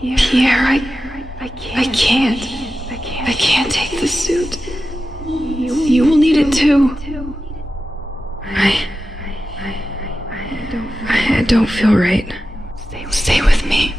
Pierre, I can't. I can't take the suit. You will need it too. I don't feel right. Stay with me.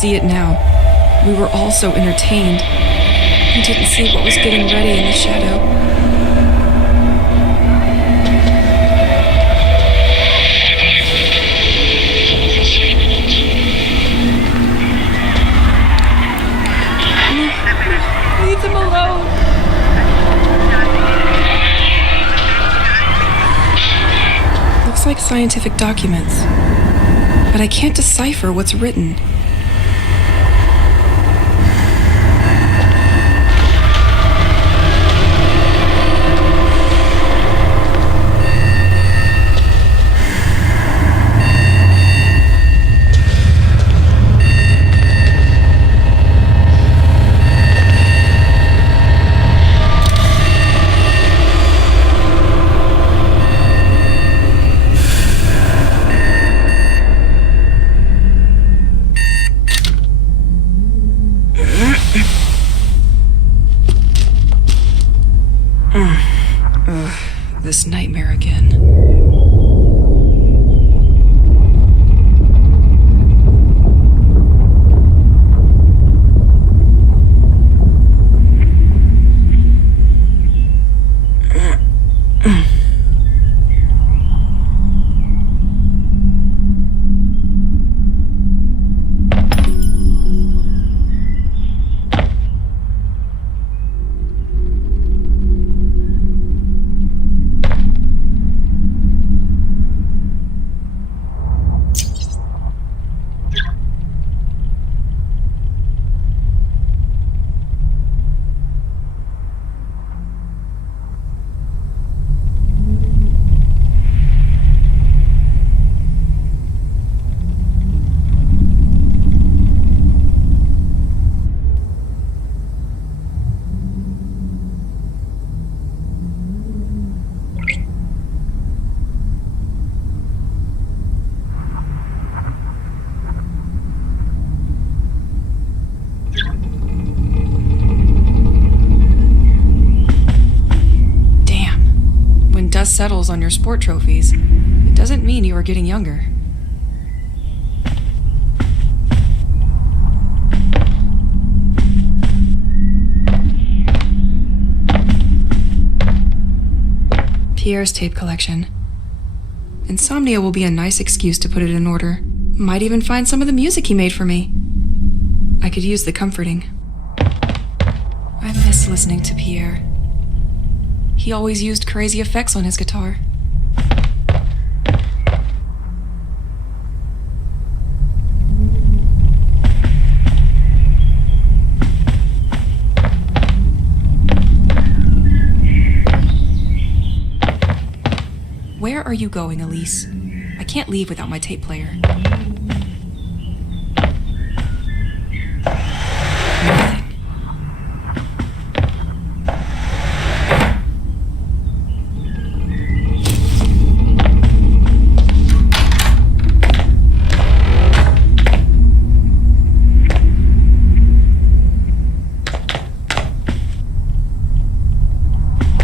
See it now. We were all so entertained. We didn't see what was getting ready in the shadow. Leave them alone. Looks like scientific documents, but I can't decipher what's written. This nightmare again. Dust settles on your sport trophies, it doesn't mean you are getting younger. Pierre's tape collection. Insomnia will be a nice excuse to put it in order. Might even find some of the music he made for me. I could use the comforting. I miss listening to Pierre. He always used crazy effects on his guitar. Where are you going, Elise? I can't leave without my tape player. Nothing.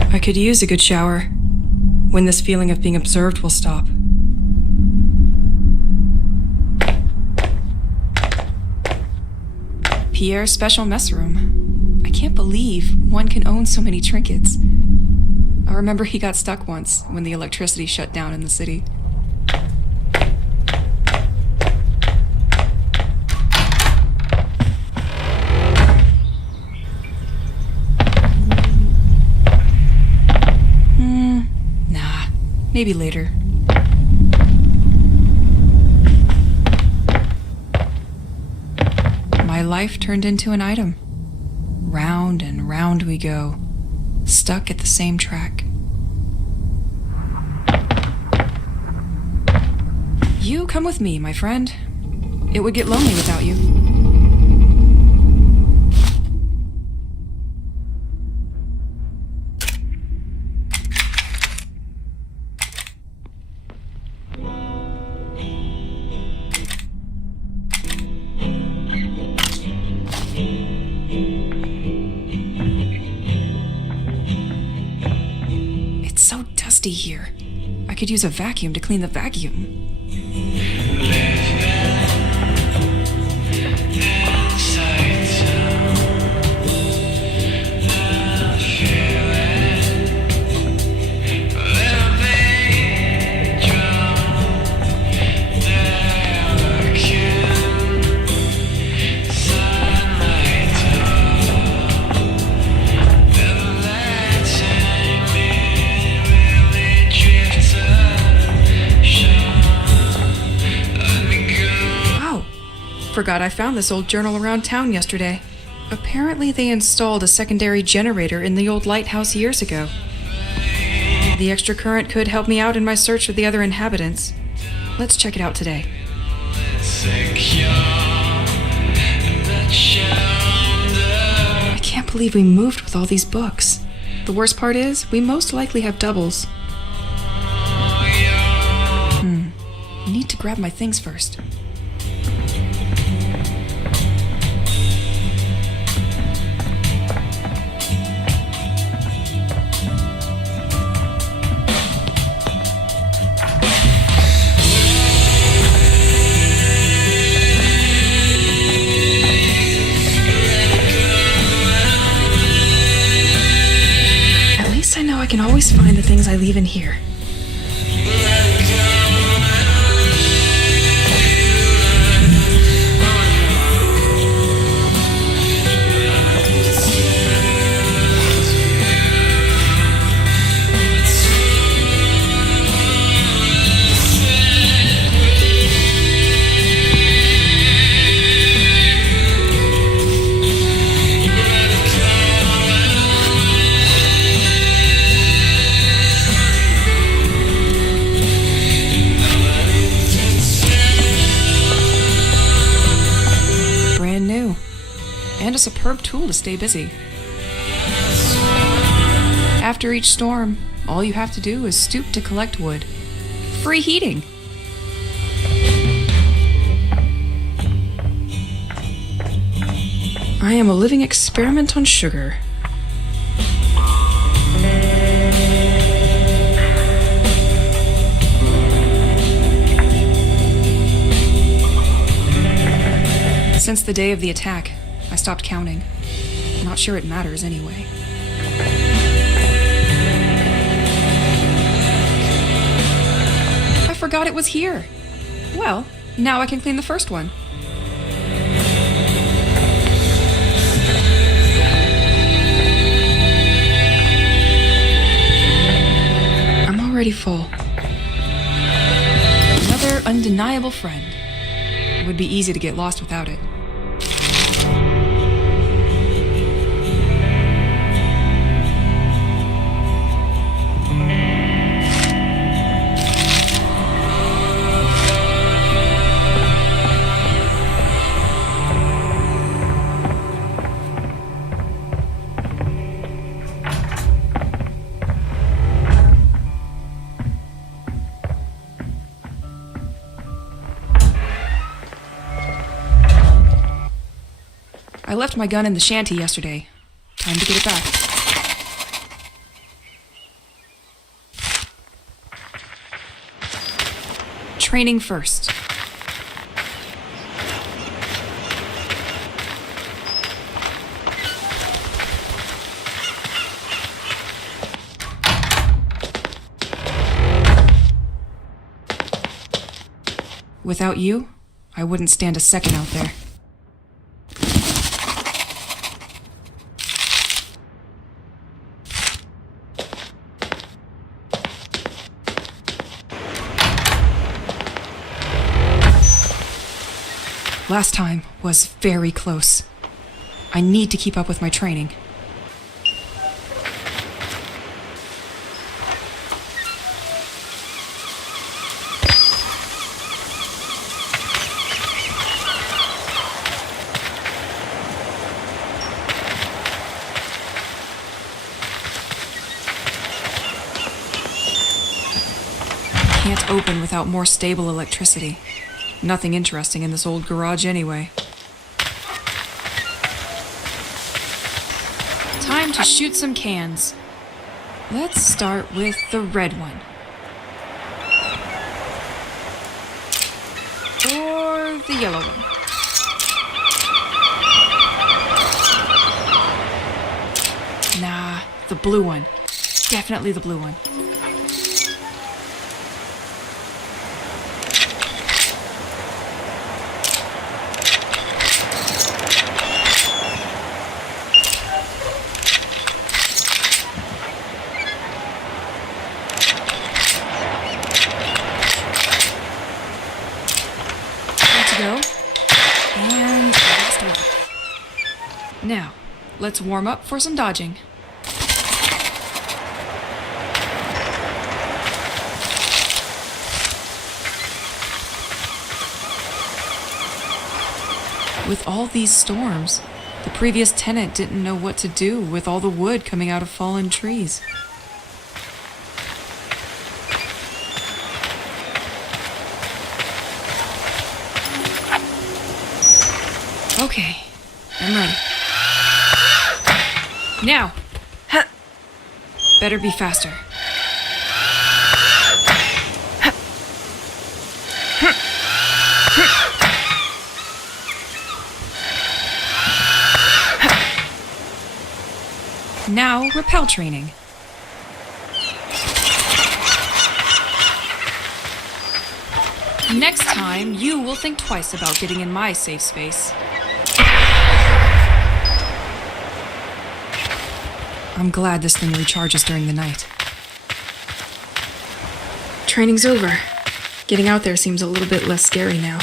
I could use a good shower, when this feeling of being observed will stop. Pierre's special mess room. I can't believe one can own so many trinkets. I remember he got stuck once when the electricity shut down in the city. Nah, maybe later. My life turned into an item. Round and round we go, stuck at the same track. You come with me, my friend. It would get lonely without you. It's so dusty here. I could use a vacuum to clean the vacuum. Forgot I found this old journal around town yesterday. Apparently they installed a secondary generator in the old lighthouse years ago. The extra current could help me out in my search for the other inhabitants. Let's check it out today. I can't believe we moved with all these books. The worst part is, we most likely have doubles. Need to grab my things first. I can always find the things I leave in here. And a superb tool to stay busy. After each storm, all you have to do is stoop to collect wood. Free heating! I am a living experiment on sugar. Since the day of the attack, I stopped counting. Not sure it matters anyway. I forgot it was here. Well, now I can clean the first one. I'm already full. Another undeniable friend. It would be easy to get lost without it. I left my gun in the shanty yesterday. Time to get it back. Training first. Without you, I wouldn't stand a second out there. Last time was very close. I need to keep up with my training. Can't open without more stable electricity. Nothing interesting in this old garage anyway. Time to shoot some cans. Let's start with the red one. Or the yellow one. Nah, the blue one. Definitely the blue one. Go. And last one. Now, let's warm up for some dodging. With all these storms, the previous tenant didn't know what to do with all the wood coming out of fallen trees. Okay, I'm ready. Now! Better be faster. Now, rappel training. Next time, you will think twice about getting in my safe space. I'm glad this thing recharges during the night. Training's over. Getting out there seems a little bit less scary now.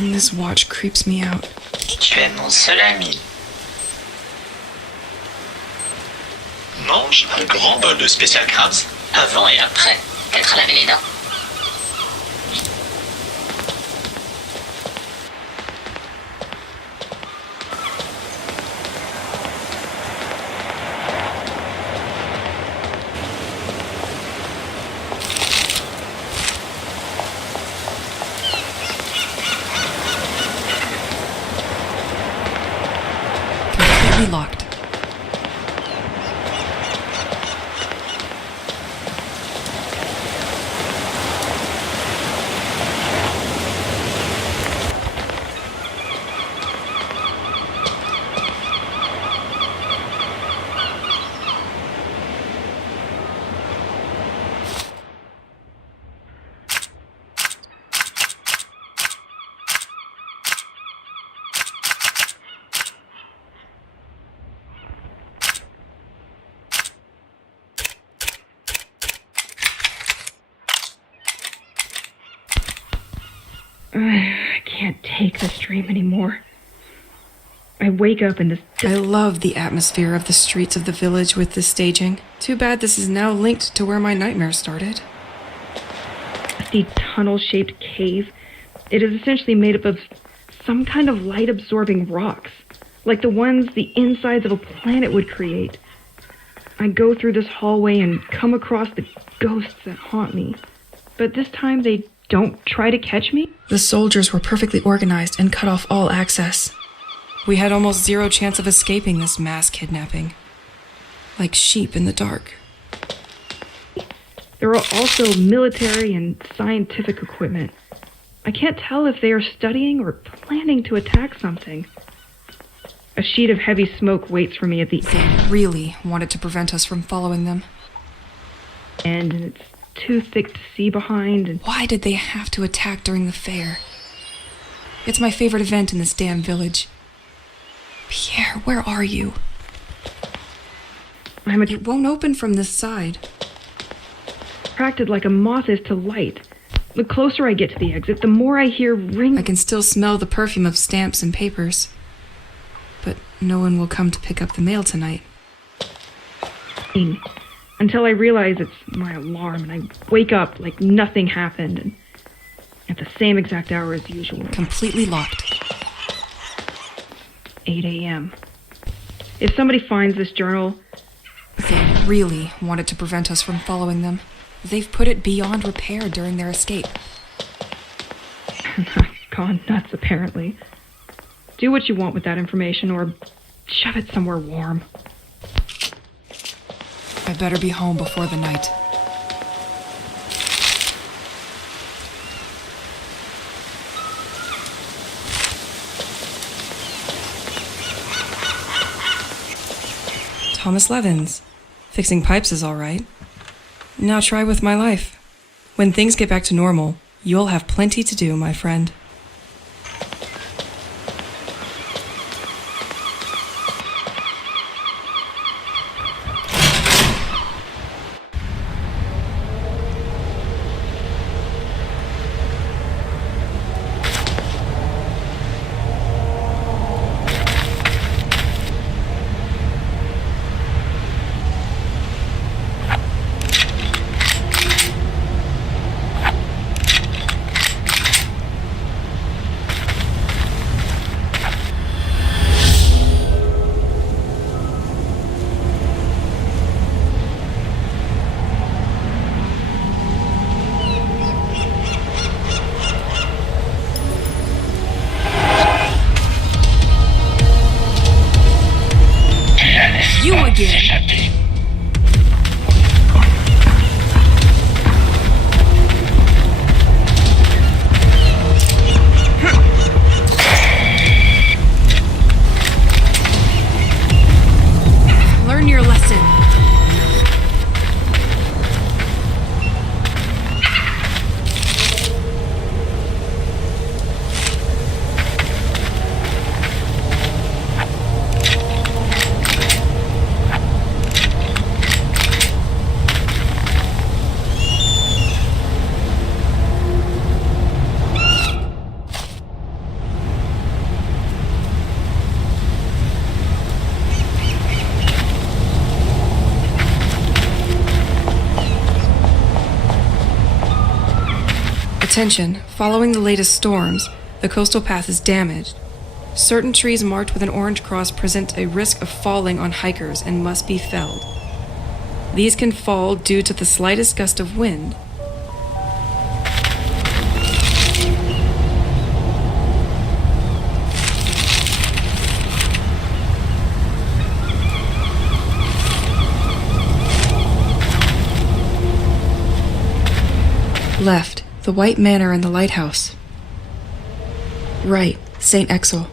This watch creeps me out. Tu es mon seul ami. Mange un grand bol de Special Crabs avant et après t'être lavé les dents. Locked. I can't take this dream anymore. I wake up in this... I love the atmosphere of the streets of the village with this staging. Too bad this is now linked to where my nightmare started. The tunnel-shaped cave. It is essentially made up of some kind of light-absorbing rocks, like the ones the insides of a planet would create. I go through this hallway and come across the ghosts that haunt me. But this time they don't try to catch me? The soldiers were perfectly organized and cut off all access. We had almost zero chance of escaping this mass kidnapping. Like sheep in the dark. There are also military and scientific equipment. I can't tell if they are studying or planning to attack something. A sheet of heavy smoke waits for me at the They really wanted to prevent us from following them. end, and it's too thick to see behind, and Why did they have to attack during the fair? It's my favorite event in this damn village. Pierre, where are you? I'm It won't open from this side. attracted like a moth is to light. The closer I get to the exit, the more I hear ring. I can still smell the perfume of stamps and papers. But no one will come to pick up the mail tonight. Until I realize it's my alarm, and I wake up like nothing happened, and at the same exact hour as usual. Completely locked. 8 a.m. If somebody finds this journal, They really wanted to prevent us from following them. They've put it beyond repair during their escape. gone nuts apparently. Do what you want with that information, or shove it somewhere warm. I better be home before the night. Thomas Levins. Fixing pipes is all right. Now try with my life. When things get back to normal, you'll have plenty to do, my friend. You again! Échappé. Learn your lesson. Attention, following the latest storms, the coastal path is damaged. Certain trees marked with an orange cross present a risk of falling on hikers and must be felled. These can fall due to the slightest gust of wind. Left, the White Manor and the lighthouse. Right, St. Exel.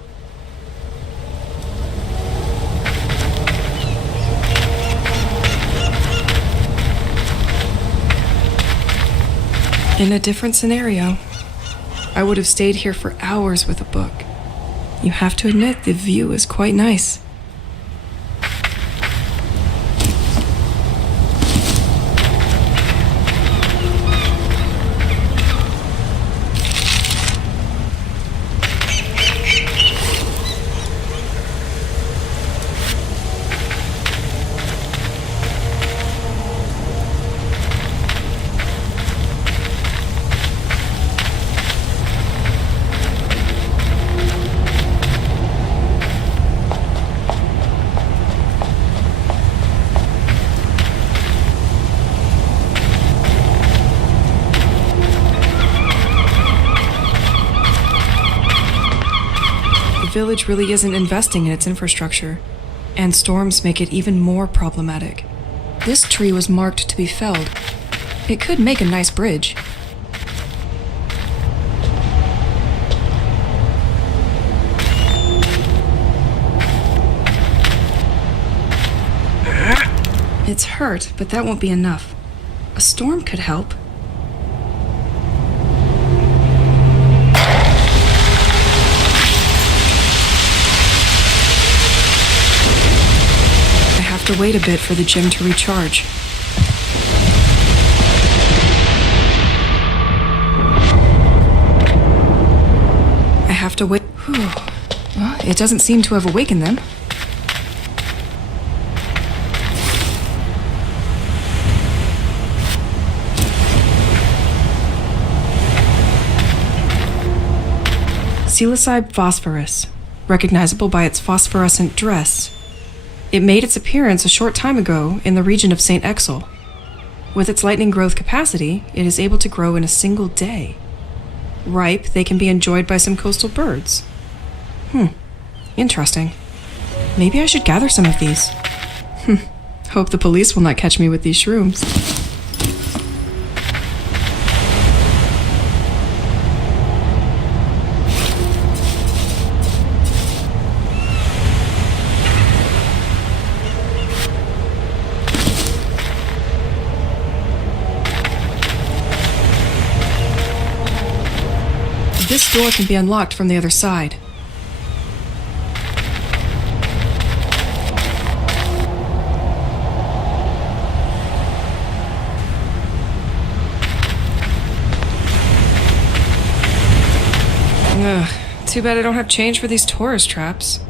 In a different scenario, I would have stayed here for hours with a book. You have to admit, the view is quite nice. The village really isn't investing in its infrastructure, and storms make it even more problematic. This tree was marked to be felled. It could make a nice bridge. It's hurt, but that won't be enough. A storm could help. I have to wait a bit for the gym to recharge. I have to wait. Whew. Well, it doesn't seem to have awakened them. Psilocybe phosphorus, recognizable by its phosphorescent dress. It made its appearance a short time ago in the region of St. Exel. With its lightning growth capacity, it is able to grow in a single day. Ripe, they can be enjoyed by some coastal birds. Interesting. Maybe I should gather some of these. Hope the police will not catch me with these shrooms. This door can be unlocked from the other side. Ugh, too bad I don't have change for these tourist traps.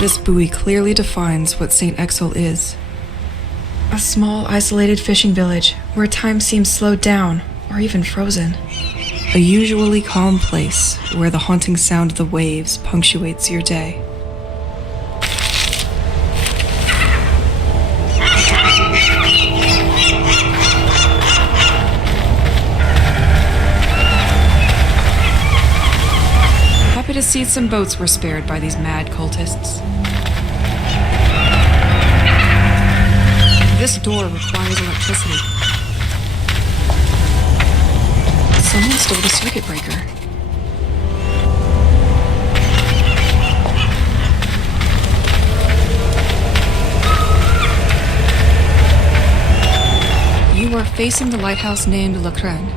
This buoy clearly defines what St. Exel is. A small, isolated fishing village where time seems slowed down or even frozen. A usually calm place where the haunting sound of the waves punctuates your day. Happy to see some boats were spared by these mad cultists. This door requires electricity. Someone stole the circuit breaker. You are facing the lighthouse named Le Crane.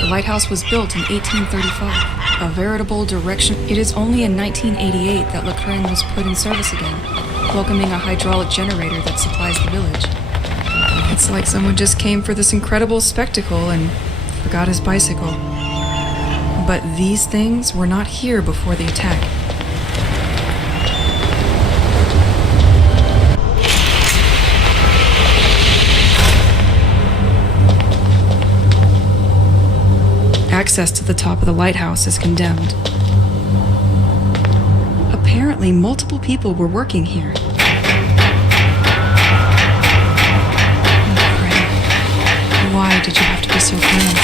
The lighthouse was built in 1835, a veritable direction. It is only in 1988 that Le Crane was put in service again, welcoming a hydraulic generator that supplies the village. It's like someone just came for this incredible spectacle and forgot his bicycle. But these things were not here before the attack. Access to the top of the lighthouse is condemned. Apparently, multiple people were working here. Why did you have to be so grim?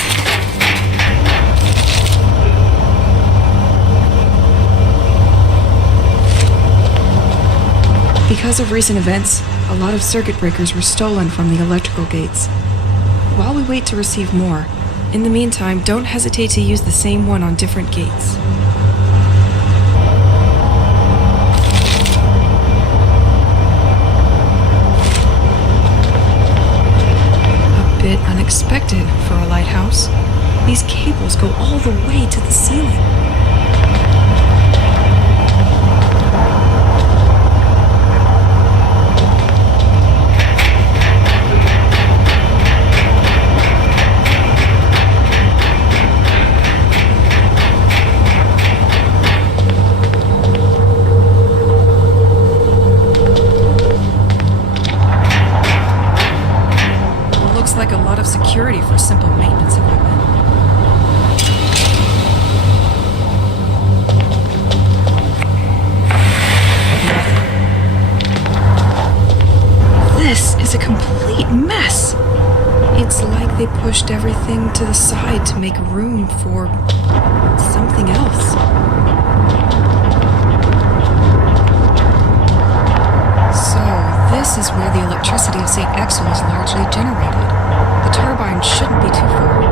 Because of recent events, a lot of circuit breakers were stolen from the electrical gates. While we wait to receive more, in the meantime, don't hesitate to use the same one on different gates. A bit unexpected for a lighthouse. These cables go all the way to the ceiling. for simple maintenance equipment. This is a complete mess. It's like they pushed everything to the side to make room for something else. So, this is where the electricity of St. Exel is largely generated. The turbine shouldn't be too far.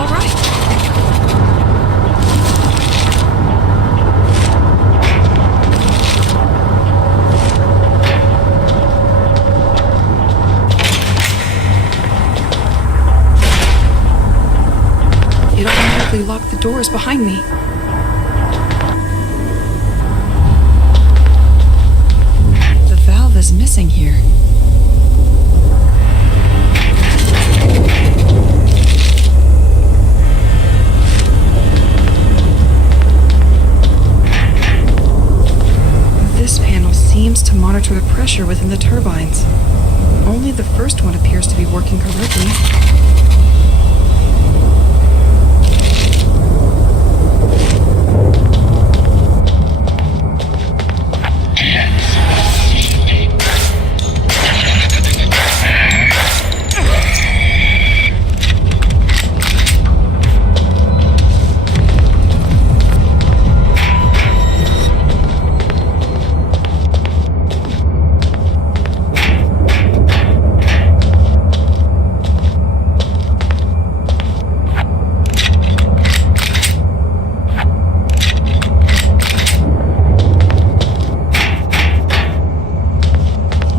All right. It automatically locked the doors behind me. The valve is missing here. This panel seems to monitor the pressure within the turbines. Only the first one appears to be working correctly.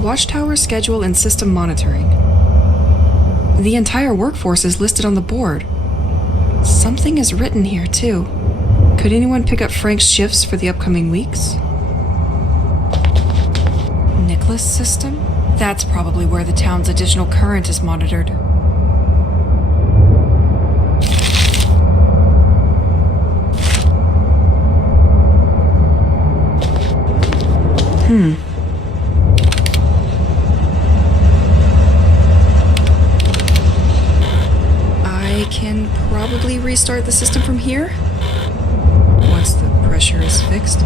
Watchtower schedule and system monitoring. The entire workforce is listed on the board. Something is written here, too. Could anyone pick up Frank's shifts for the upcoming weeks? Nicholas system? That's probably where the town's additional current is monitored. I can probably restart the system from here once the pressure is fixed.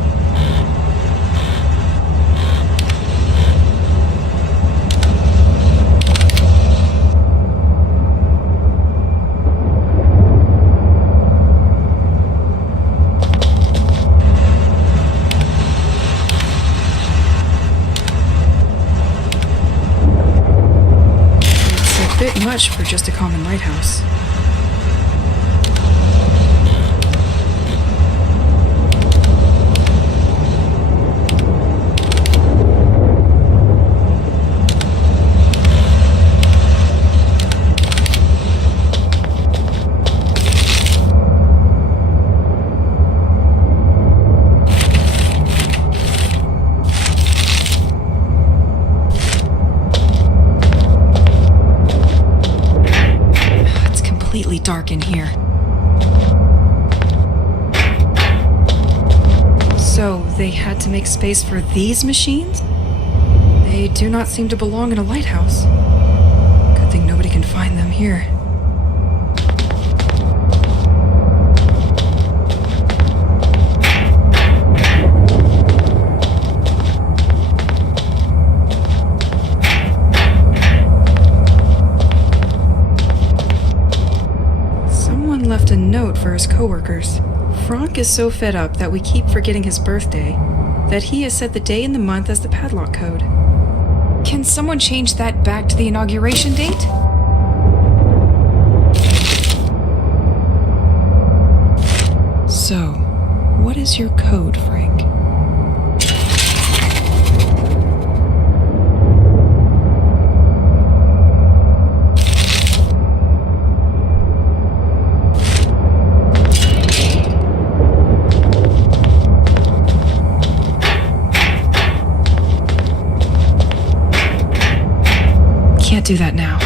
It's a bit much for just a common lighthouse. Dark in here. So, they had to make space for these machines? They do not seem to belong in a lighthouse. Good thing nobody can find them here. Left a note for his coworkers. Frank is so fed up that we keep forgetting his birthday that he has set the day and the month as the padlock code. Can someone change that back to the inauguration date? So, what is your code, Frank? can't do that now.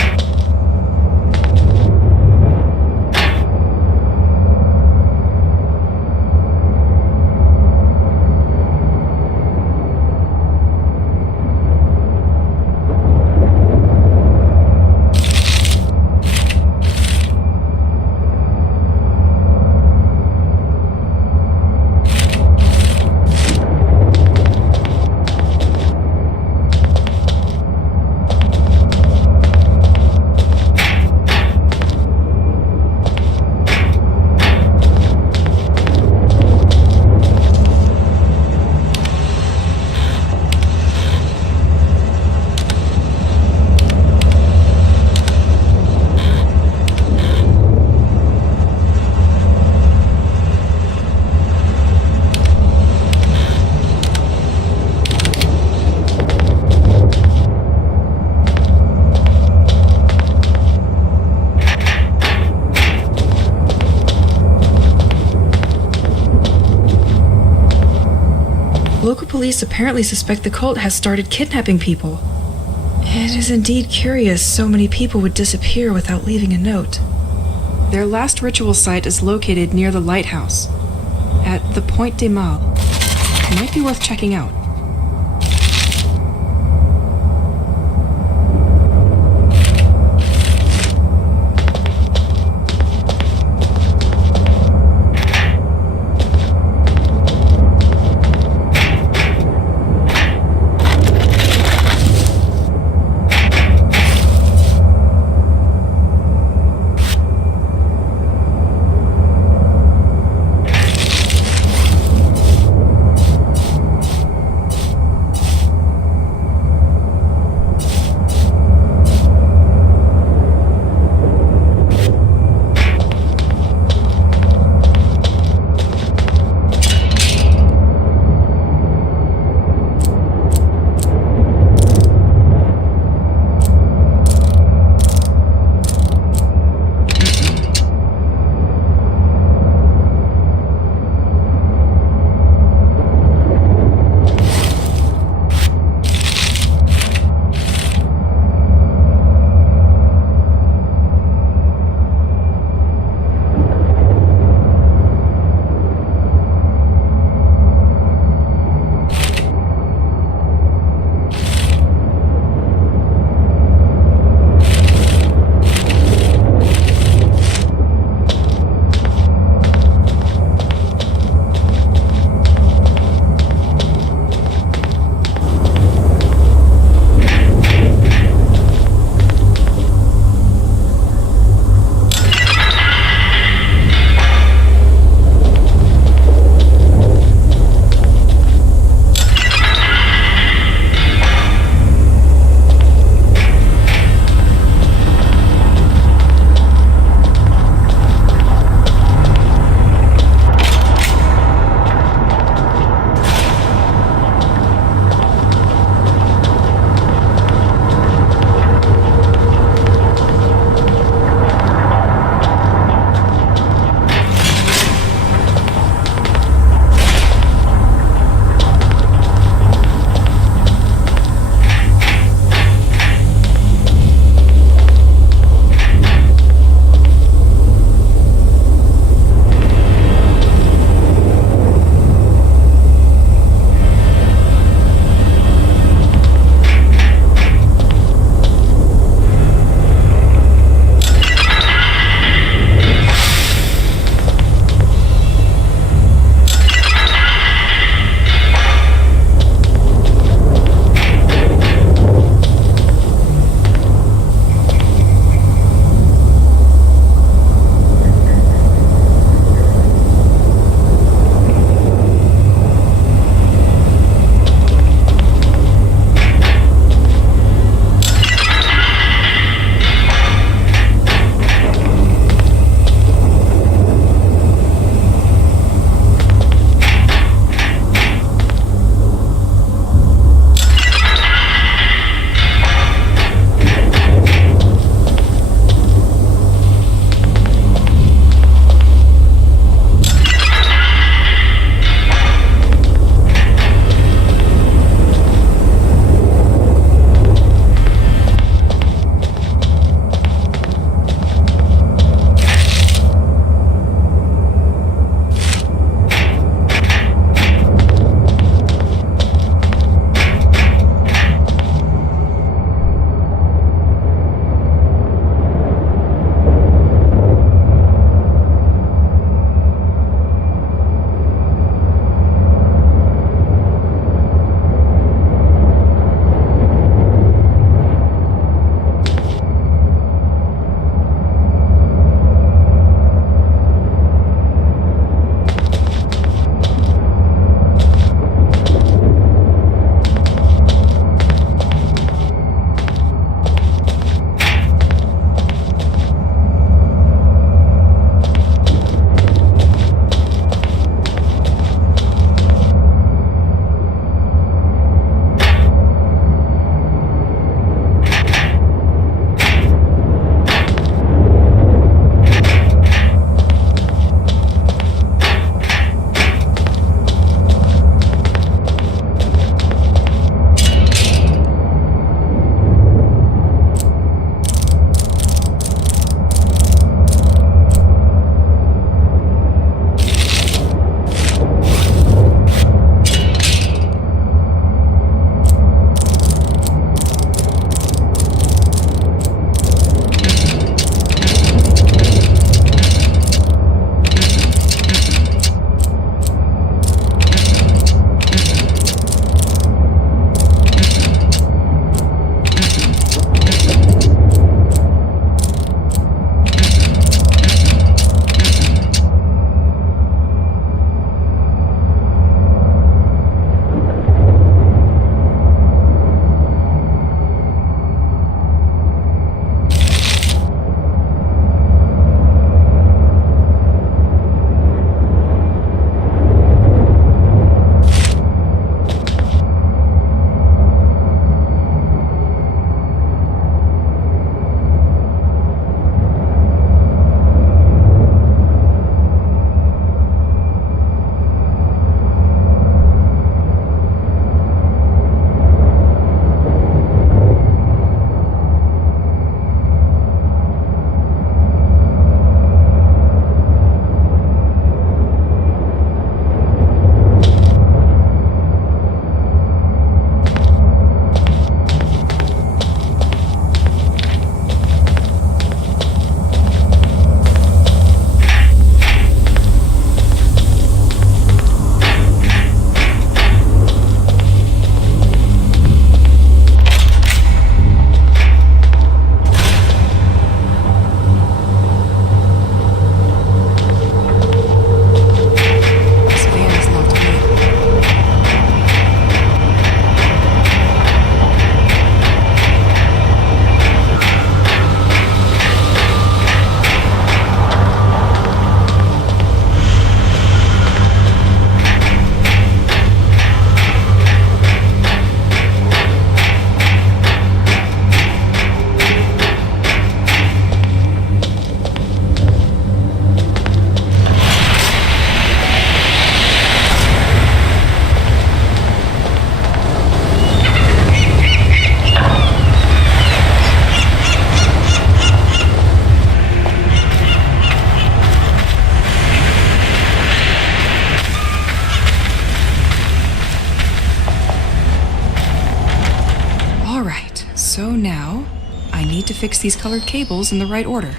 Local police apparently suspect the cult has started kidnapping people. It is indeed curious so many people would disappear without leaving a note. Their last ritual site is located near the lighthouse, at the Point des Mâles. It might be worth checking out. I need to fix these colored cables in the right order.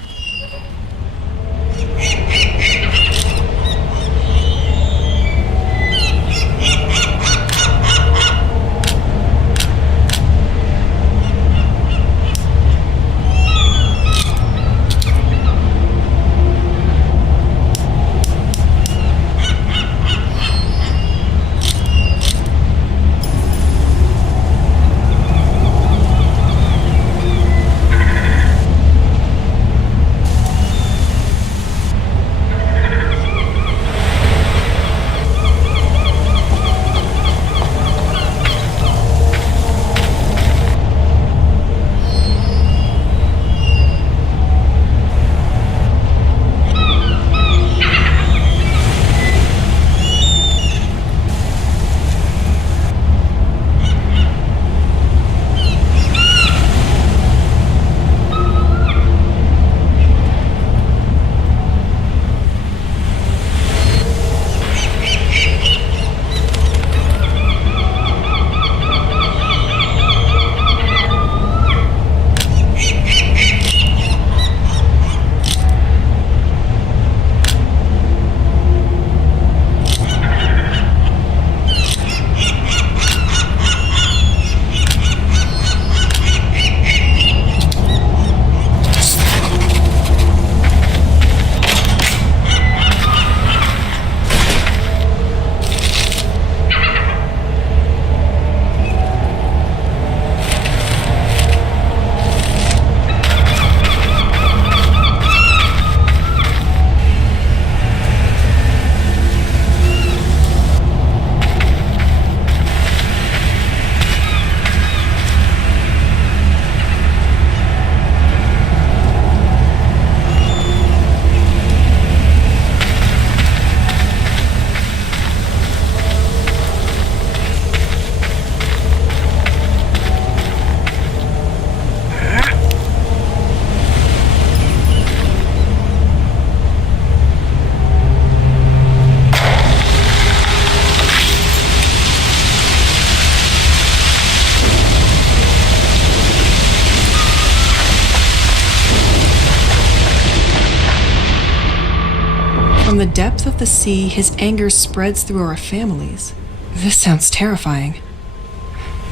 From the depth of the sea, his anger spreads through our families. This sounds terrifying.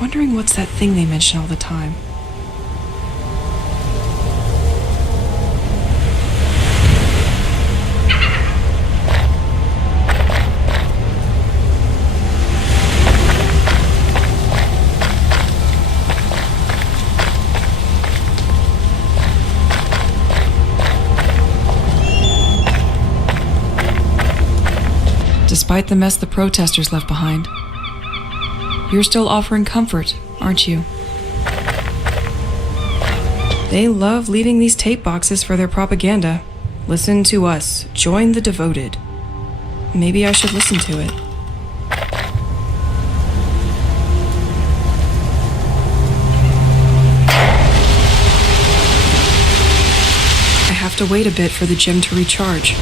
Wondering what's that thing they mention all the time. Despite the mess the protesters left behind, you're still offering comfort, aren't you? They love leaving these tape boxes for their propaganda. Listen to us. Join the devoted. Maybe I should listen to it. I have to wait a bit for the gym to recharge.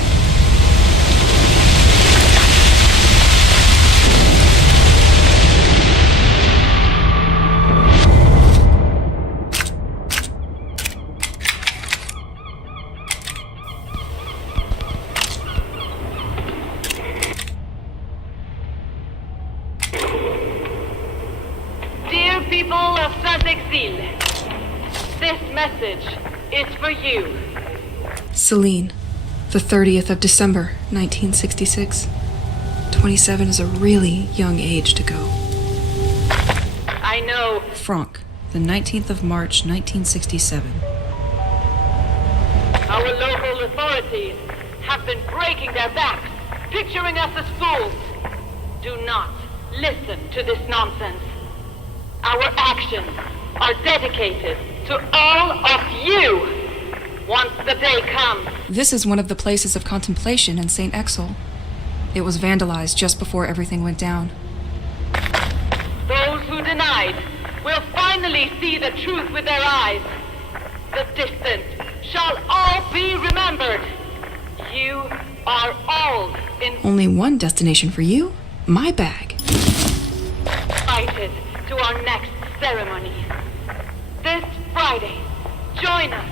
People of Saint-Exil, this message is for you. Celine, the 30th of December, 1966. 27 is a really young age to go. I know. Franck, the 19th of March, 1967. Our local authorities have been breaking their backs, picturing us as fools. Do not listen to this nonsense. Our actions are dedicated to all of you once the day comes. This is one of the places of contemplation in St. Exil. It was vandalized just before everything went down. Those who denied will finally see the truth with their eyes. The distant shall all be remembered. You are all Only one destination for you? My bag. invited to our next ceremony. This Friday, Join us.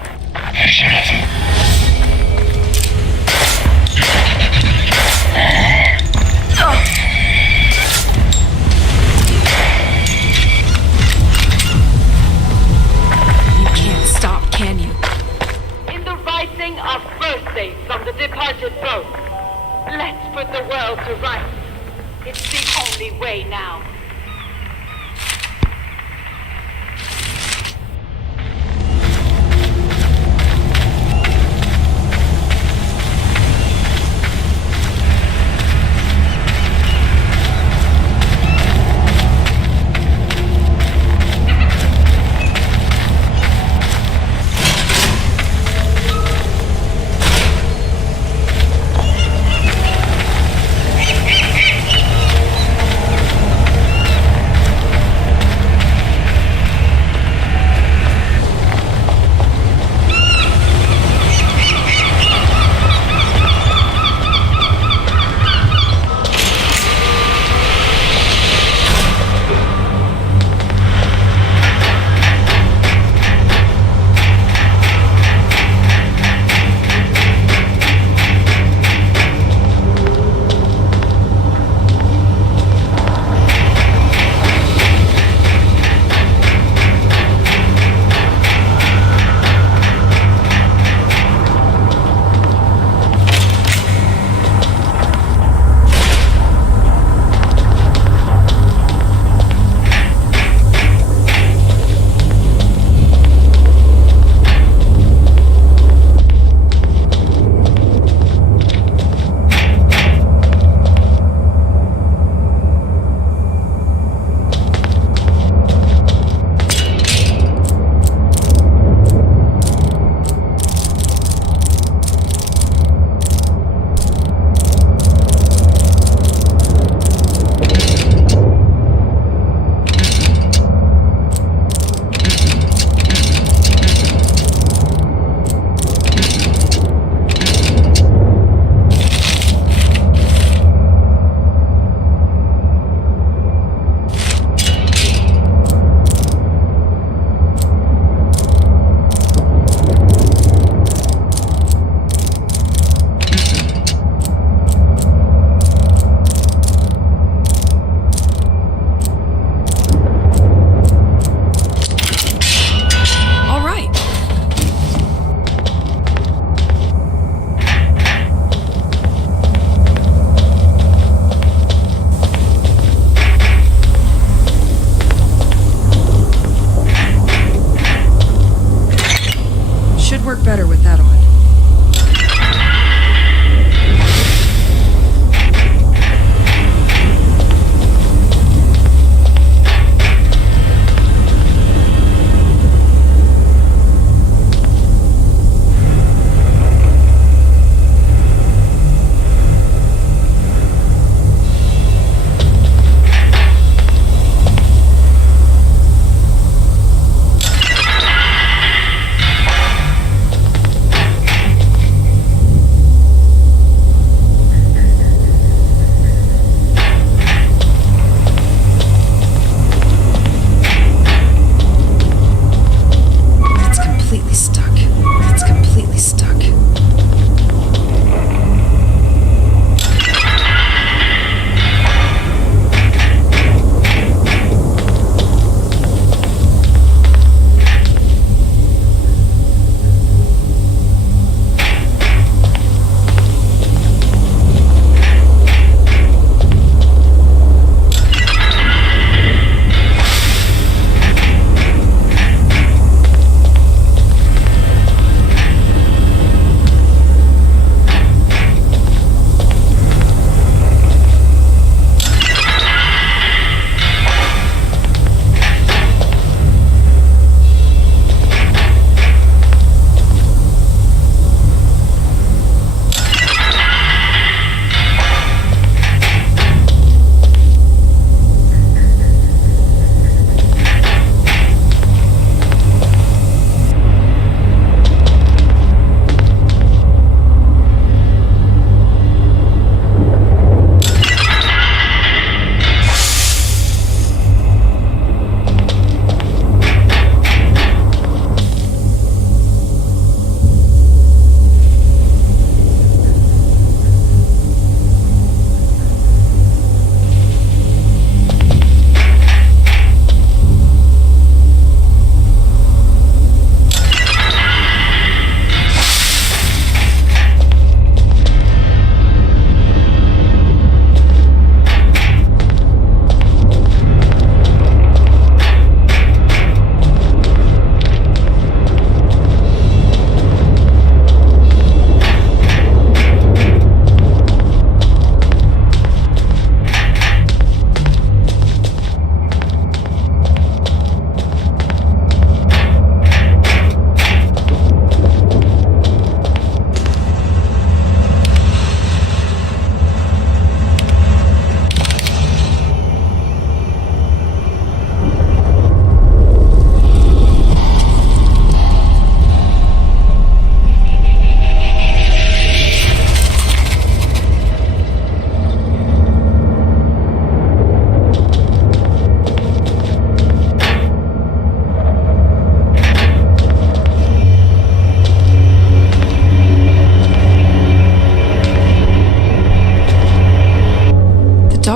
You can't stop, can you? In the rising of birthday from the departed boat. Let's put the world to rights. It's the only way now. better with that on.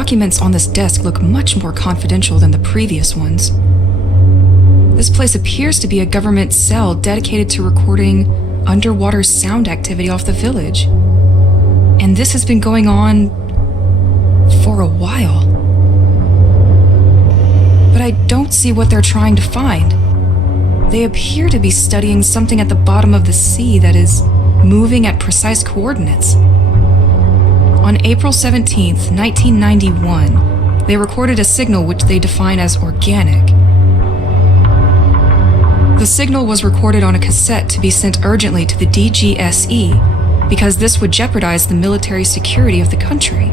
documents on this desk look much more confidential than the previous ones. This place appears to be a government cell dedicated to recording underwater sound activity off the village. And this has been going on for a while. But I don't see what they're trying to find. They appear to be studying something at the bottom of the sea that is moving at precise coordinates. On April 17th, 1991, they recorded a signal which they define as organic. The signal was recorded on a cassette to be sent urgently to the DGSE because this would jeopardize the military security of the country.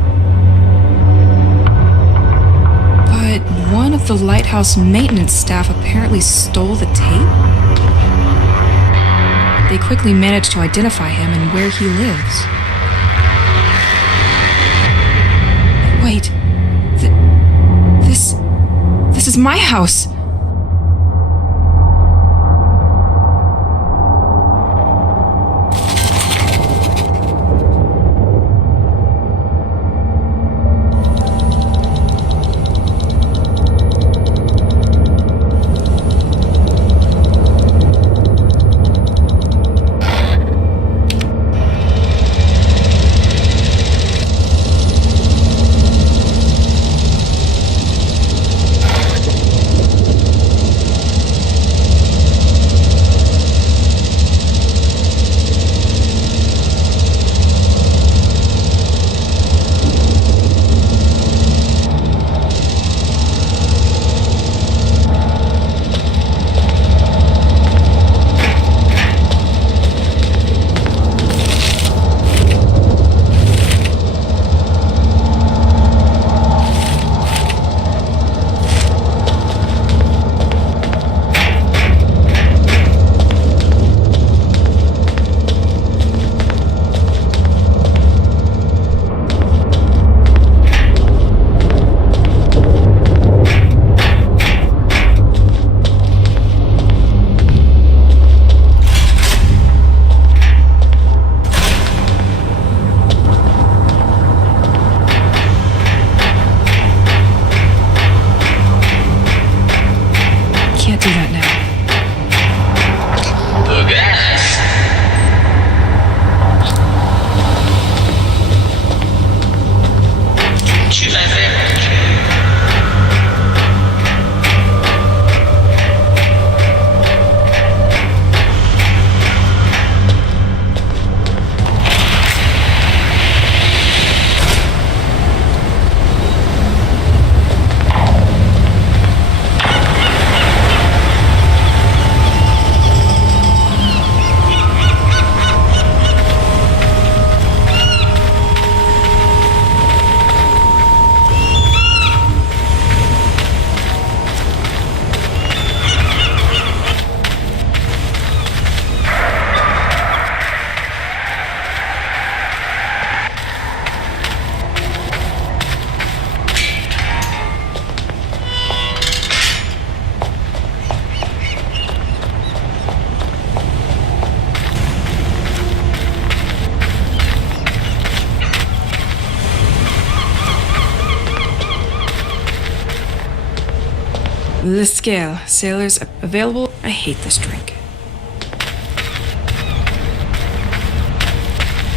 But one of the lighthouse maintenance staff apparently stole the tape. They quickly managed to identify him and where he lives. Wait, this is my house. Le Scale. Sailors available. I hate this drink.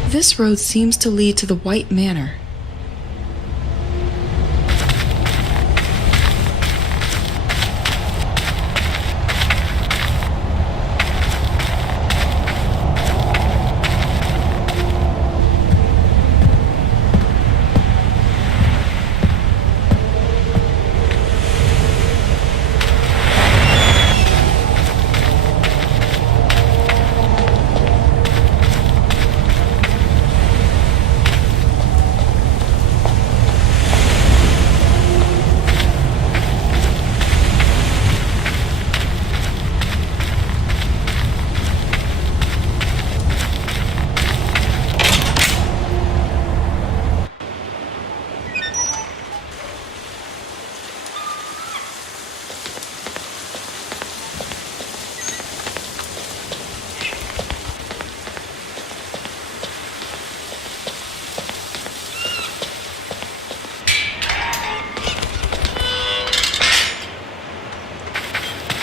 This road seems to lead to the White Manor.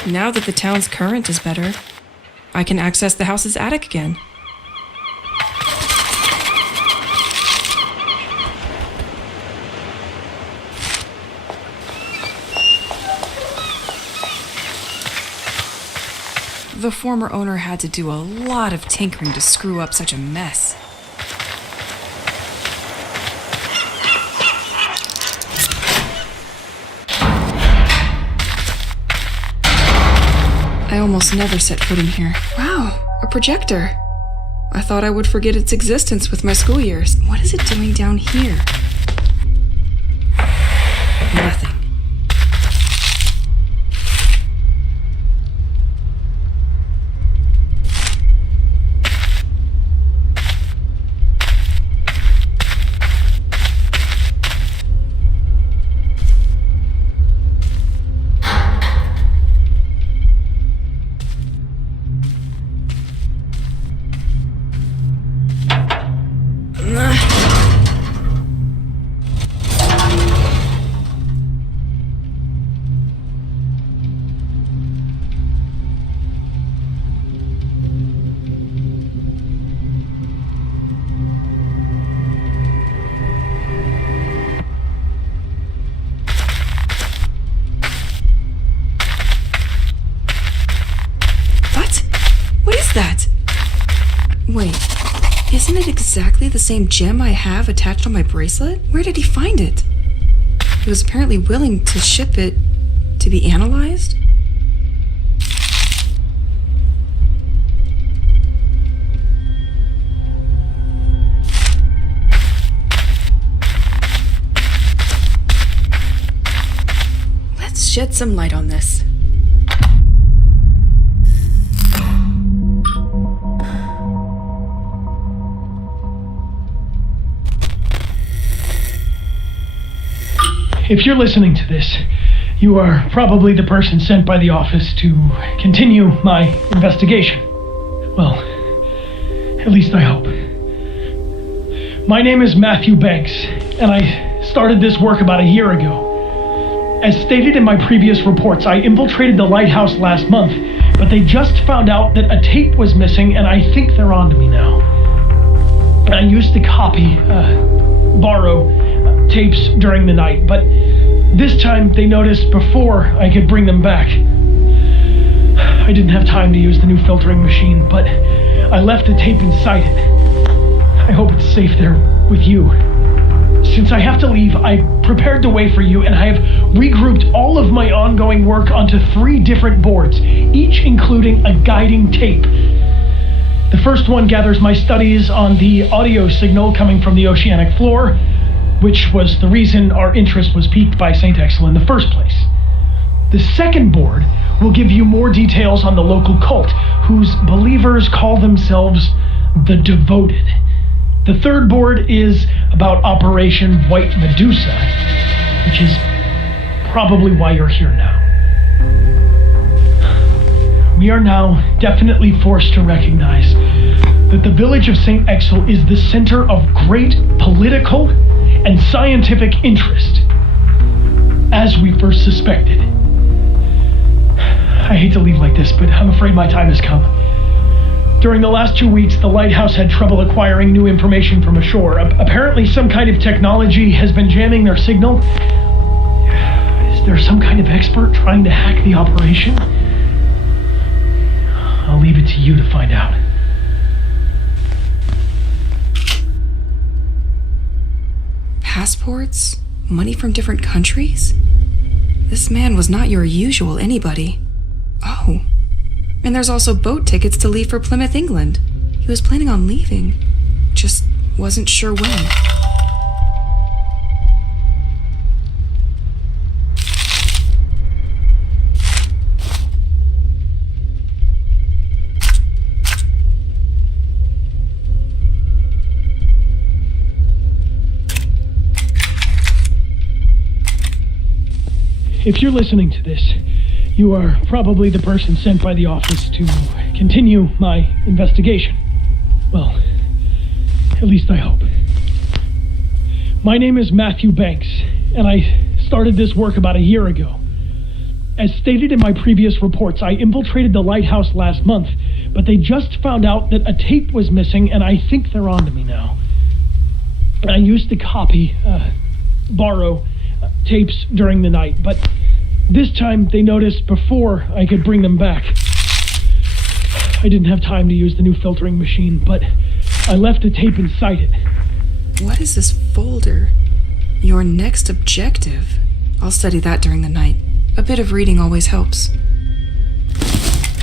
Now that the town's current is better, I can access the house's attic again. The former owner had to do a lot of tinkering to screw up such a mess. I almost never set foot in here. Wow, a projector. I thought I would forget its existence with my school years. What is it doing down here? Nothing. That? Wait, isn't it exactly the same gem I have attached on my bracelet? Where did he find it? He was apparently willing to ship it to be analyzed? Let's shed some light on this. If you're listening to this, you are probably the person sent by the office to continue my investigation. Well, at least I hope. My name is Matthew Banks, and I started this work about a year ago. As stated in my previous reports, I infiltrated the lighthouse last month, but they just found out that a tape was missing, and I think they're on to me now. I used to borrow tapes during the night, but this time they noticed before I could bring them back. I didn't have time to use the new filtering machine, but I left a tape inside it. I hope it's safe there with you. Since I have to leave, I prepared the way for you, and I have regrouped all of my ongoing work onto 3 different boards, each including a guiding tape. The first one gathers my studies on the audio signal coming from the oceanic floor, which was the reason our interest was piqued by St. Exel in the first place. The second board will give you more details on the local cult, whose believers call themselves the Devoted. The third board is about Operation White Medusa, which is probably why you're here now. We are now definitely forced to recognize that the village of St. Exel is the center of great political and scientific interest, as we first suspected. I hate to leave like this, but I'm afraid my time has come. During the last 2 weeks, the lighthouse had trouble acquiring new information from ashore. Apparently, some kind of technology has been jamming their signal. Is there some kind of expert trying to hack the operation? I'll leave it to you to find out. Passports? Money from different countries? This man was not your usual anybody. Oh. And there's also boat tickets to leave for Plymouth, England. He was planning on leaving, just wasn't sure when. If you're listening to this, you are probably the person sent by the office to continue my investigation. Well, at least I hope. My name is Matthew Banks, and I started this work about a year ago. As stated in my previous reports, I infiltrated the lighthouse last month, but they just found out that a tape was missing, and I think they're on to me now. I used to borrow tapes during the night, but this time they noticed before I could bring them back. I didn't have time to use the new filtering machine, but I left a tape inside it. What is this folder? Your next objective. I'll study that during the night. A bit of reading always helps.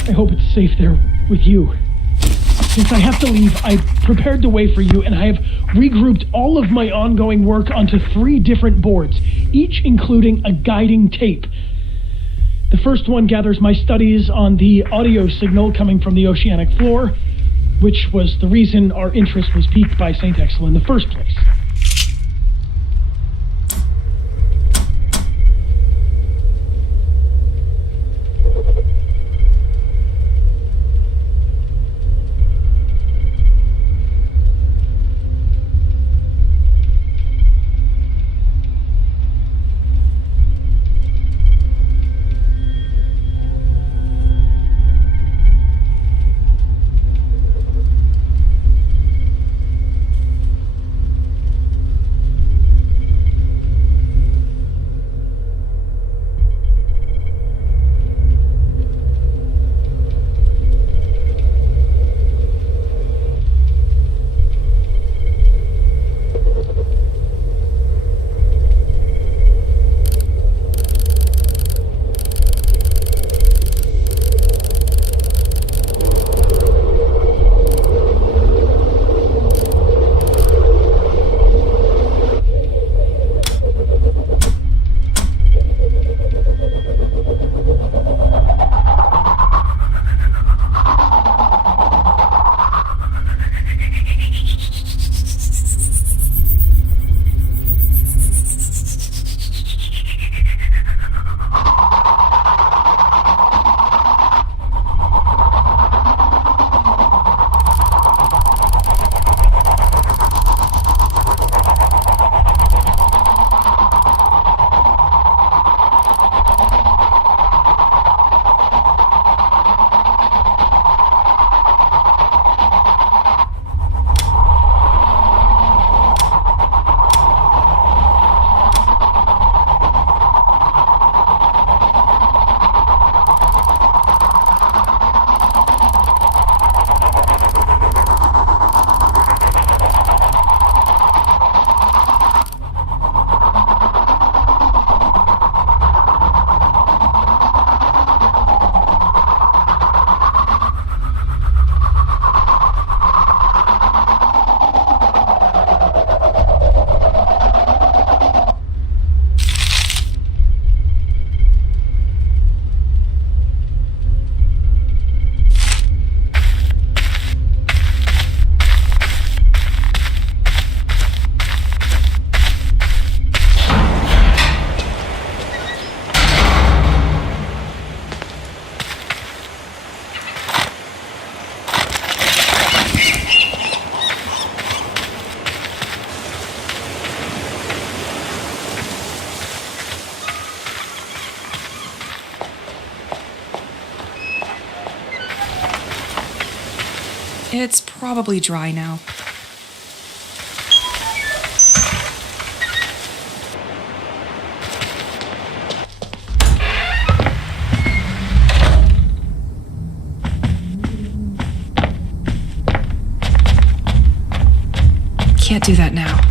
I hope it's safe there with you. Since I have to leave, I've prepared the way for you, and I have regrouped all of my ongoing work onto 3 different boards, each including a guiding tape. The first one gathers my studies on the audio signal coming from the oceanic floor, which was the reason our interest was piqued by St. Exel in the first place. It's probably dry now. Can't do that now.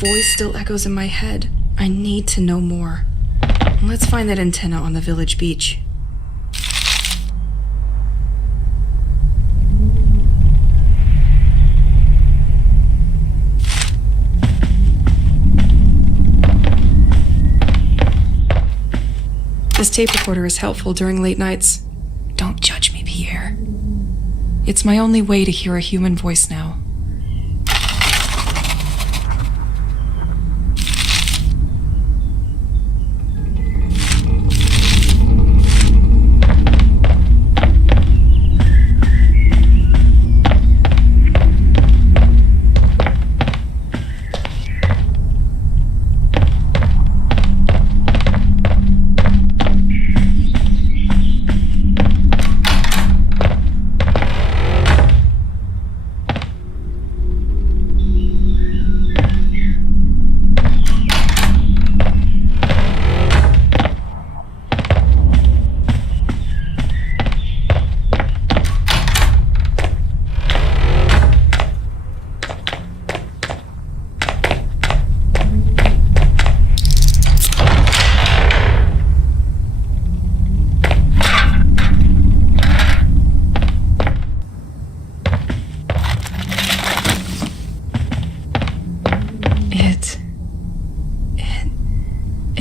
Voice still echoes in my head. I need to know more. Let's find that antenna on the village beach. This tape recorder is helpful during late nights. Don't judge me, Pierre. It's my only way to hear a human voice now.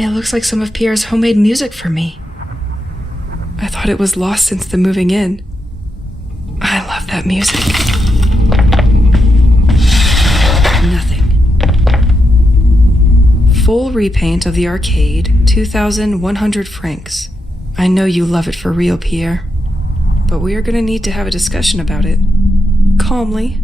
It looks like some of Pierre's homemade music for me. I thought it was lost since the moving in. I love that music. Nothing. Full repaint of the arcade, 2,100 francs. I know you love it for real, Pierre. But we are going to need to have a discussion about it. Calmly.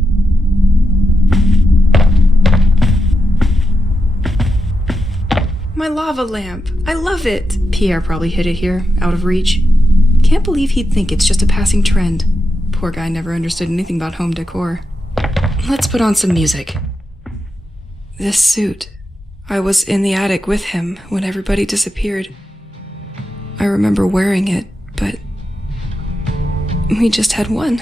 My lava lamp. I love it. Pierre probably hid it here, out of reach. Can't believe he'd think it's just a passing trend. Poor guy never understood anything about home decor. Let's put on some music. This suit. I was in the attic with him when everybody disappeared. I remember wearing it, but we just had one.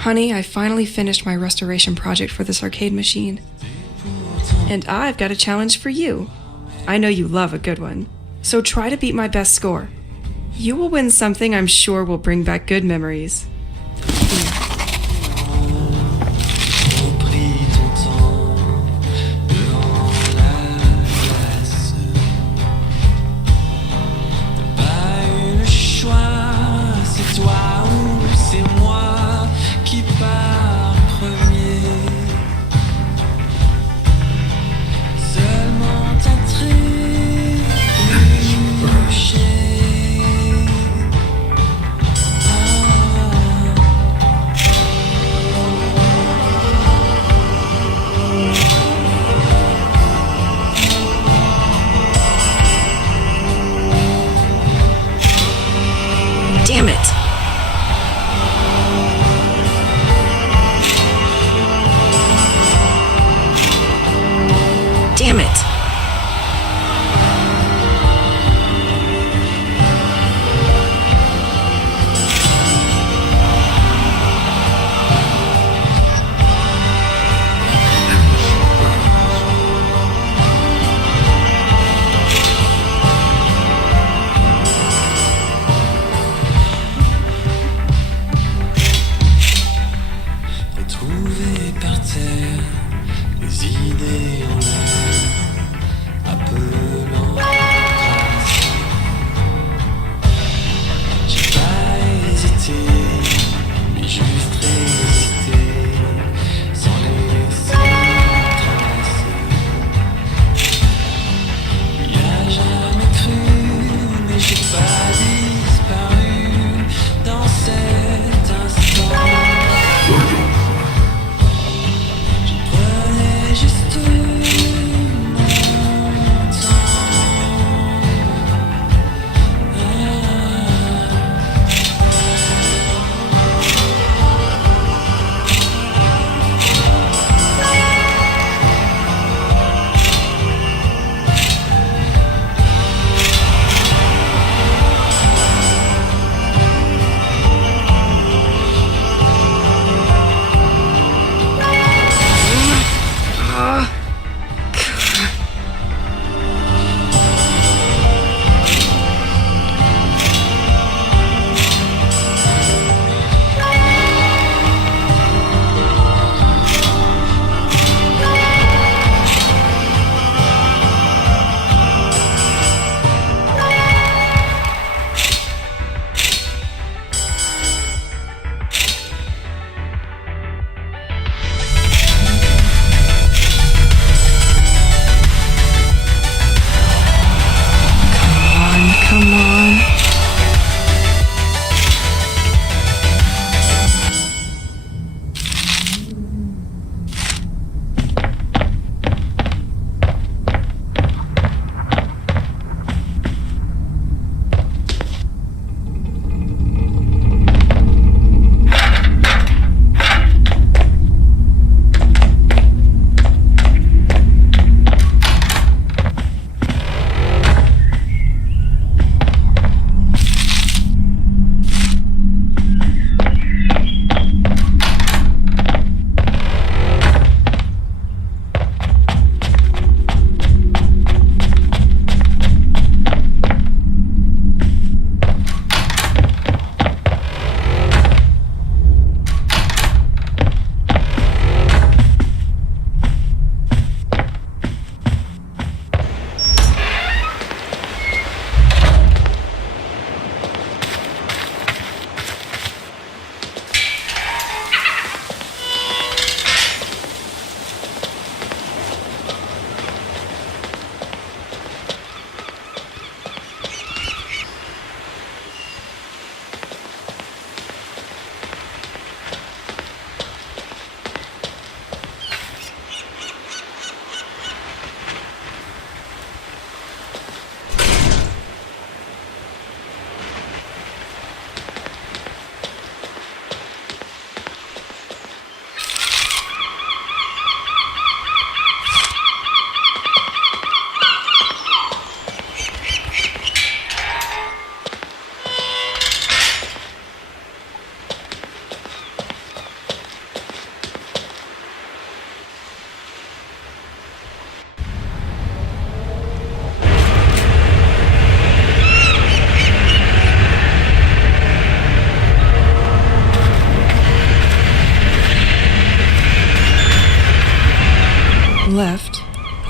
Honey, I finally finished my restoration project for this arcade machine. And I've got a challenge for you. I know you love a good one, so try to beat my best score. You will win something I'm sure will bring back good memories.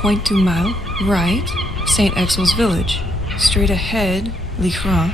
Pointe du Mal, right, St. Exel's village. Straight ahead, L'Écran.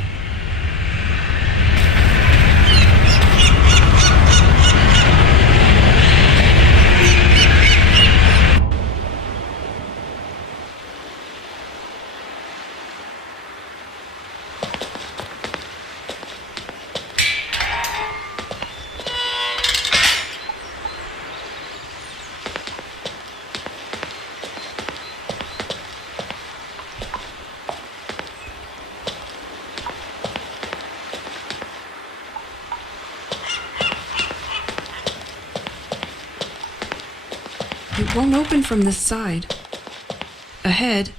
It won't open from this side. Ahead,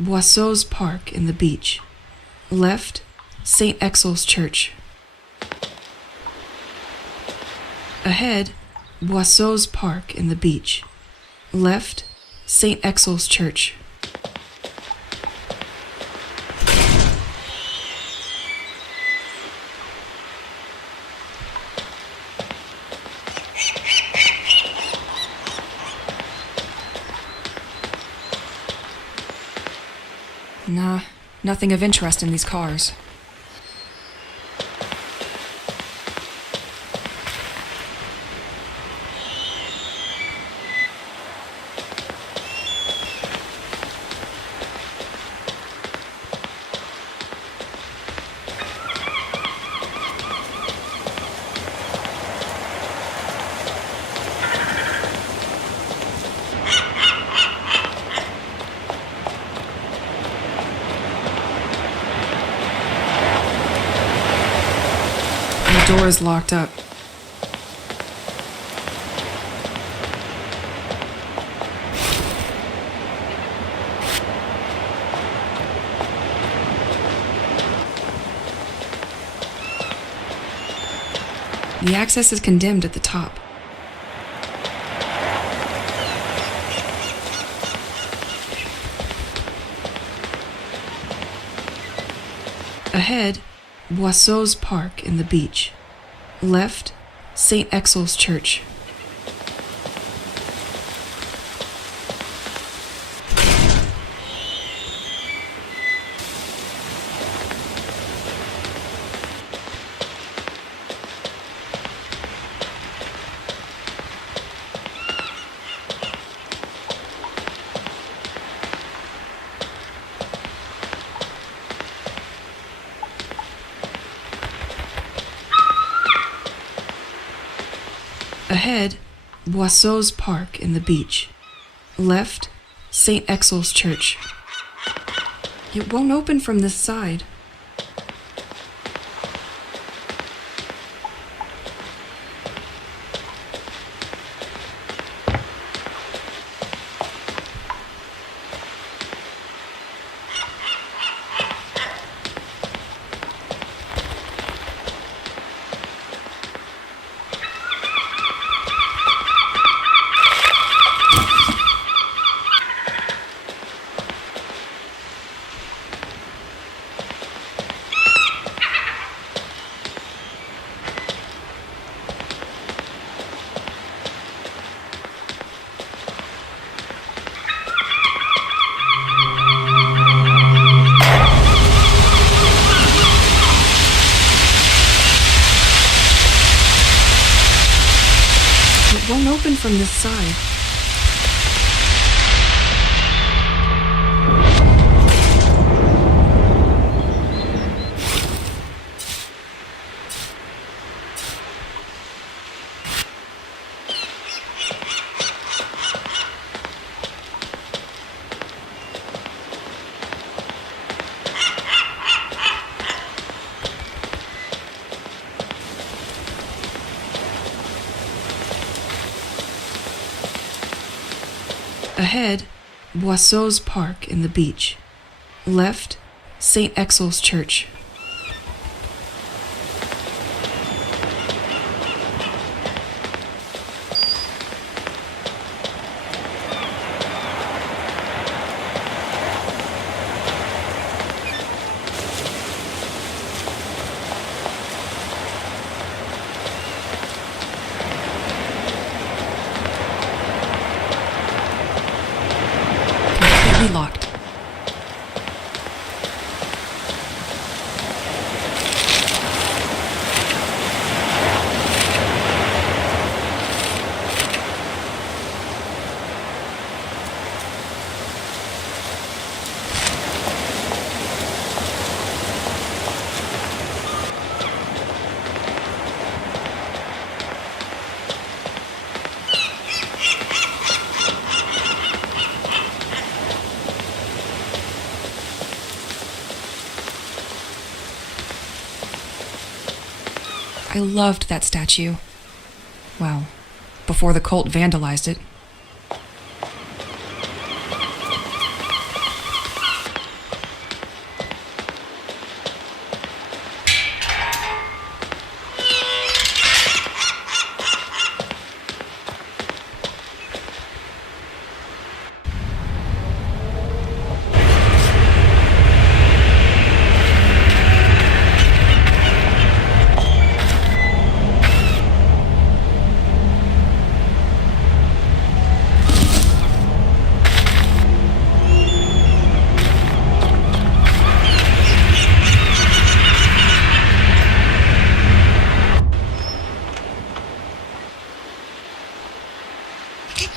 Boisseau's Park in the beach. Left, St. Exel's Church. Ahead, Boisseau's Park in the beach. Left, St. Exel's Church. Nah, nothing of interest in these cars. The door is locked up. The access is condemned at the top. Ahead, Boisseau's Park in the beach. Left, St. Exel's Church. Ahead, Boisseau's Park in the beach. Left, St. Exel's Church. It won't open from this side. It won't open from this side. Ahead, Boisseau's Park in the beach. Left, St. Exel's Church. I loved that statue. Well, before the cult vandalized it.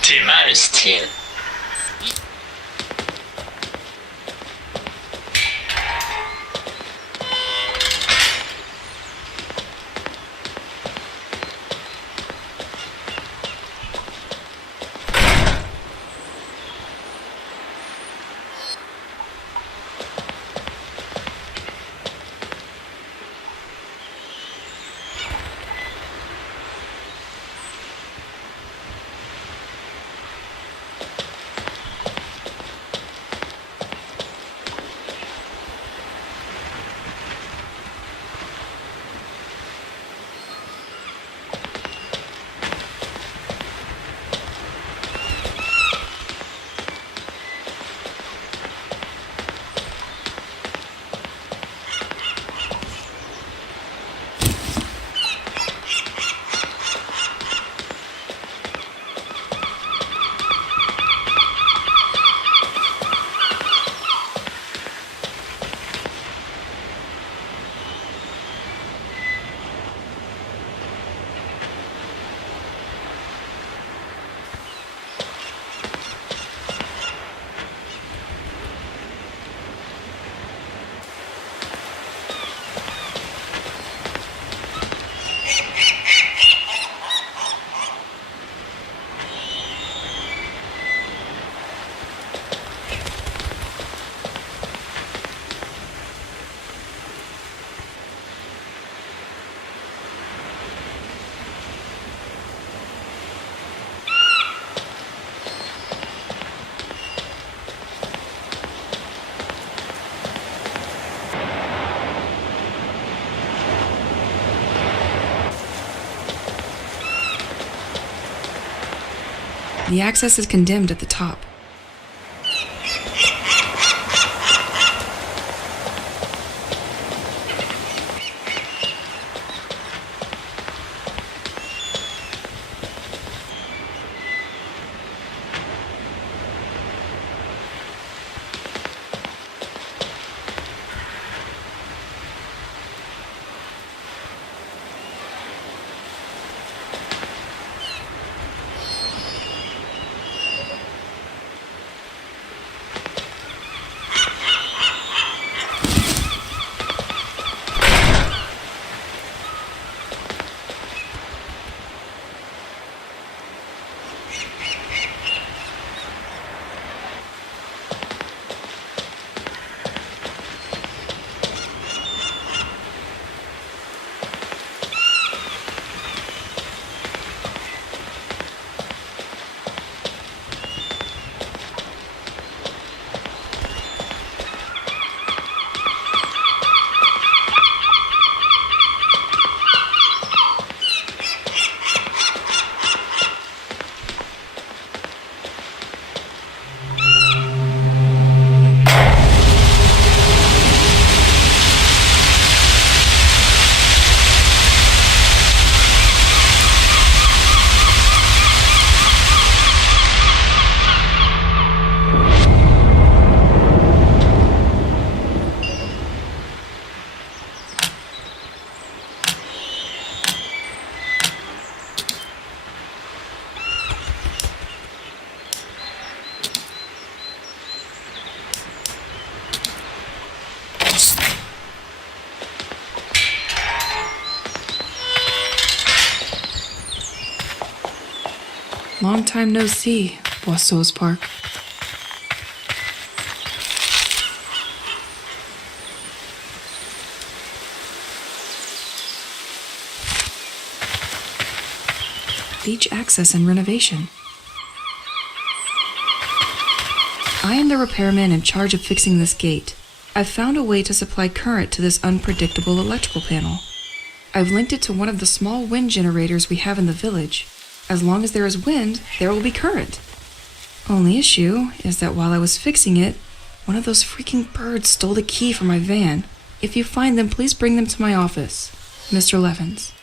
T'es mal, style. The access is condemned at the top. Long time no see, Boisseau's Park. beach access and renovation. I am the repairman in charge of fixing this gate. I've found a way to supply current to this unpredictable electrical panel. I've linked it to one of the small wind generators we have in the village. As long as there is wind, there will be current. Only issue is that while I was fixing it, one of those freaking birds stole the key from my van. If you find them, please bring them to my office. Mr. Levins.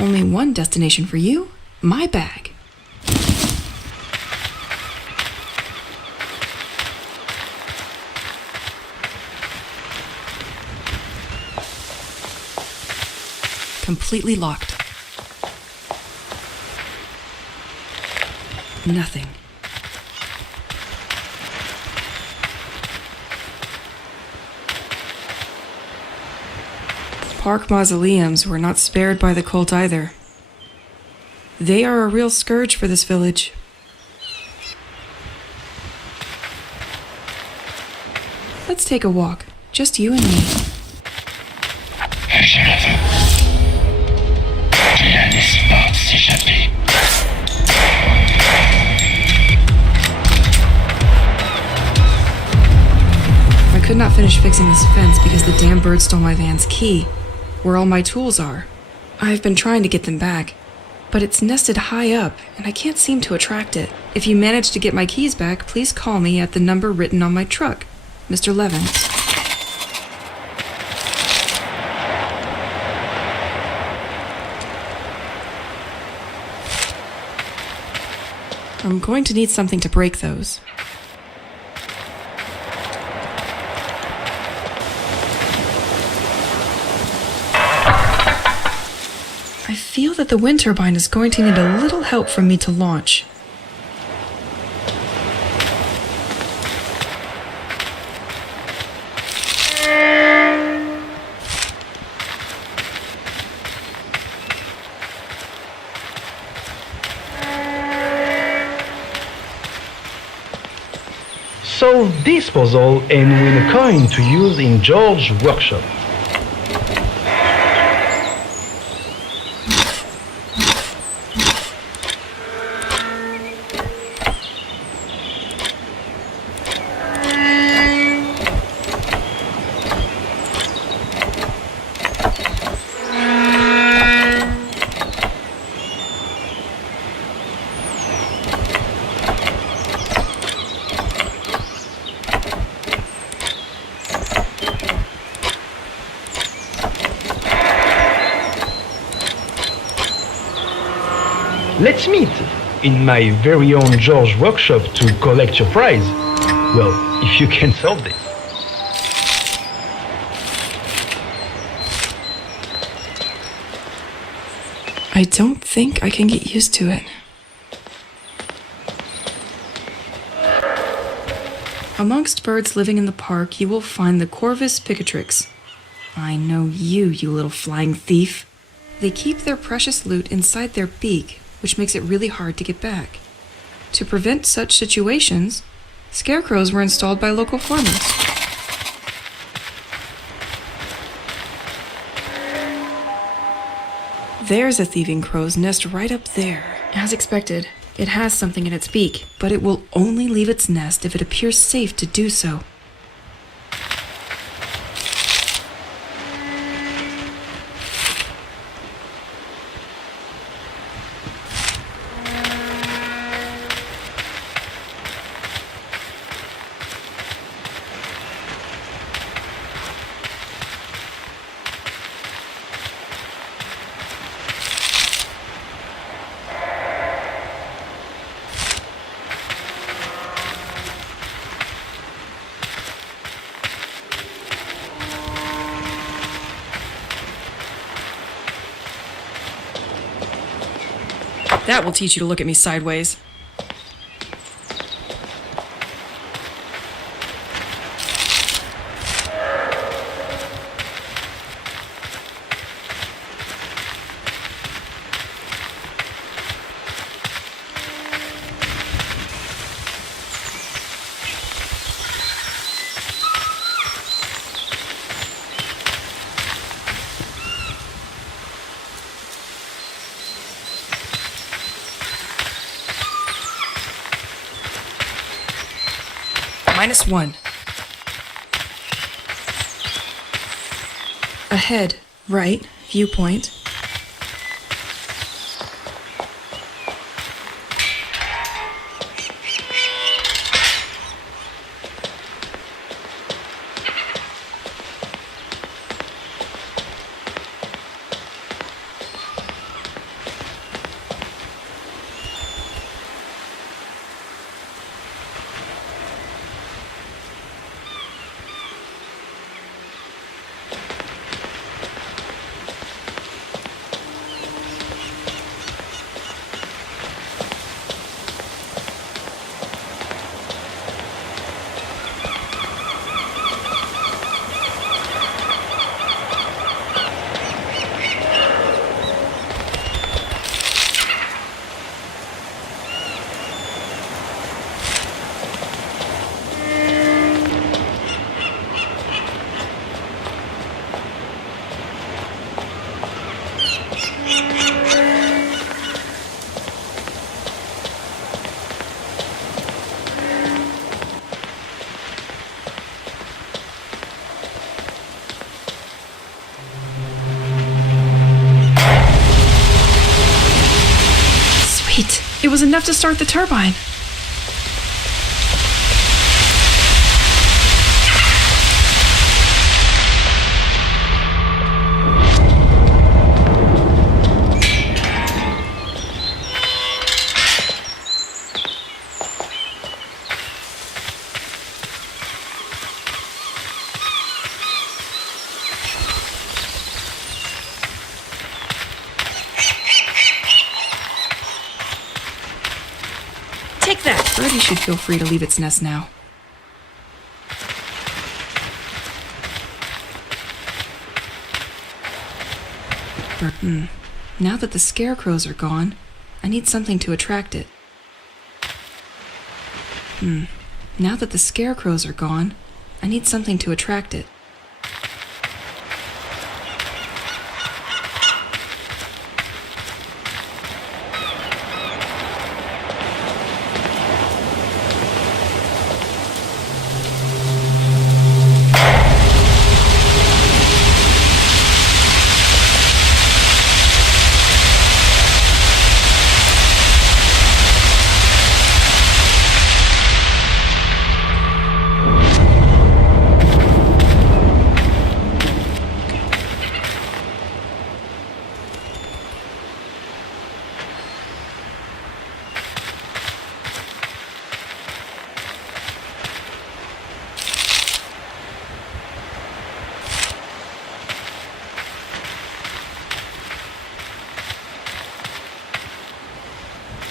Only one destination for you, my bag. Completely locked. Nothing. Park mausoleums were not spared by the cult either. They are a real scourge for this village. Let's take a walk, just you and me. Je l'avoue. Tu la laisses pas s'échapper. I could not finish fixing this fence because the damn bird stole my van's key, where all my tools are. I've been trying to get them back, but it's nested high up, and I can't seem to attract it. If you manage to get my keys back, please call me at the number written on my truck, Mr. Levins. I'm going to need something to break those. I feel that the wind turbine is going to need a little help from me to launch. Solve this puzzle and win a coin to use in George's workshop. Let's meet in my very own George workshop to collect your prize. Well, if you can solve this. I don't think I can get used to it. Amongst birds living in the park, you will find the Corvus picatrix. I know you, you little flying thief. They keep their precious loot inside their beak, which makes it really hard to get back. To prevent such situations, scarecrows were installed by local farmers. There's a thieving crow's nest right up there. As expected, it has something in its beak, but it will only leave its nest if it appears safe to do so. That will teach you to look at me sideways. -1. Ahead, right, viewpoint. Sweet. It was enough to start the turbine. Take that! Birdie should feel free to leave its nest now. Now that the scarecrows are gone, I need something to attract it. Now that the scarecrows are gone, I need something to attract it.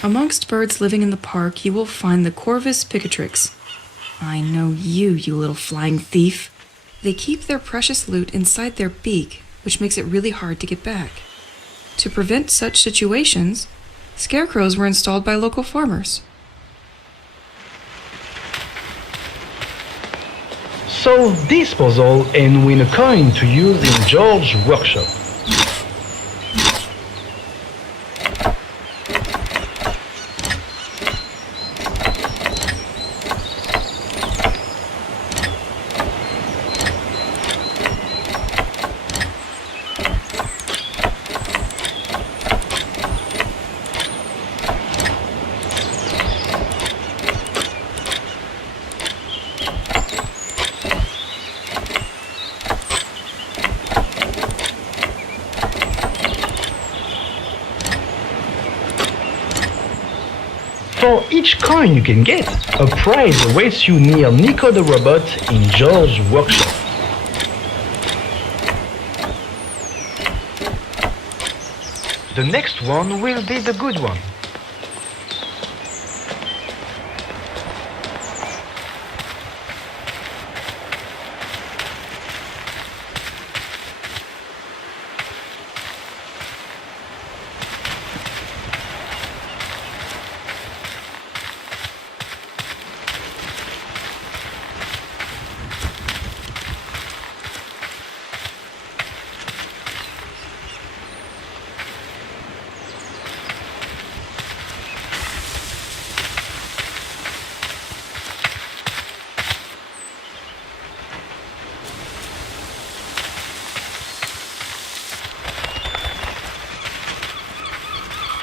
Amongst birds living in the park, you will find the Corvus picatrix. I know you, you little flying thief. They keep their precious loot inside their beak, which makes it really hard to get back. To prevent such situations, scarecrows were installed by local farmers. Solve this puzzle and win a coin to use in George's workshop. For each coin you can get, a prize awaits you near Nico the Robot in George's workshop. The next one will be the good one.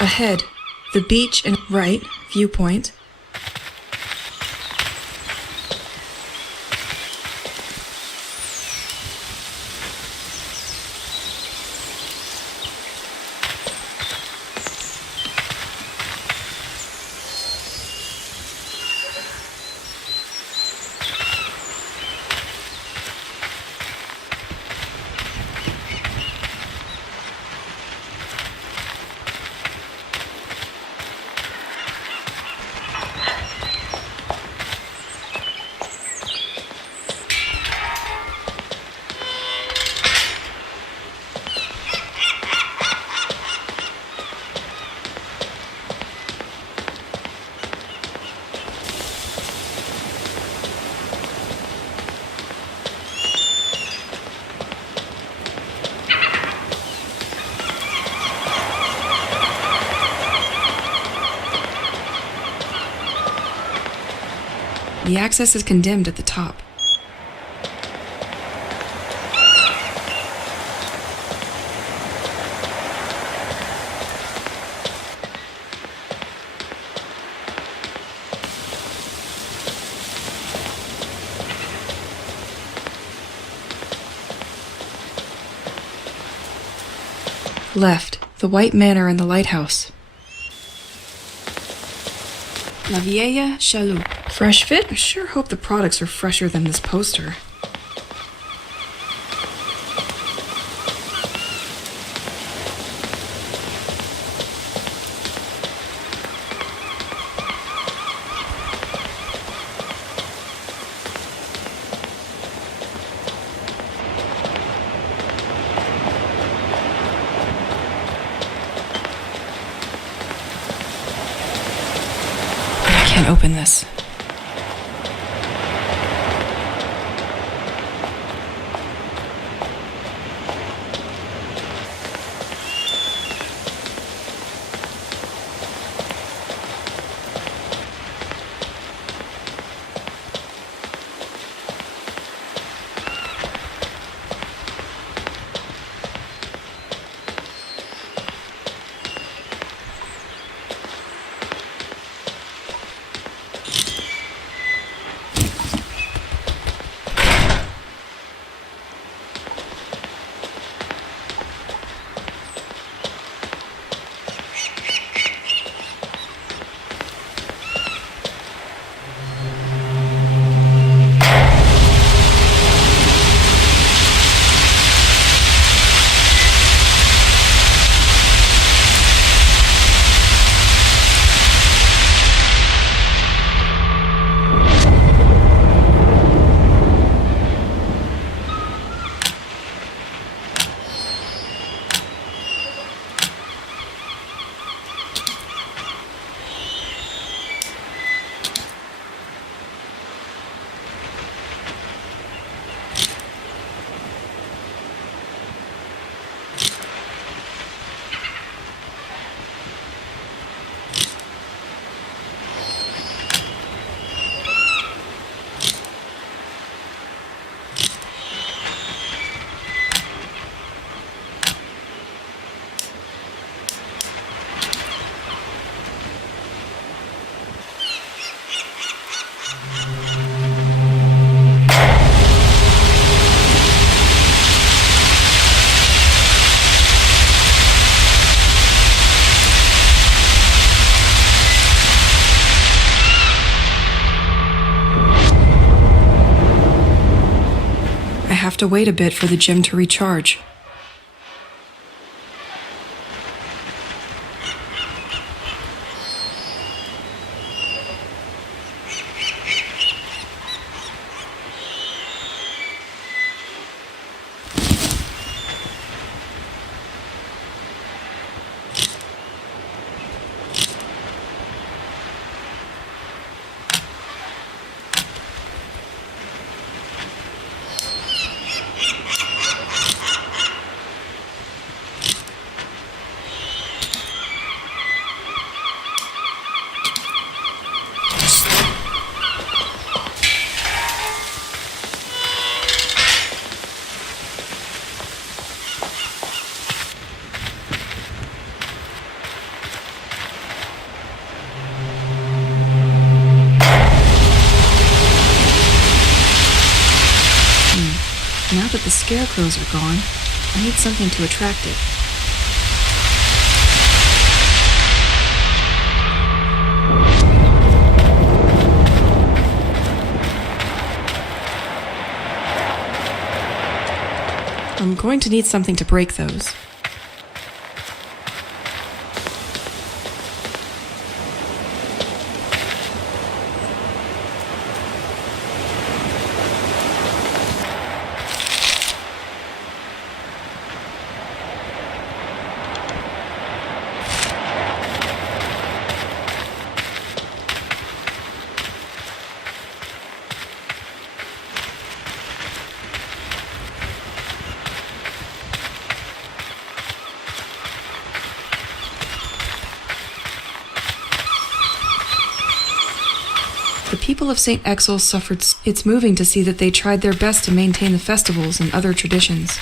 Ahead, the beach and right, viewpoint. The access is condemned at the top. Left, the White Manor and the lighthouse. La Vieille Chaloupe. Fresh fit? I sure hope the products are fresher than this poster. I can't open this. I have to wait a bit for the gym to recharge. Now that the scarecrows are gone, I need something to attract it. I'm going to need something to break those. The people of St. Exil suffered. It's moving to see that they tried their best to maintain the festivals and other traditions.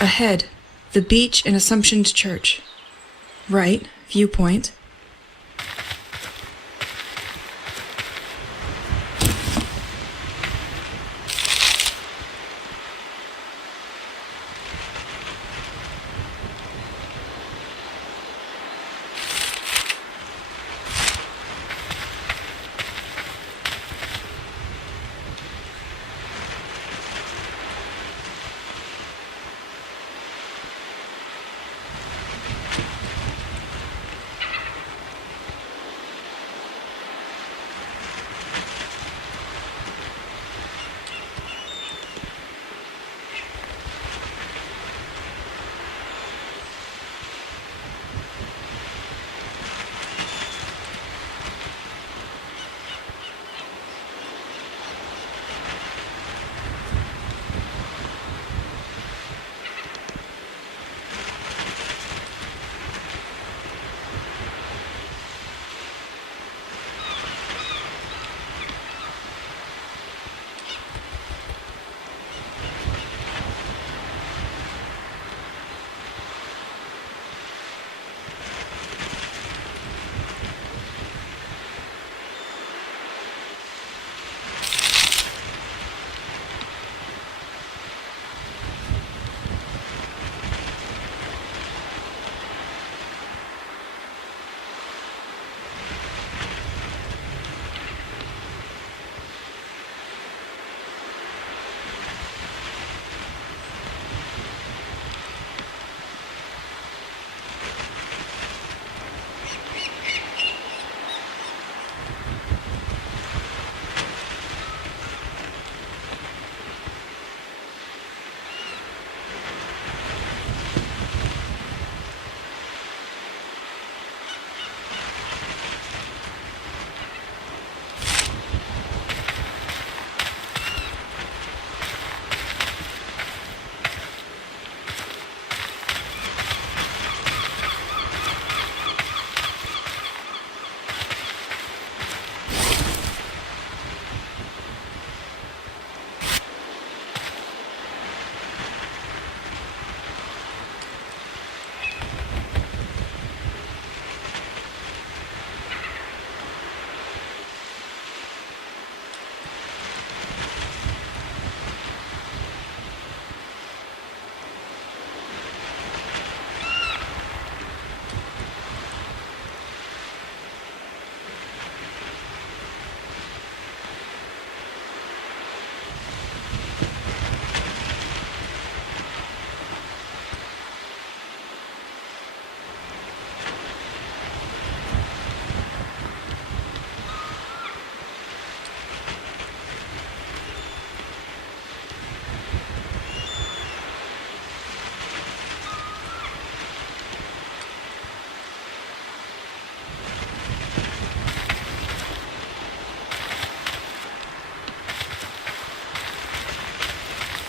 Ahead, the beach and Assumption Church. Right, viewpoint.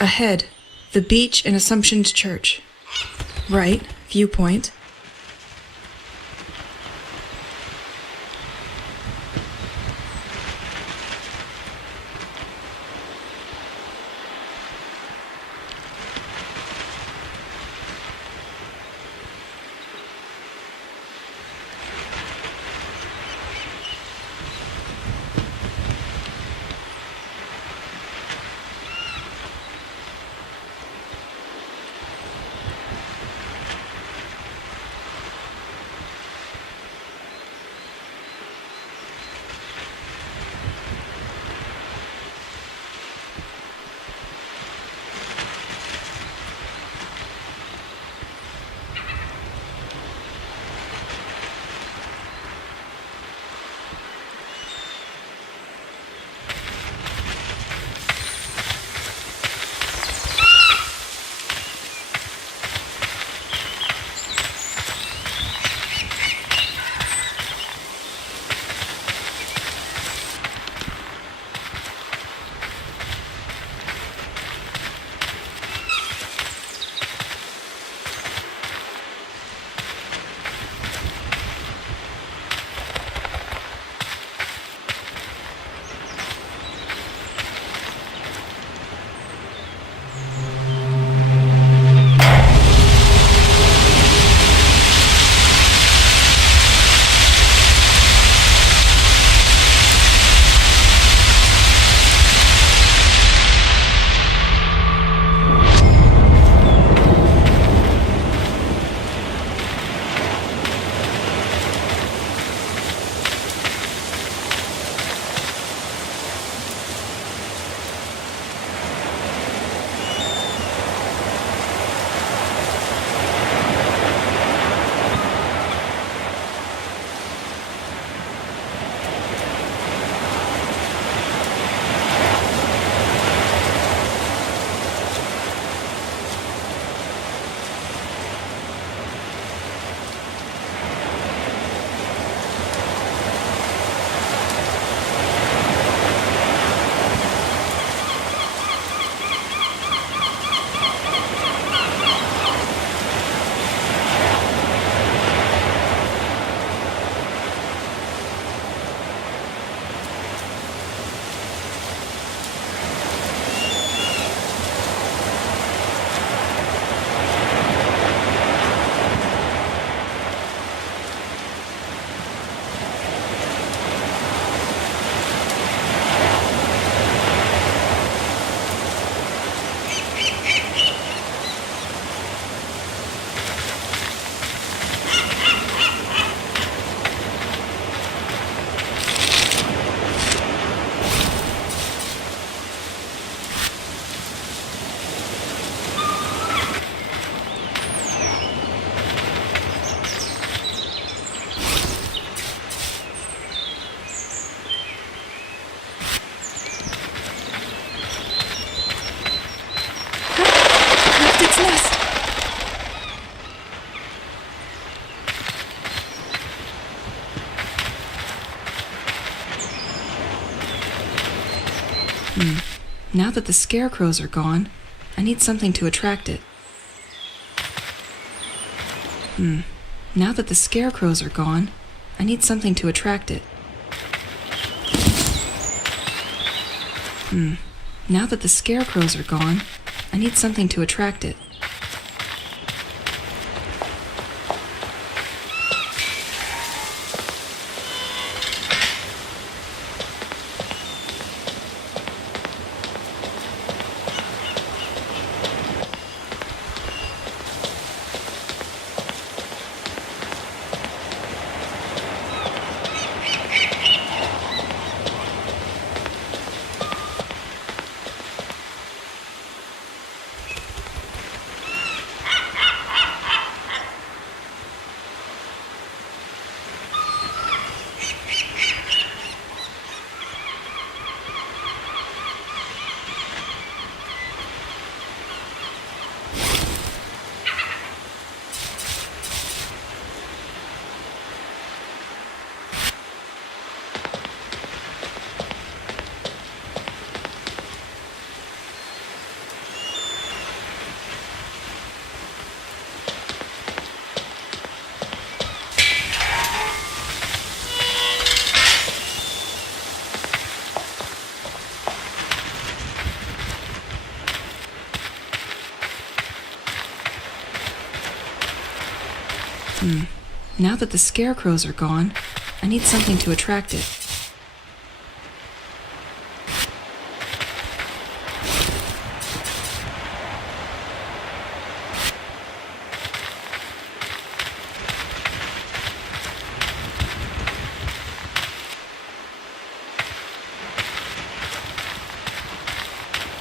Ahead, the beach and Assumption Church. Right, viewpoint. Now that the scarecrows are gone, I need something to attract it. Now that the scarecrows are gone, I need something to attract it. Now that the scarecrows are gone, I need something to attract it. Now that the scarecrows are gone, I need something to attract it.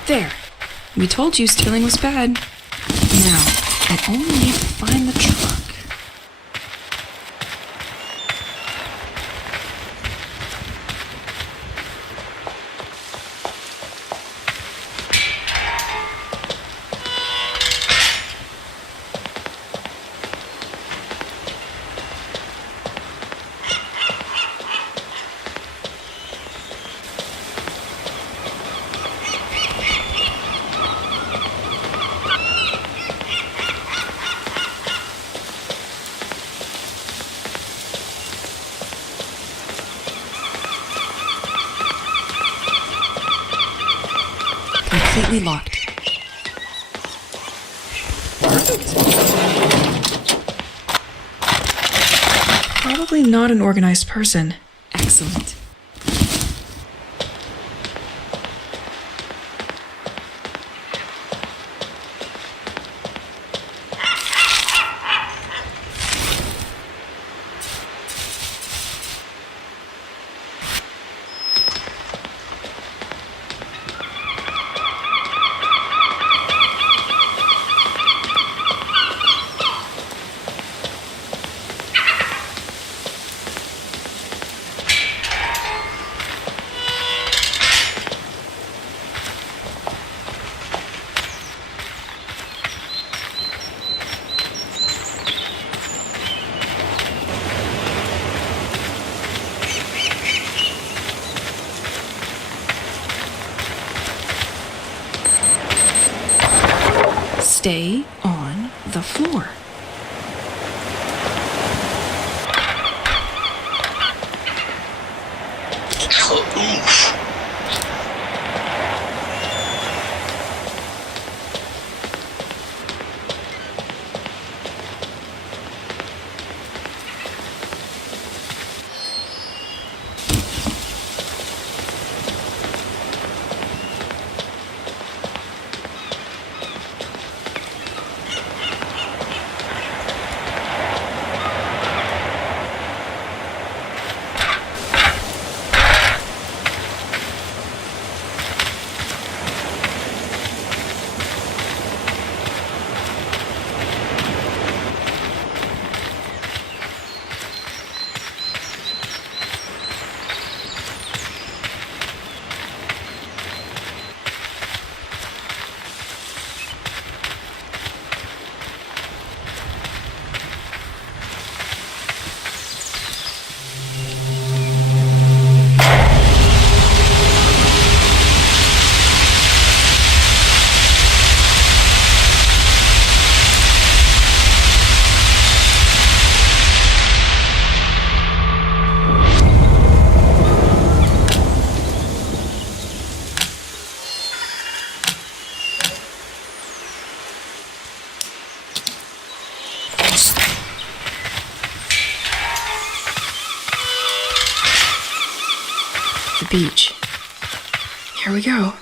There. We told you stealing was bad. Now, I only need to find the truck. Completely locked. Perfect. Probably not an organized person. Excellent. Stay on the floor. Trop ouf. The beach. Here we go.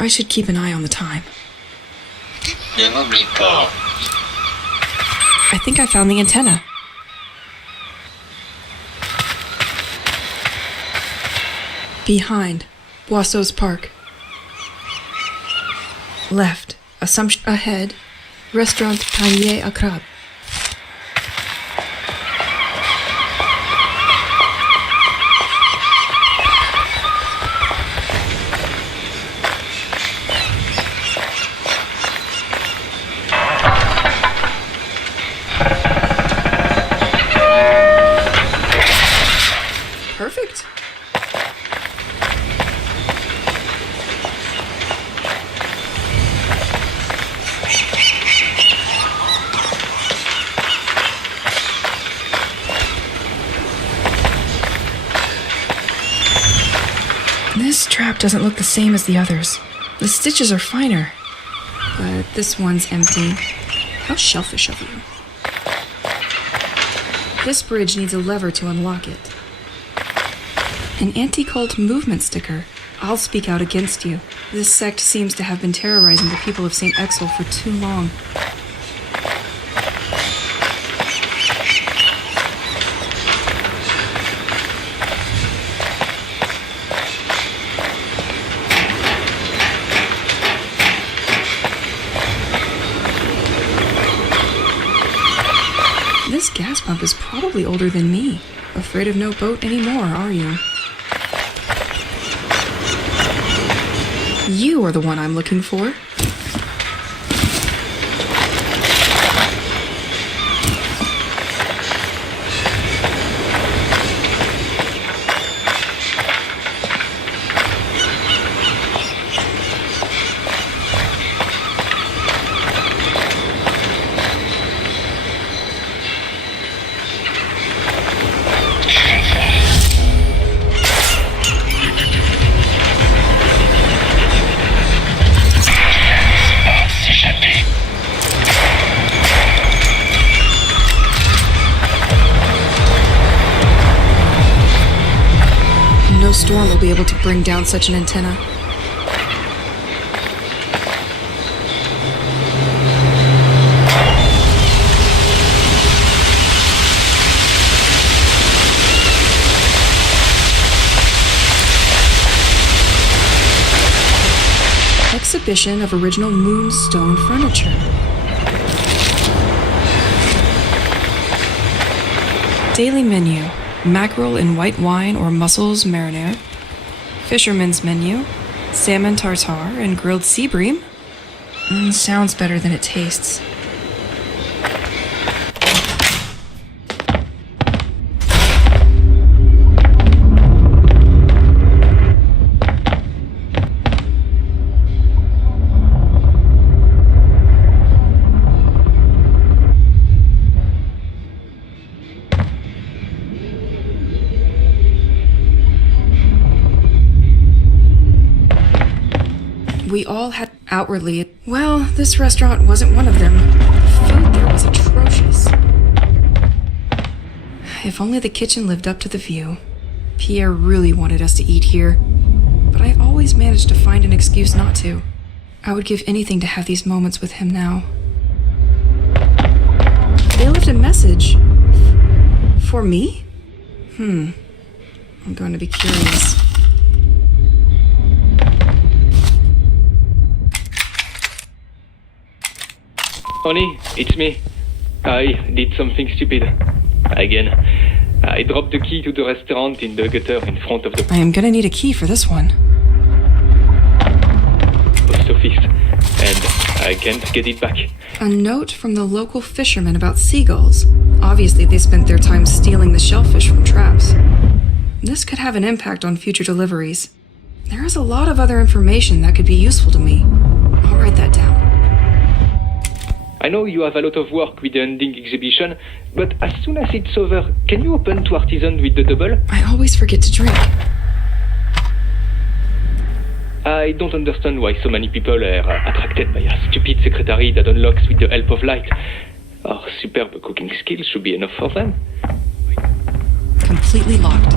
I should keep an eye on the time. Ne m'oublie pas. I think I found the antenna. Behind Boisseau's Park. Left, Assumption ahead, Restaurant Panier à Crabe. doesn't look the same as the others. The stitches are finer. But this one's empty. How shellfish of you. This bridge needs a lever to unlock it. An anti-cult movement sticker. I'll speak out against you. This sect seems to have been terrorizing the people of St. Exil for too long. This gas pump is probably older than me. Afraid of no boat anymore, are you? You are the one I'm looking for. No storm will be able to bring down such an antenna. Exhibition of original Moonstone furniture. Daily menu. Mackerel in white wine or mussels marinara. Fisherman's menu. Salmon tartare and grilled sea bream. Sounds better than it tastes. We all had outwardly. Well, this restaurant wasn't one of them. The food there was atrocious. If only the kitchen lived up to the view. Pierre really wanted us to eat here, but I always managed to find an excuse not to. I would give anything to have these moments with him now. They left a message. For me? I'm going to be curious. Honey, it's me. I did something stupid. Again. I dropped the key to the restaurant in the gutter in front of the I am gonna need a key for this one. post office, and I can't get it back. A note from the local fishermen about seagulls. Obviously, they spent their time stealing the shellfish from traps. This could have an impact on future deliveries. There is a lot of other information that could be useful to me. I'll write that down. I know you have a lot of work with the ending exhibition, but as soon as it's over, can you open to Artisan with the double? I always forget to drink. I don't understand why so many people are attracted by a stupid secretary that unlocks with the help of light. Our superb cooking skills should be enough for them. Completely locked.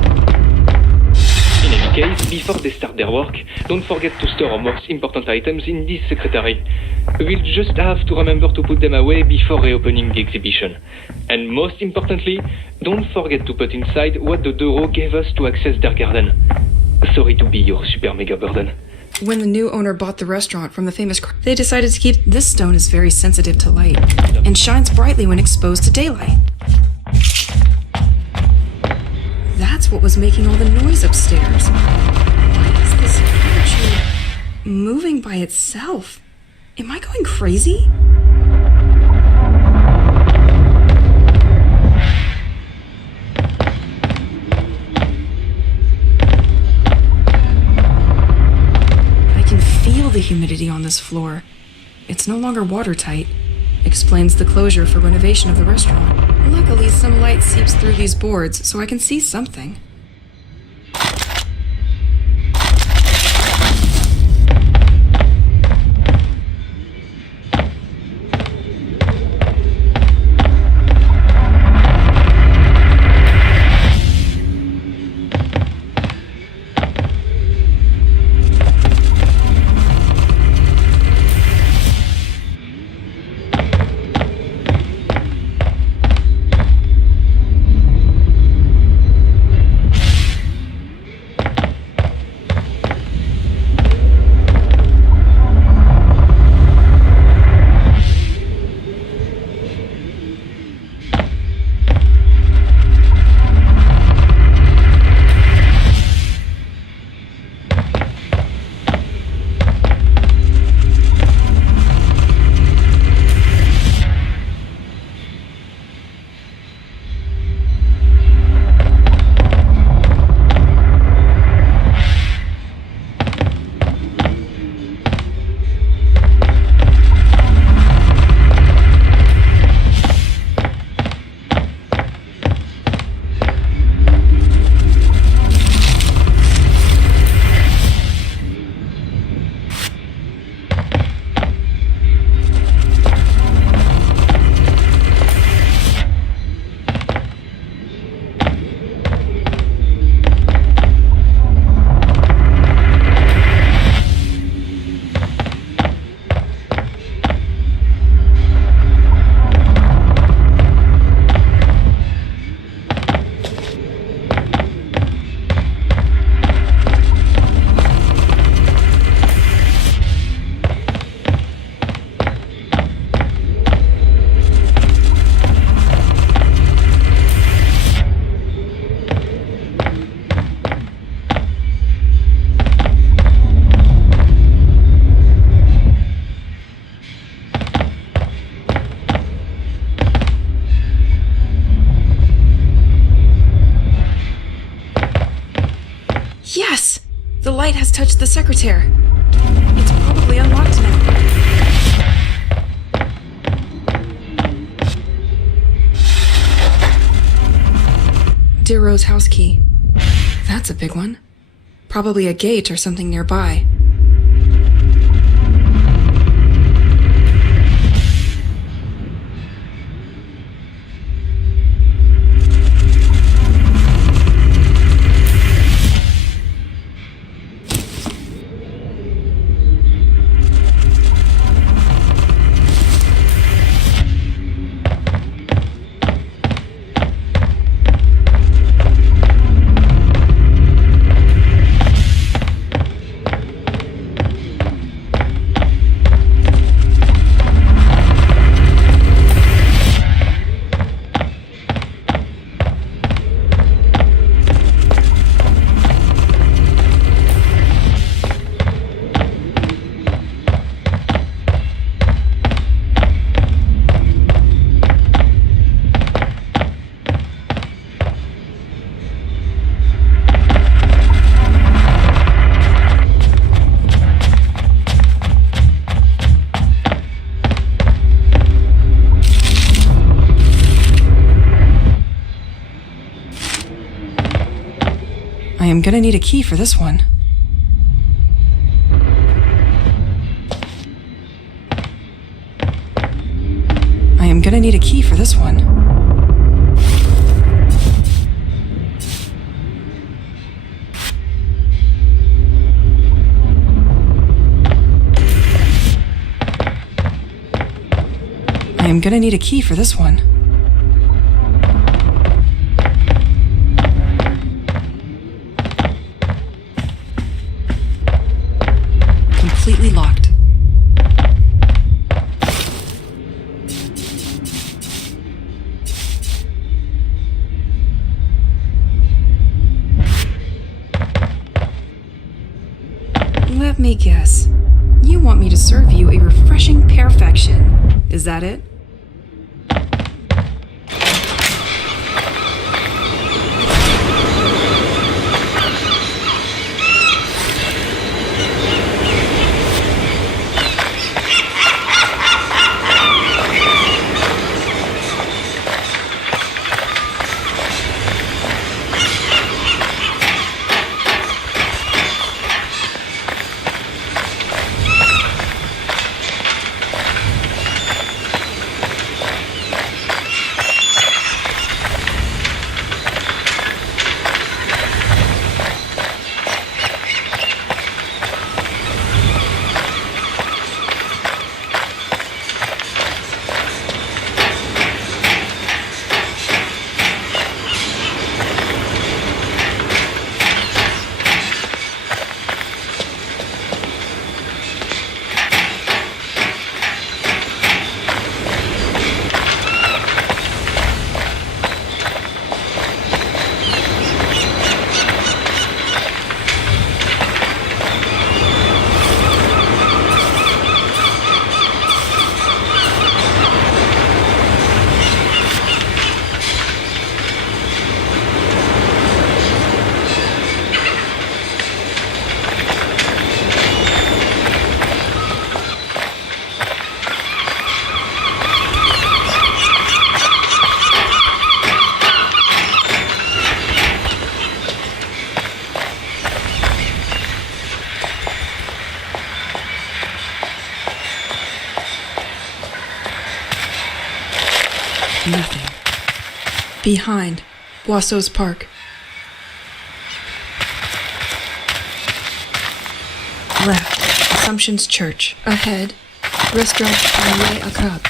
In any case, before they start their work, don't forget to store our most important items in this secretary. We'll just have to remember to put them away before reopening the exhibition. And most importantly, don't forget to put inside what the Doro gave us to access their garden. Sorry to be your super mega burden. When the new owner bought the restaurant from the famous they decided to keep this stone is very sensitive to light and shines brightly when exposed to daylight. That's what was making all the noise upstairs. Why is this furniture moving by itself? Am I going crazy? I can feel the humidity on this floor. It's no longer watertight. Explains the closure for renovation of the restaurant. Luckily, some light seeps through these boards, so I can see something. touched the secretaire. It's probably unlocked now. Dero's house key. That's a big one. Probably a gate or something nearby. I am gonna need a key for this one. I am gonna need a key for this one. I am gonna need a key for this one. Completely locked. Let me guess. You want me to serve you a refreshing perfection. Is that it? Nothing. Behind, Boisseau's Park. Left, Assumption's Church. Ahead, Restaurant Palais Acab.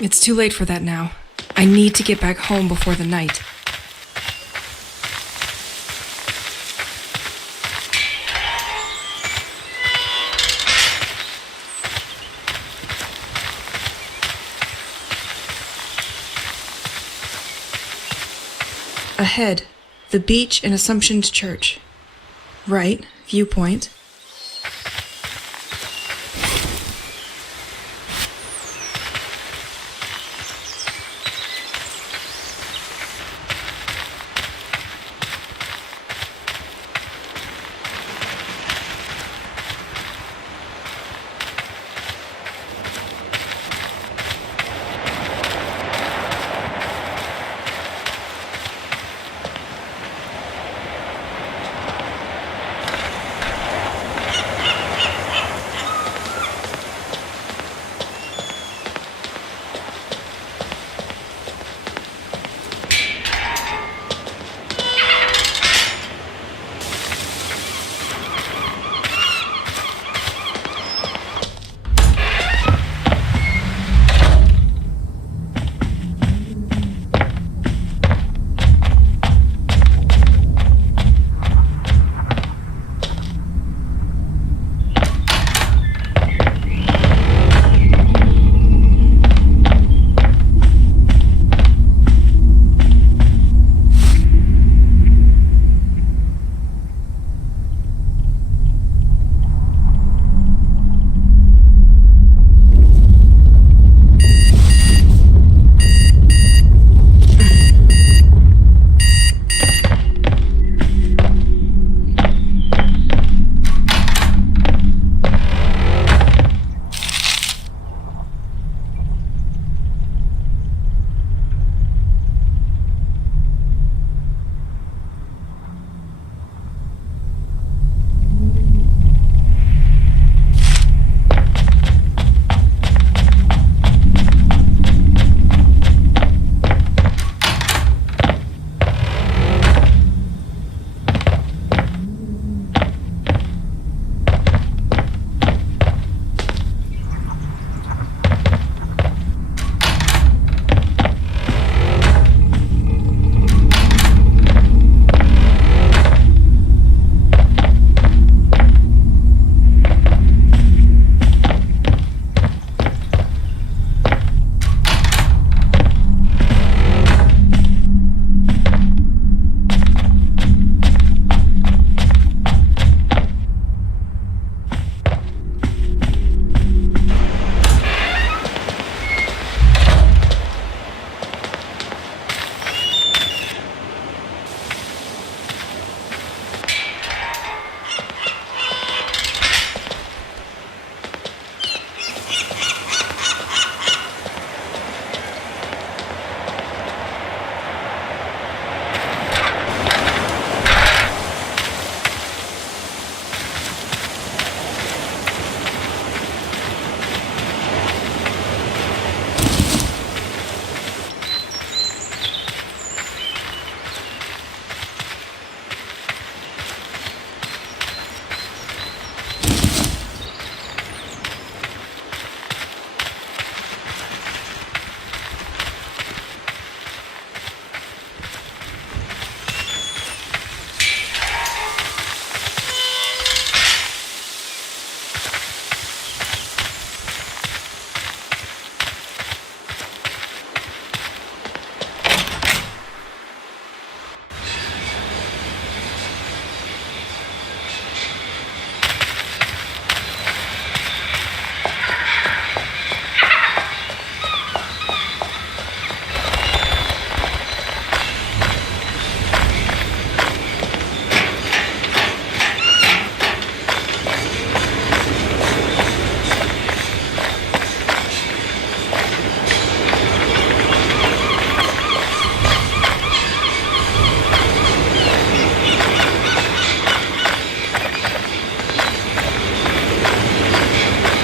It's too late for that now. I need to get back home before the night. Ahead, the beach and Assumption Church. Right, viewpoint.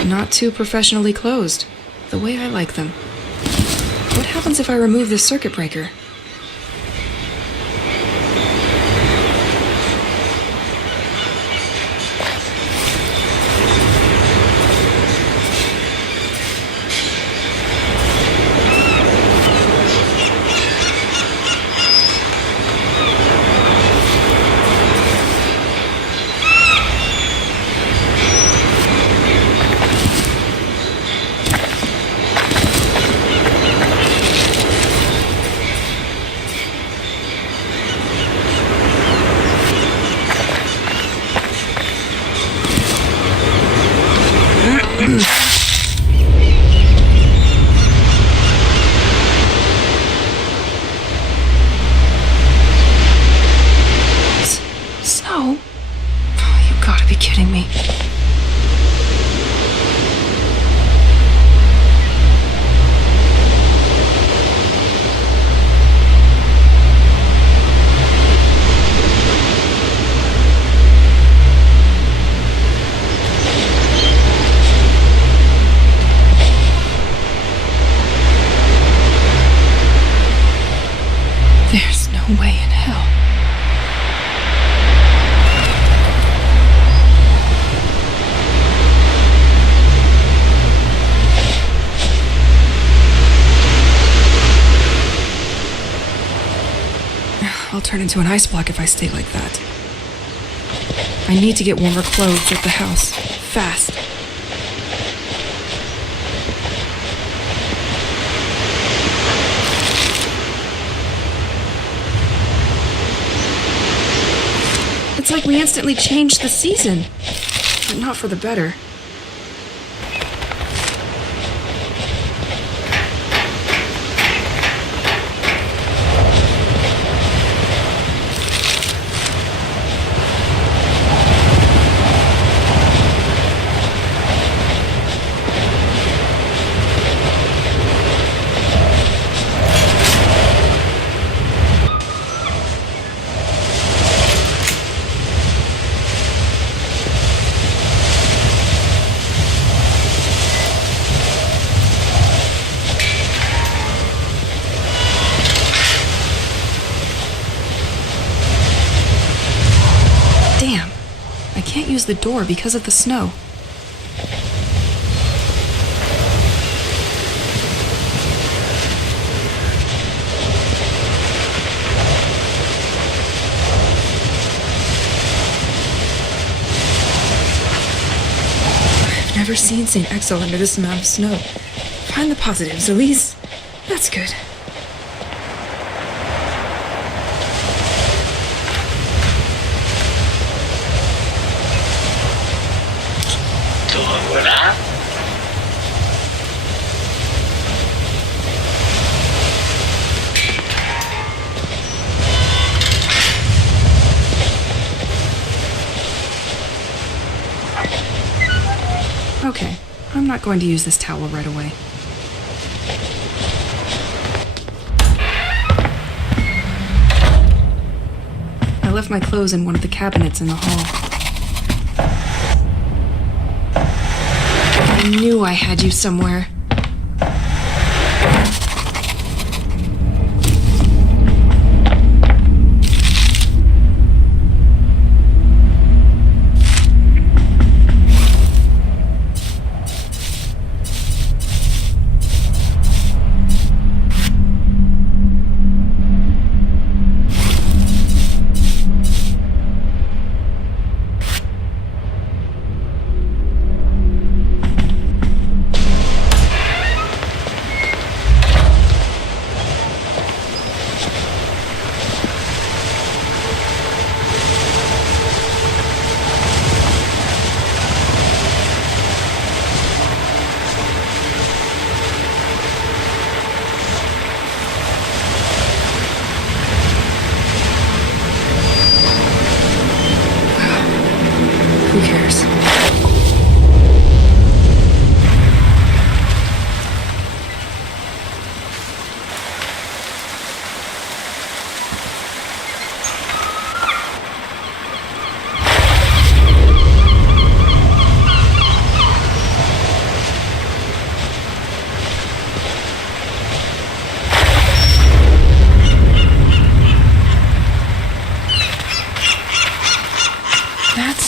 Not too professionally closed, the way I like them. What happens if I remove this circuit breaker? There's no way in hell. I'll turn into an ice block if I stay like that. I need to get warmer clothes at the house. Fast. It's like we instantly changed the season. But not for the better. Damn. I can't use the door because of the snow. I've never seen St. Exo under this amount of snow. Find the positives, Elise. That's good. Te revoilà. Okay, I'm not going to use this towel right away. I left my clothes in one of the cabinets in the hall. I knew I had you somewhere. Who cares?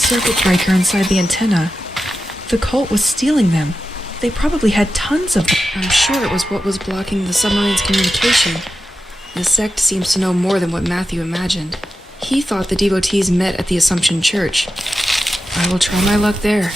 Circuit breaker inside the antenna. The cult was stealing them. They probably had tons of them. I'm sure it was what was blocking the submarine's communication. The sect seems to know more than what Matthew imagined. He thought the devotees met at the Assumption Church. I will try my luck there.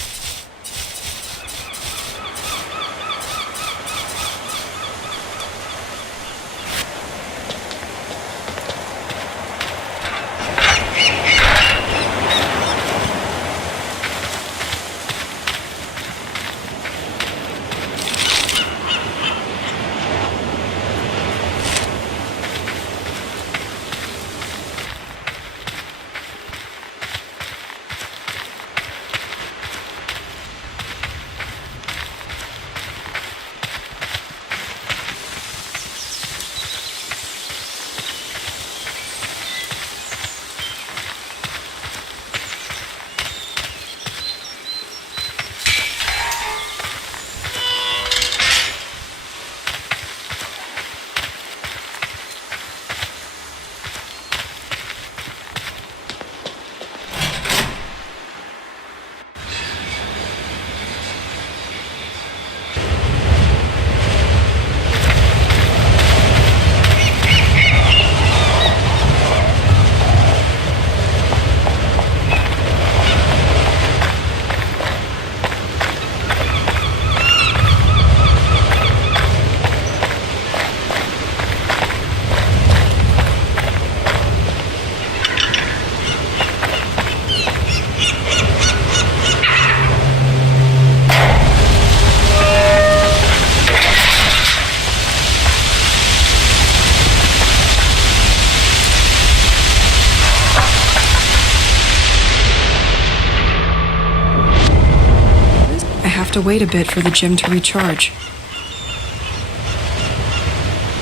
have to wait a bit for the gym to recharge.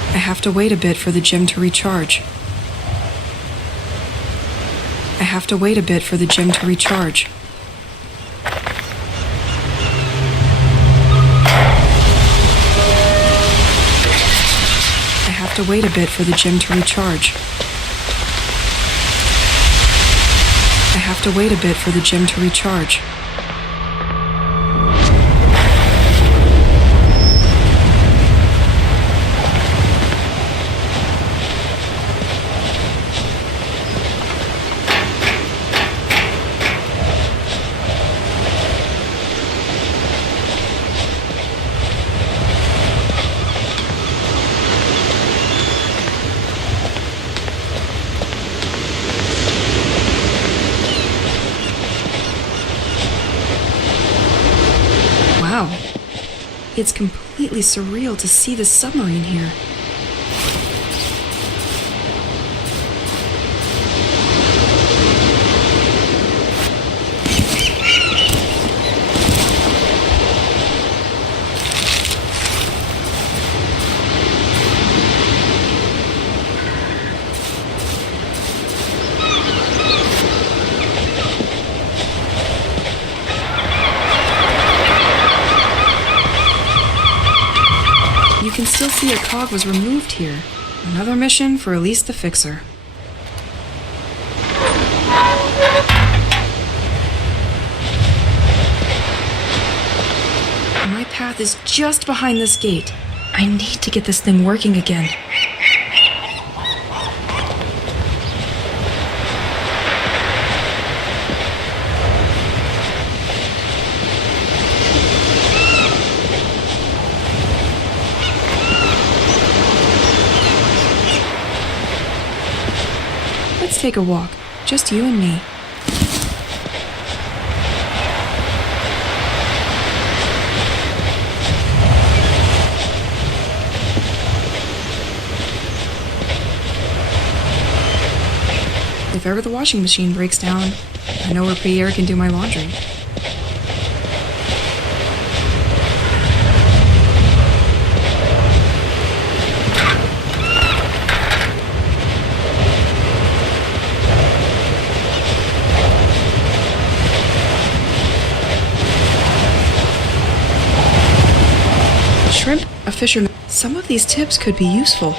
I have to wait a bit for the gym to recharge. I have to wait a bit for the gym to recharge. I have to wait a bit for the gym to recharge. I have to wait a bit for the gym to recharge. Wow. It's completely surreal to see the submarine here. You can still see a cog was removed here. Another mission for Elise the Fixer. My path is just behind this gate. I need to get this thing working again. Let's take a walk. Just you and me. If ever the washing machine breaks down, I know where Pierre can do my laundry. Shrimp, a fisherman. Some of these tips could be useful.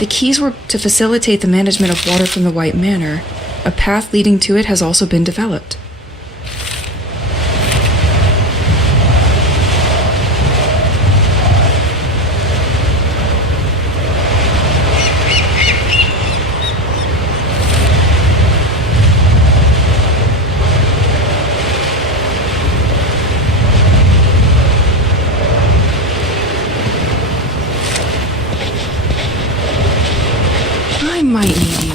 The keys were to facilitate the management of water from the White Manor. A path leading to it has also been developed. I might need you.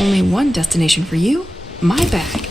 Only one destination for you, my bag.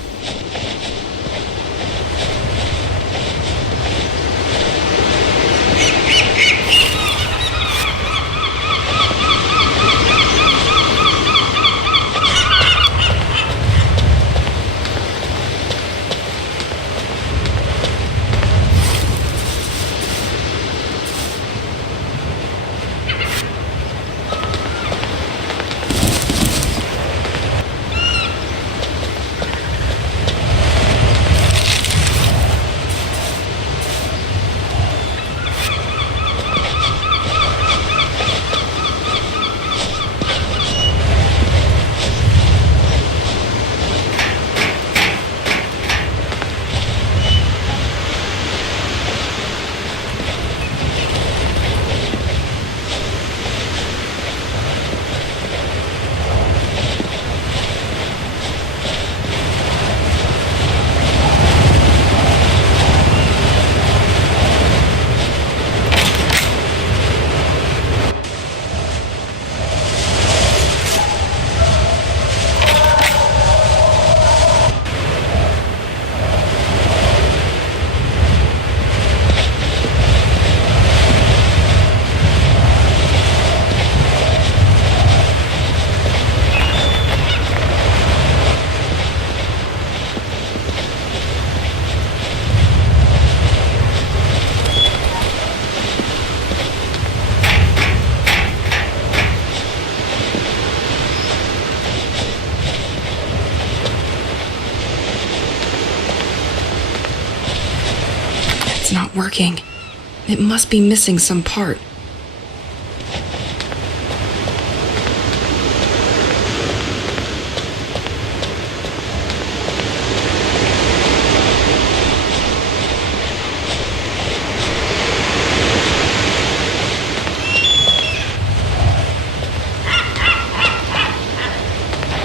not working. It must be missing some part.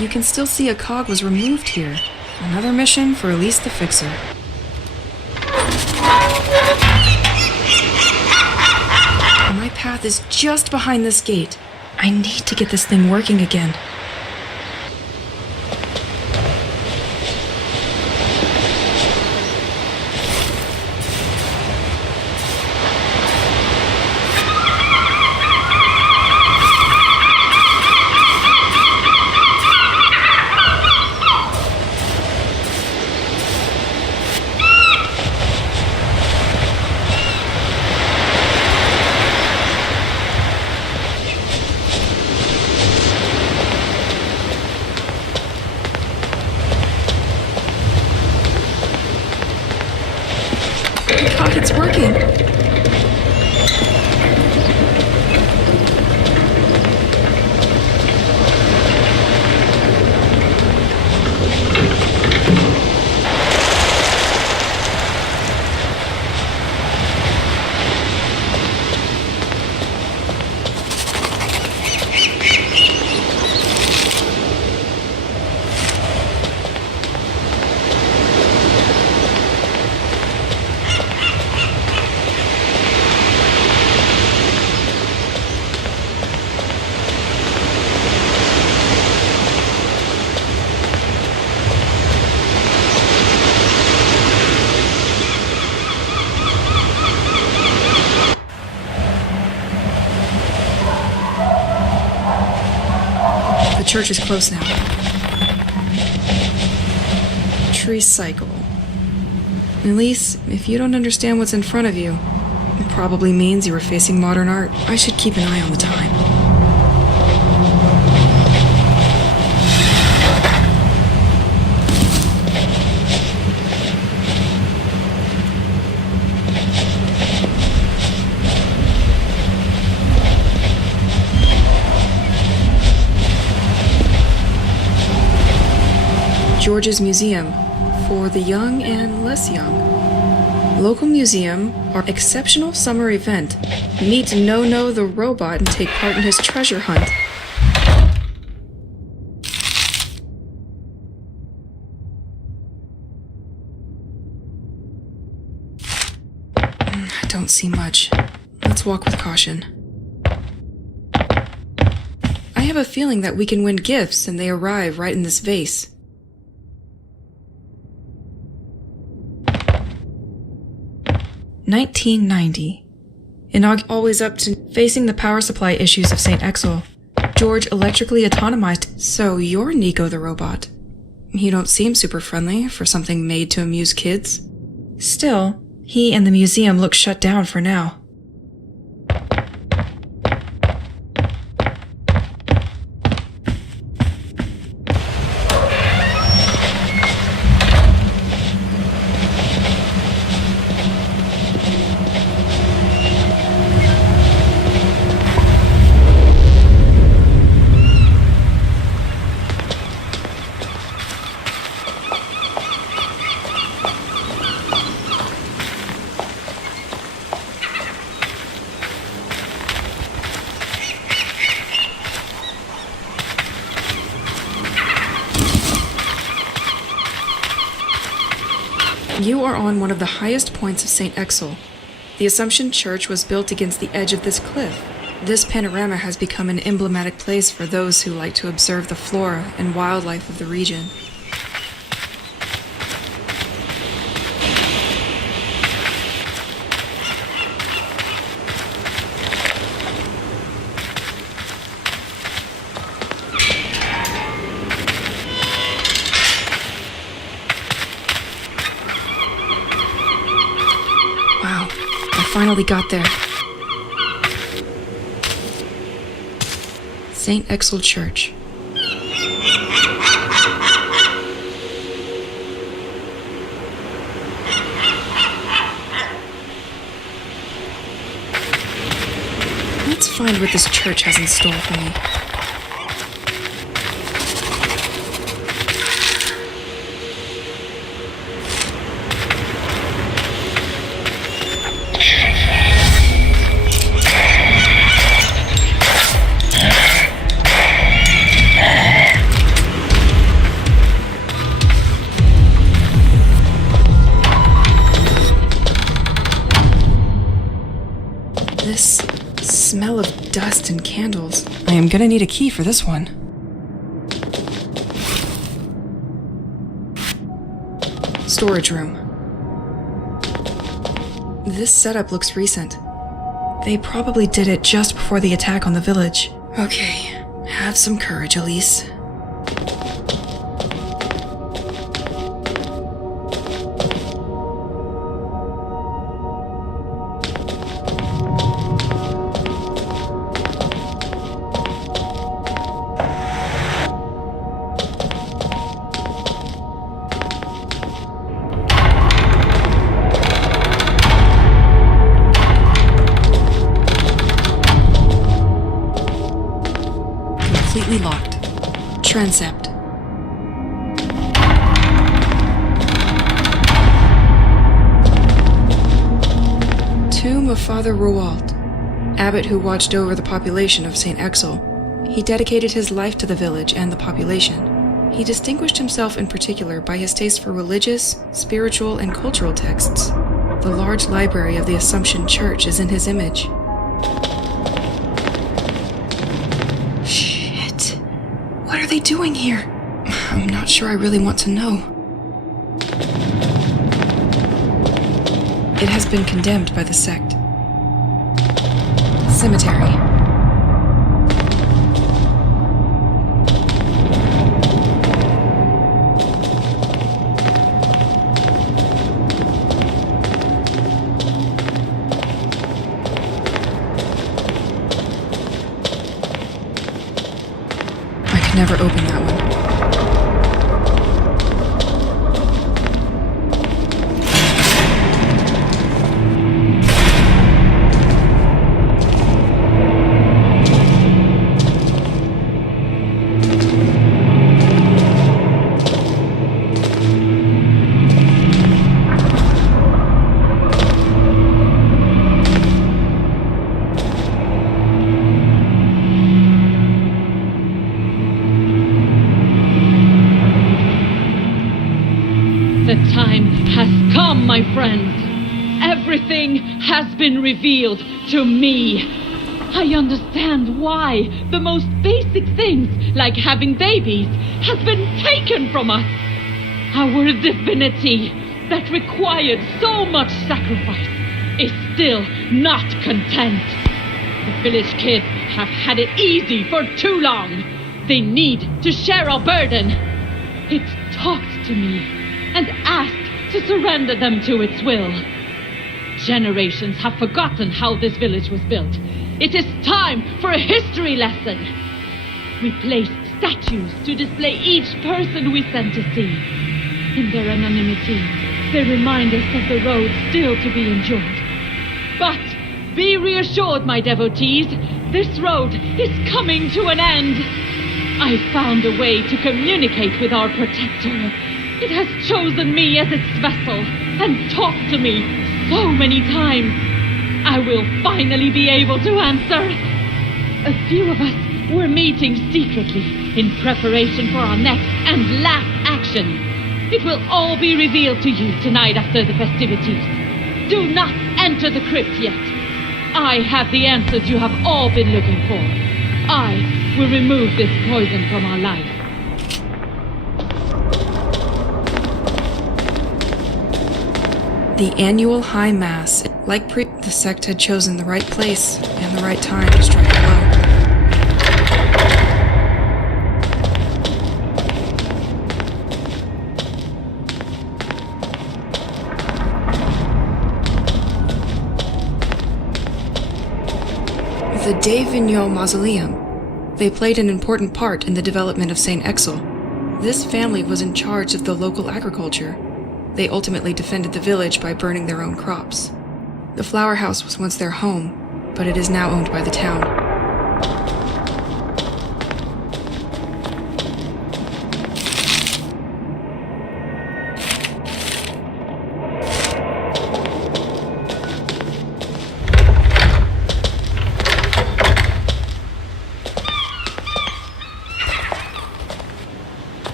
You can still see a cog was removed here. Another mission for Elise the Fixer. My path is just behind this gate. I need to get this thing working again. It's working. The church is close now. Tree cycle. Elise, if you don't understand what's in front of you, it probably means you are facing modern art. I should keep an eye on the time. George's Museum, for the young and less young. Local museum, our exceptional summer event. Meet No-No the robot and take part in his treasure hunt. I don't see much. Let's walk with caution. I have a feeling that we can win gifts and they arrive right in this vase. $19.90. Always up to facing the power supply issues of St. Exel. George electrically autonomized, so you're Nico the robot. You don't seem super friendly for something made to amuse kids. Still, he and the museum look shut down for now. You are on one of the highest points of St. Exel. The Assumption Church was built against the edge of this cliff. This panorama has become an emblematic place for those who like to observe the flora and wildlife of the region. Finally got there. St. Exel Church. find what this church has in store for me. This smell of dust and candles. I am gonna need a key for this one. Storage room. This setup looks recent. They probably did it just before the attack on the village. Okay, have some courage, Elise. Completely locked. Transept. Tomb of Father Roald, abbot who watched over the population of St. Exel. He dedicated his life to the village and the population. He distinguished himself in particular by his taste for religious, spiritual, and cultural texts. The large library of the Assumption Church is in his image. What are they doing here? I'm not sure I really want to know. It has been condemned by the sect. Cemetery. Never open that one. The time has come, my friends. Everything has been revealed to me. I understand why the most basic things, like having babies, has been taken from us. Our divinity, that required so much sacrifice, is still not content. The village kids have had it easy for too long. They need to share our burden. It talked to me and asked to surrender them to its will. Generations have forgotten how this village was built. It is time for a history lesson. We placed statues to display each person we sent to see. In their anonymity, they remind us of the road still to be endured. But be reassured, my devotees, this road is coming to an end. I found a way to communicate with our protector. It has chosen me as its vessel and talked to me so many times. I will finally be able to answer. A few of us were meeting secretly in preparation for our next and last action. It will all be revealed to you tonight after the festivities. Do not enter the crypt yet. I have the answers you have all been looking for. I will remove this poison from our life. The annual High Mass. Like the sect had chosen the right place and the right time to strike a blow. The De Vignaux Mausoleum. They played an important part in the development of St. Exel. This family was in charge of the local agriculture. They ultimately defended the village by burning their own crops. The flower house was once their home, but it is now owned by the town.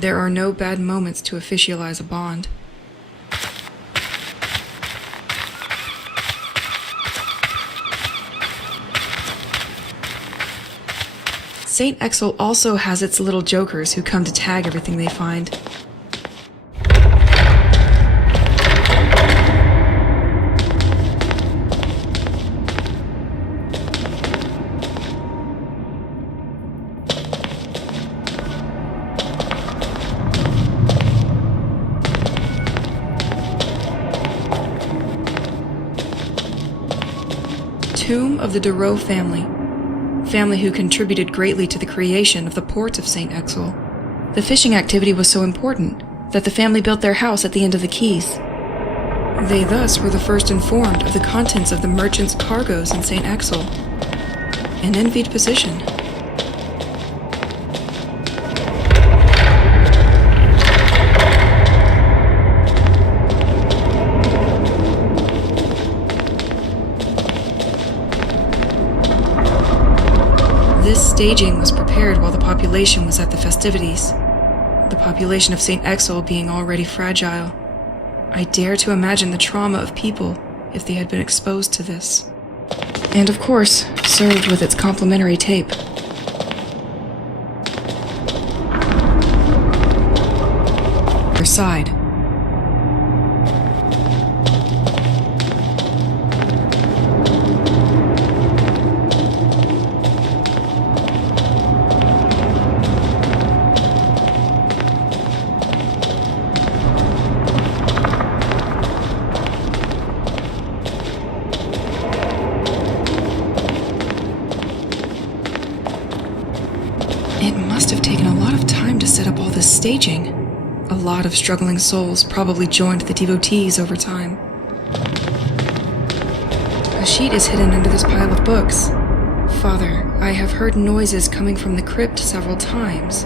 There are no bad moments to officialize a bond. St. Exel also has its little jokers who come to tag everything they find. Tomb of the Dureau family who contributed greatly to the creation of the port of St. Exel. The fishing activity was so important that the family built their house at the end of the quays. They thus were the first informed of the contents of the merchants' cargoes in St. Exel. An envied position. This staging was prepared while the population was at the festivities, the population of St. Exel being already fragile. I dare to imagine the trauma of people if they had been exposed to this. And of course, served with its complimentary tape. Her side. It must have taken a lot of time to set up all this staging. A lot of struggling souls probably joined the devotees over time. A sheet is hidden under this pile of books. Father, I have heard noises coming from the crypt several times.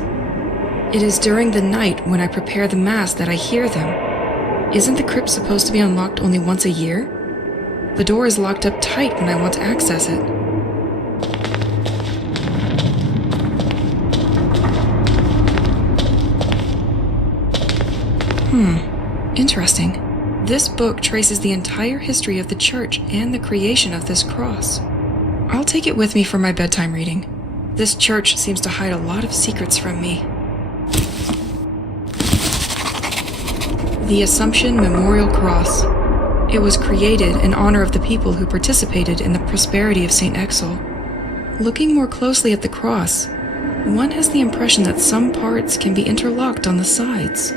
It is during the night when I prepare the Mass that I hear them. Isn't the crypt supposed to be unlocked only once a year? The door is locked up tight when I want to access it. Interesting. This book traces the entire history of the church and the creation of this cross. I'll take it with me for my bedtime reading. This church seems to hide a lot of secrets from me. The Assumption Memorial Cross. It was created in honor of the people who participated in the prosperity of St. Exel. Looking more closely at the cross, one has the impression that some parts can be interlocked on the sides.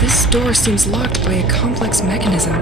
This door seems locked by a complex mechanism.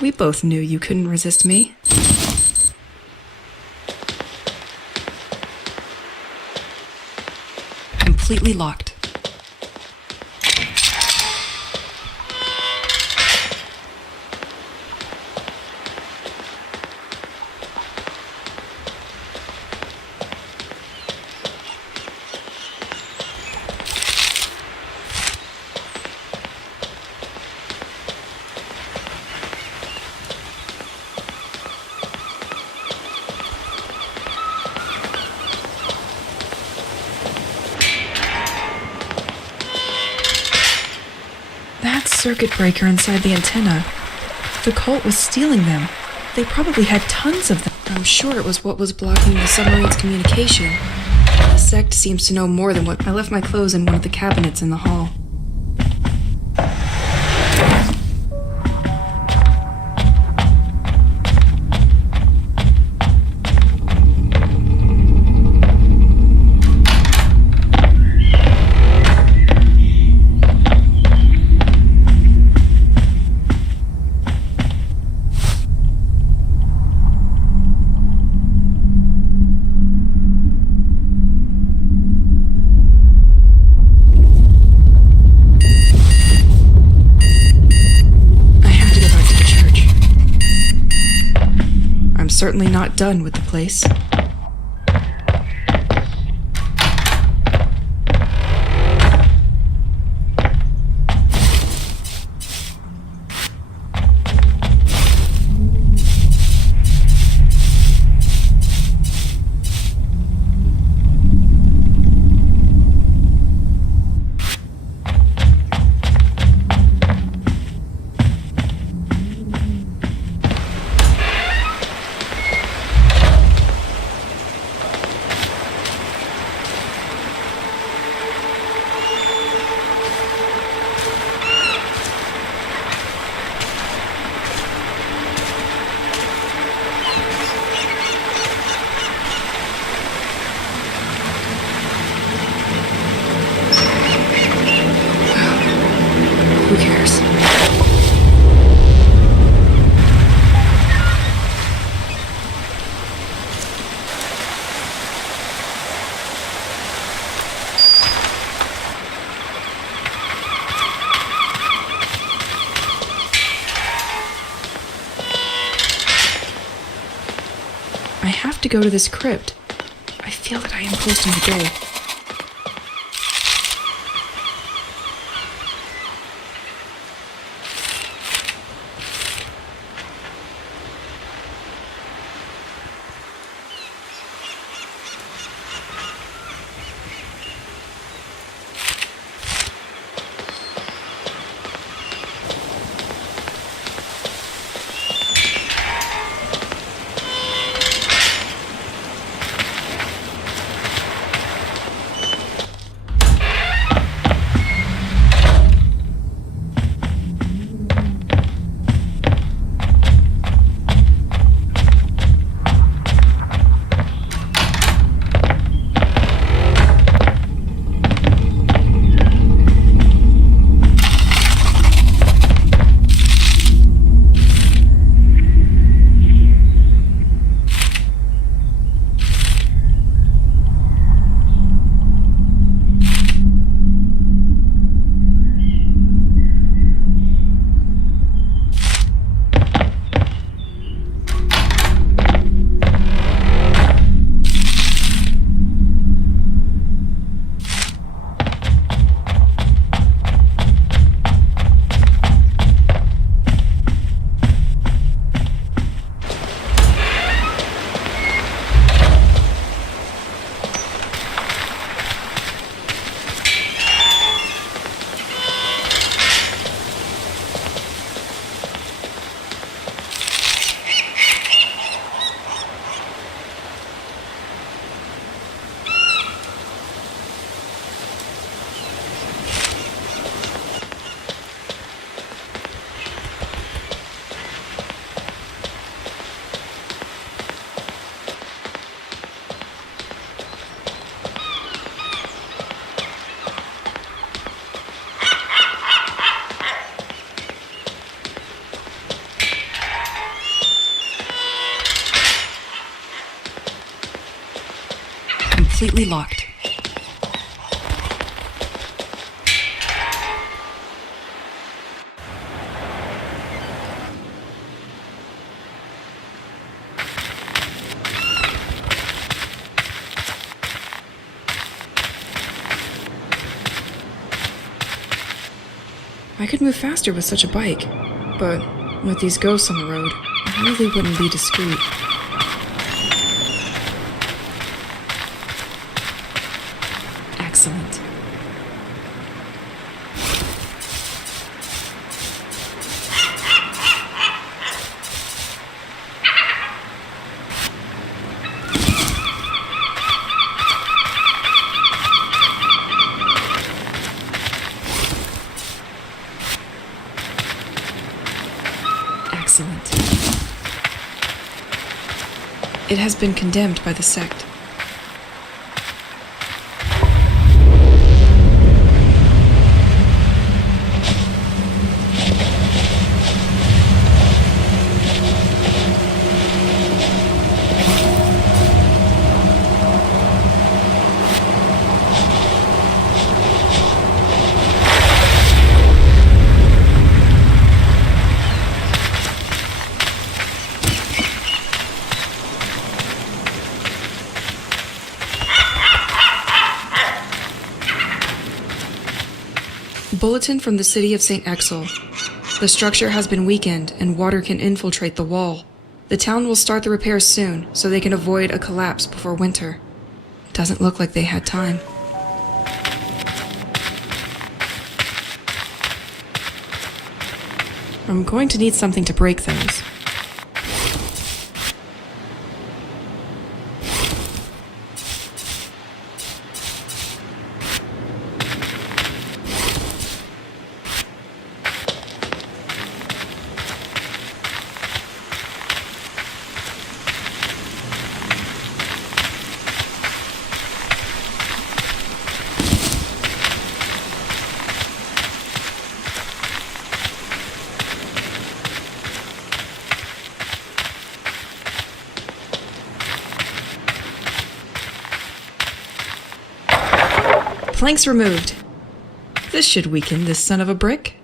We both knew you couldn't resist me. Completely locked. That circuit breaker inside the antenna. The cult was stealing them. They probably had tons of them. I'm sure it was what was blocking the submarine's communication. The sect seems to know more than what. I left my clothes in one of the cabinets in the hall. Certainly not done with the place. Who cares? I have to go to this crypt. I feel that I am close to my goal. completely locked. I could move faster with such a bike, but with these ghosts on the road, I really wouldn't be discreet. Excellent. Excellent. It has been condemned by the sect. Bulletin from the city of St. Exel. The structure has been weakened and water can infiltrate the wall. The town will start the repairs soon so they can avoid a collapse before winter. Doesn't look like they had time. I'm going to need something to break those. Planks removed. This should weaken this son of a brick.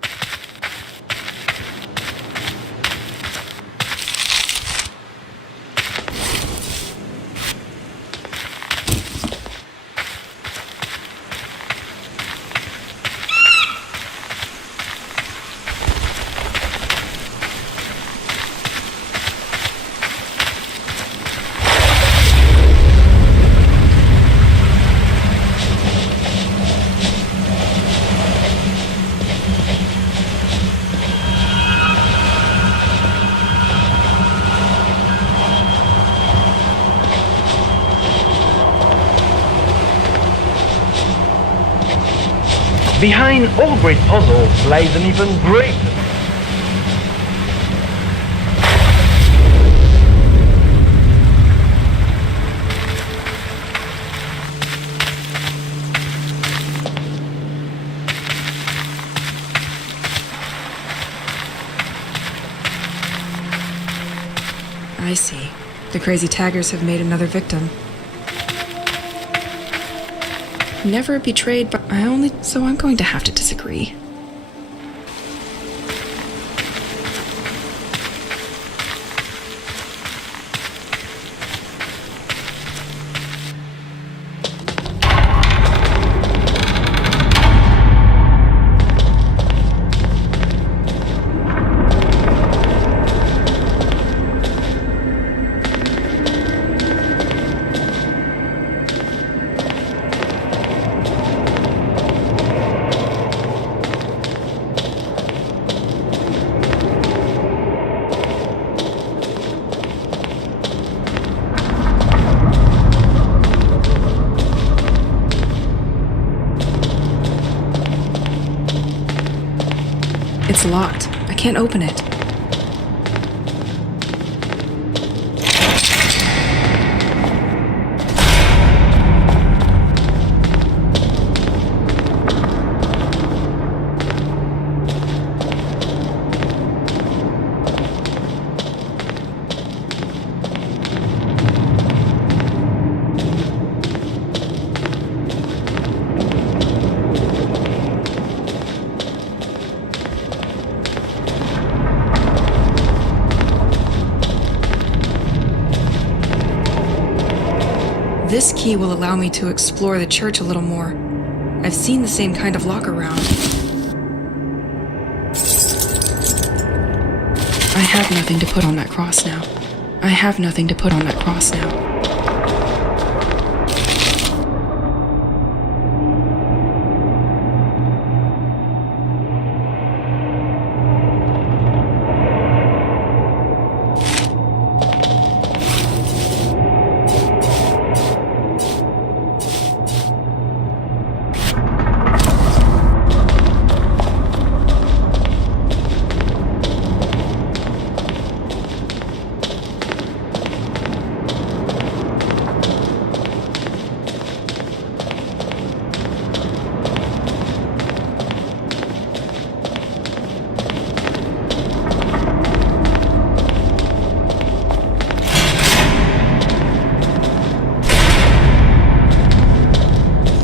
Behind all great puzzles lies an even greater. I see. The crazy taggers have made another victim. Never betrayed, but so I'm going to have to disagree. It's locked. I can't open it. This key will allow me to explore the church a little more. I've seen the same kind of lock around. I have nothing to put on that cross now. I have nothing to put on that cross now.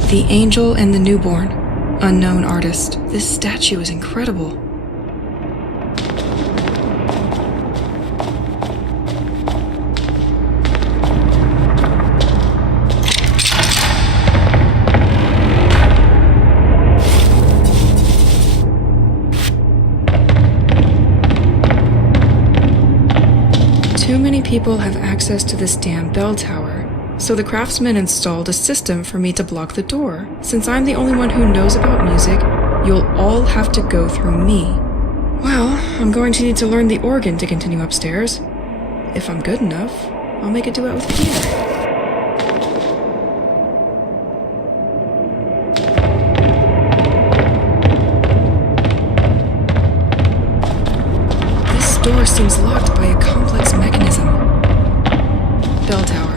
The Angel and the Newborn, unknown artist. This statue is incredible. Too many people have access to this damn bell tower. So the craftsman installed a system for me to block the door. Since I'm the only one who knows about music, you'll all have to go through me. Well, I'm going to need to learn the organ to continue upstairs. If I'm good enough, I'll make a duet with Pierre. This door seems locked by a complex mechanism. Bell tower.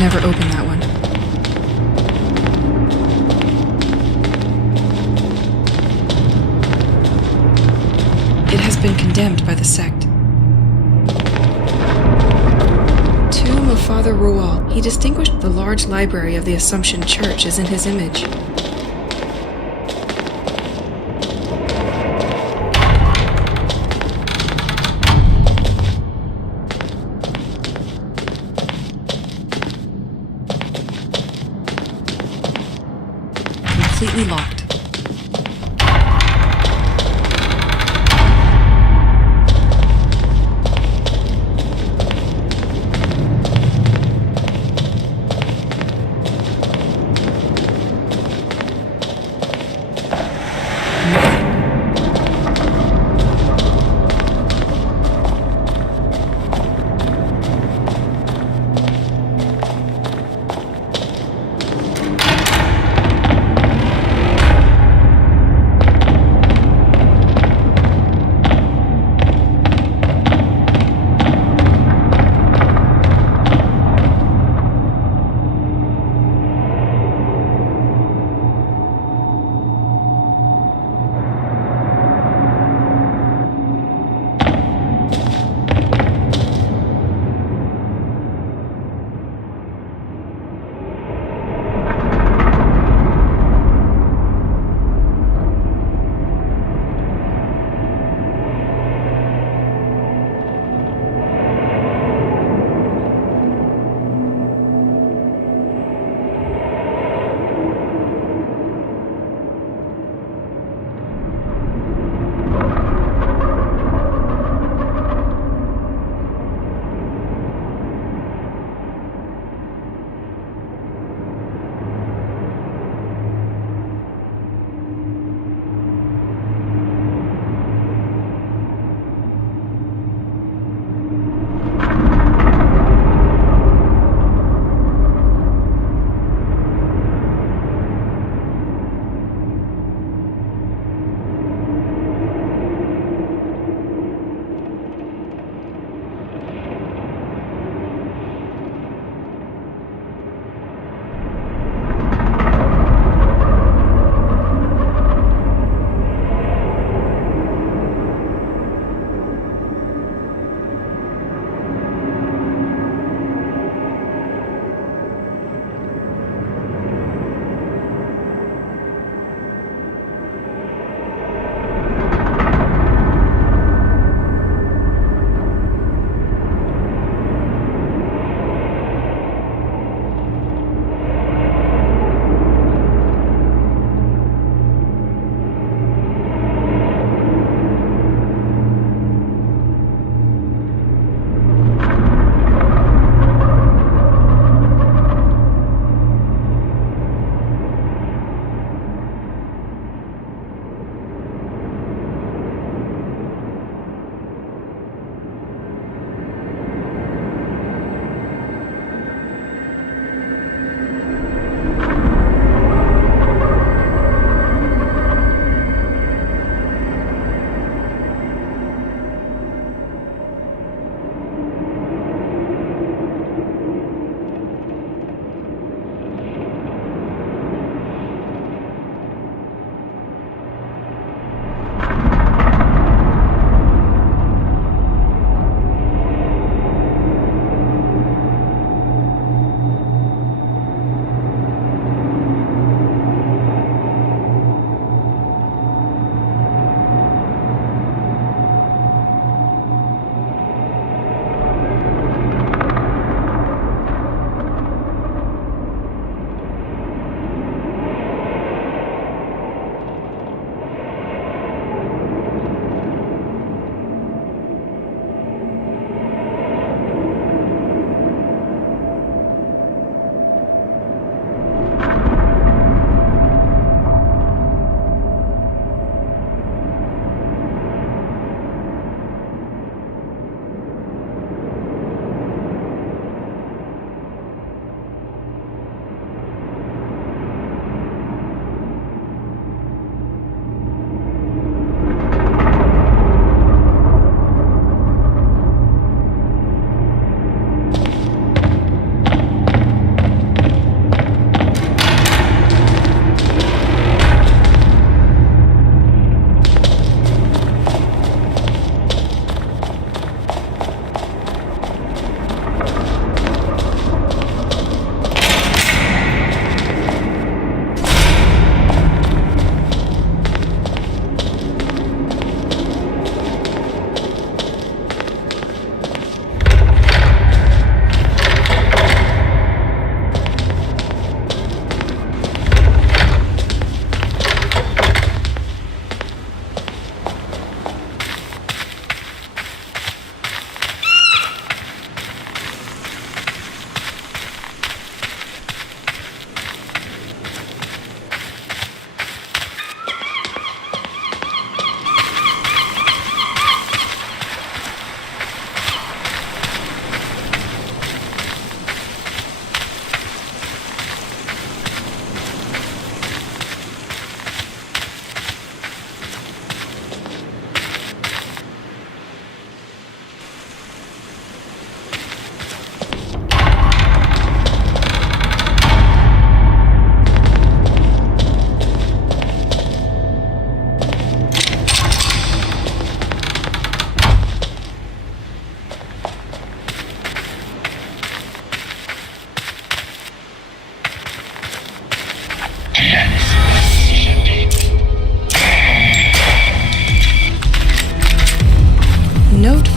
Never open that one. It has been condemned by the sect. Tomb of Father Rual. He distinguished the large library of the Assumption Church as in his image. Completely locked.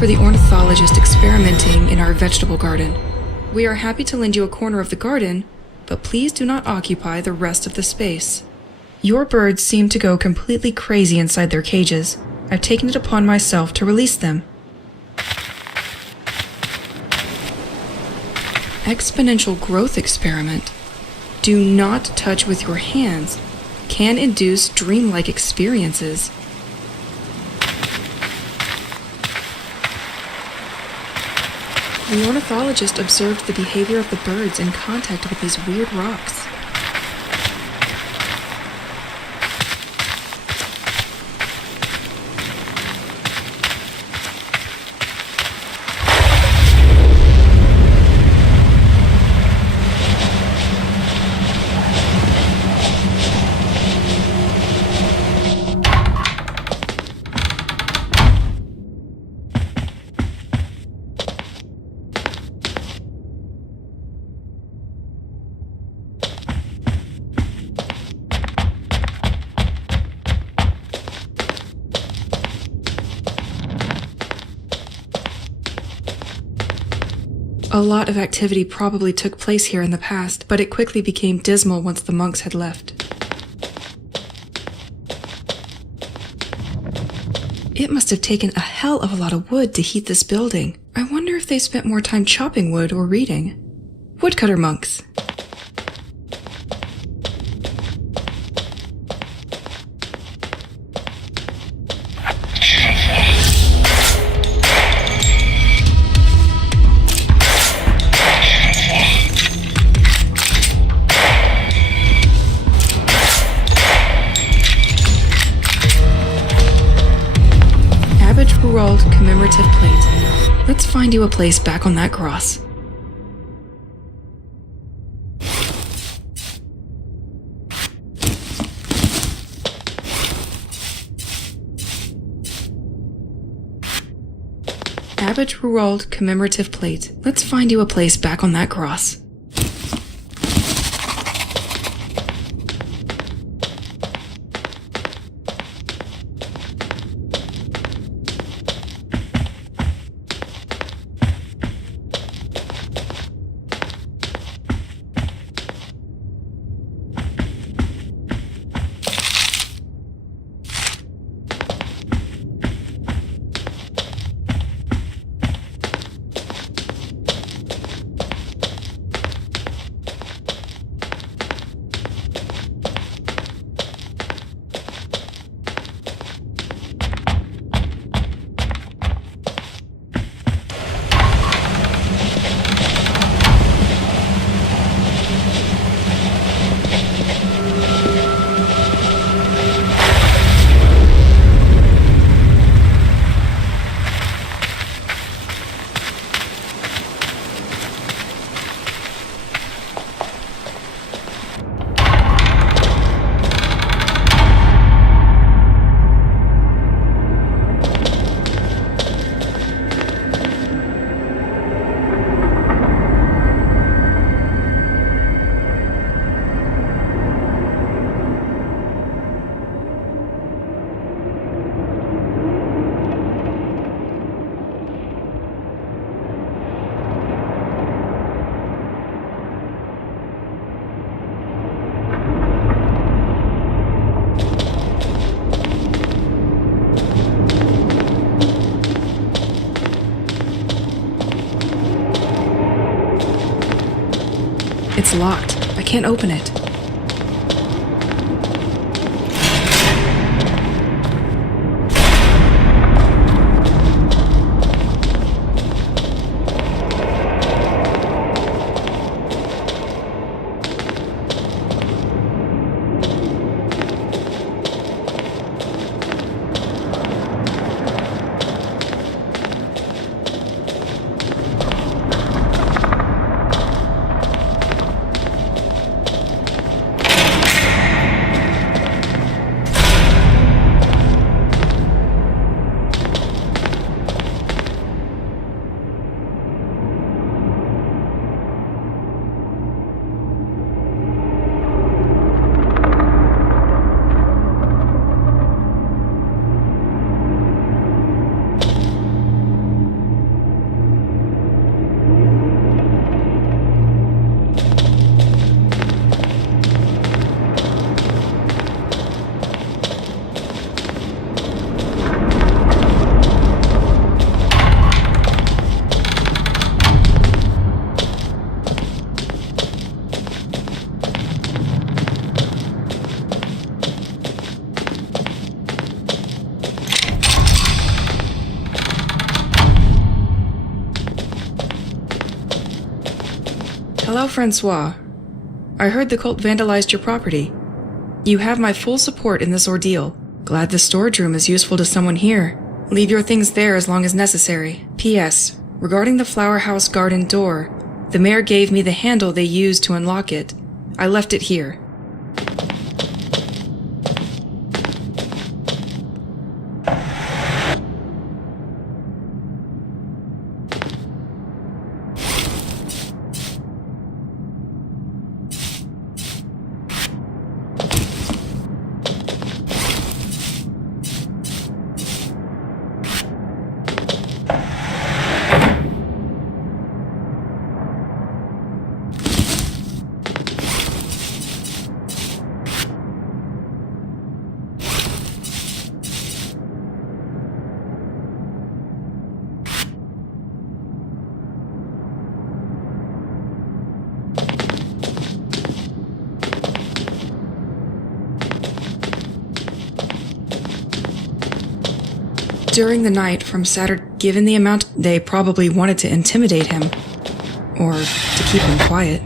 for the ornithologist experimenting in our vegetable garden. We are happy to lend you a corner of the garden, but please do not occupy the rest of the space. Your birds seem to go completely crazy inside their cages. I've taken it upon myself to release them. Exponential growth experiment. Do not touch with your hands. Can induce dreamlike experiences. The ornithologist observed the behavior of the birds in contact with these weird rocks. A lot of activity probably took place here in the past, but it quickly became dismal once the monks had left. It must have taken a hell of a lot of wood to heat this building. I wonder if they spent more time chopping wood or reading. Woodcutter monks. Commemorative plate. Let's find you a place back on that cross. Abbot Roald commemorative plate. Let's find you a place back on that cross. It's locked. I can't open it. Hello, Francois. I heard the cult vandalized your property. You have my full support in this ordeal. Glad the storage room is useful to someone here. Leave your things there as long as necessary. P.S. Regarding the Flower House garden door, the mayor gave me the handle they used to unlock it. I left it here. During the night from Saturday, given the amount, they probably wanted to intimidate him. Or to keep him quiet.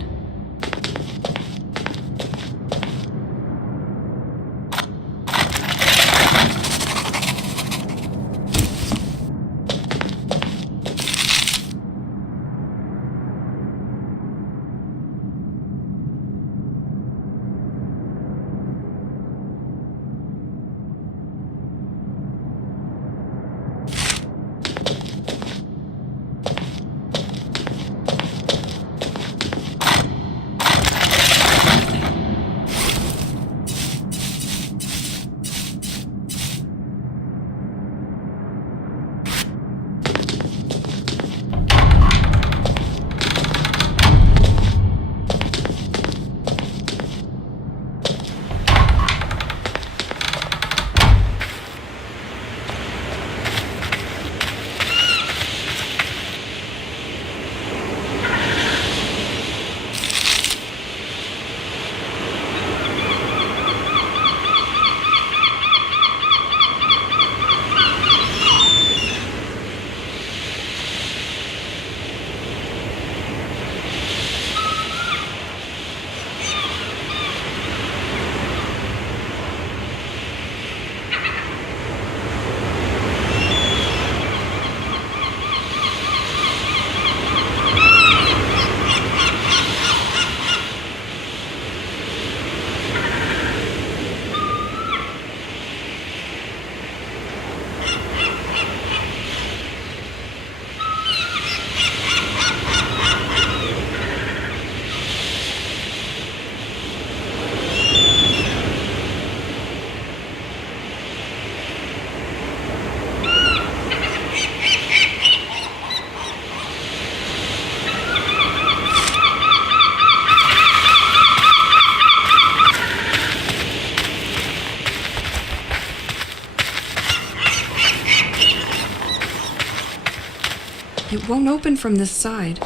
It won't open from this side.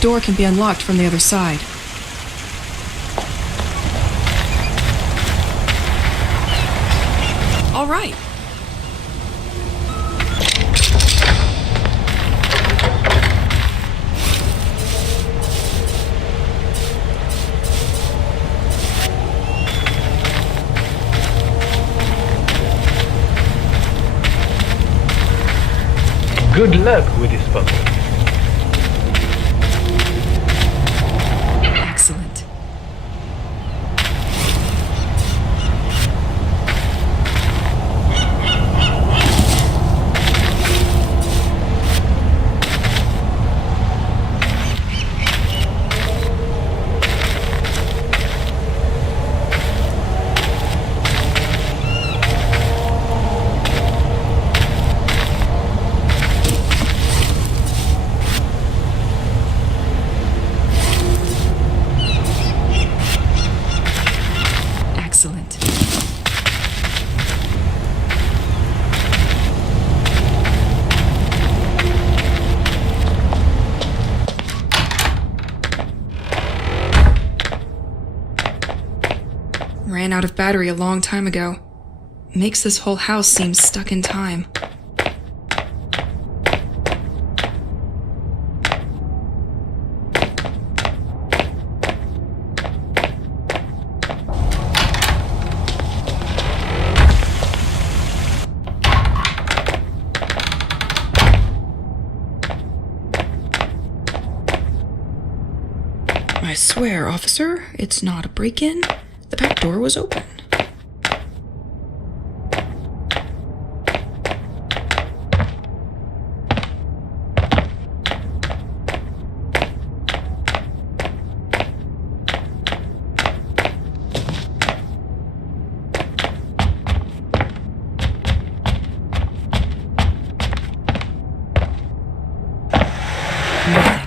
door can be unlocked from the other side. All right. Good luck with this puzzle. Excellent. Excellent. Ran out of battery a long time ago. Makes this whole house seem stuck in time. I swear, officer, it's not a break-in. The back door was open. Nothing.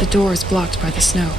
The door is blocked by the snow.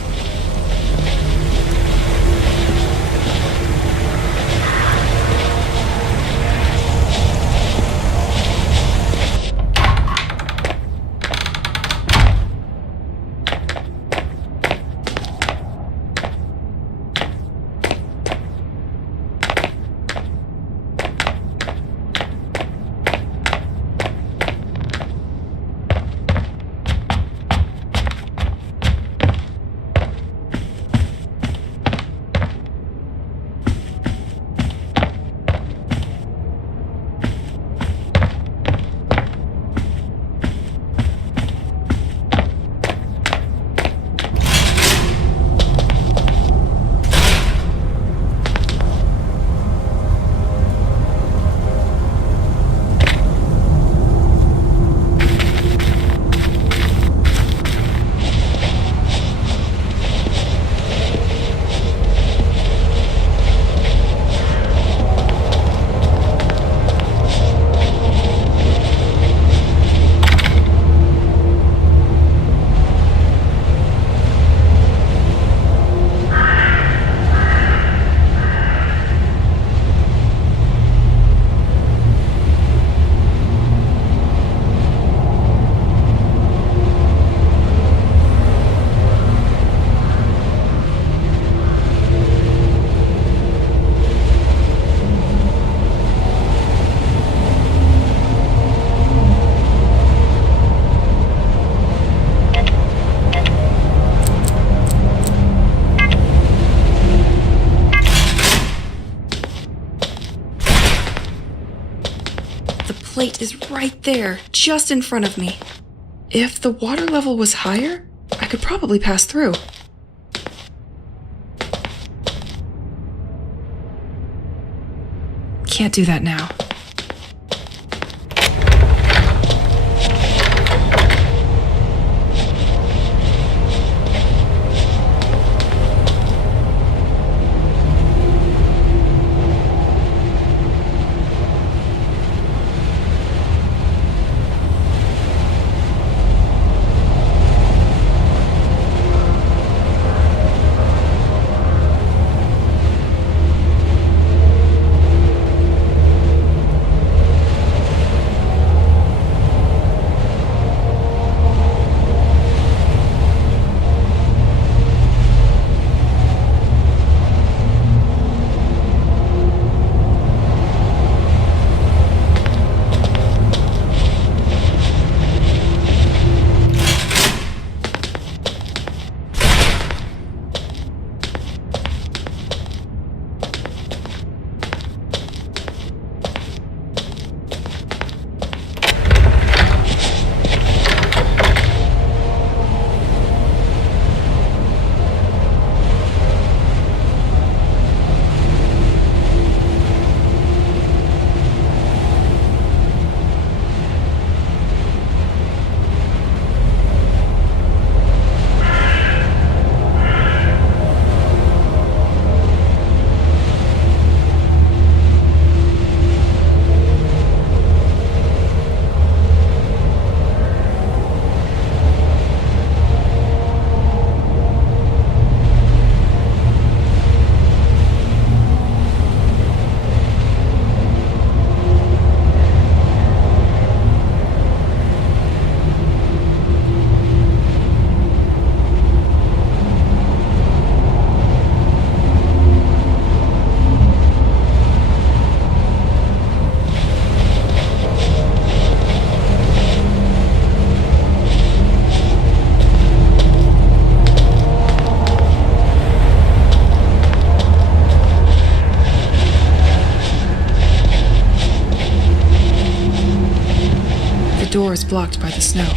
plate is right there, just in front of me. If the water level was higher, I could probably pass through. Can't do that now. The door is blocked by the snow.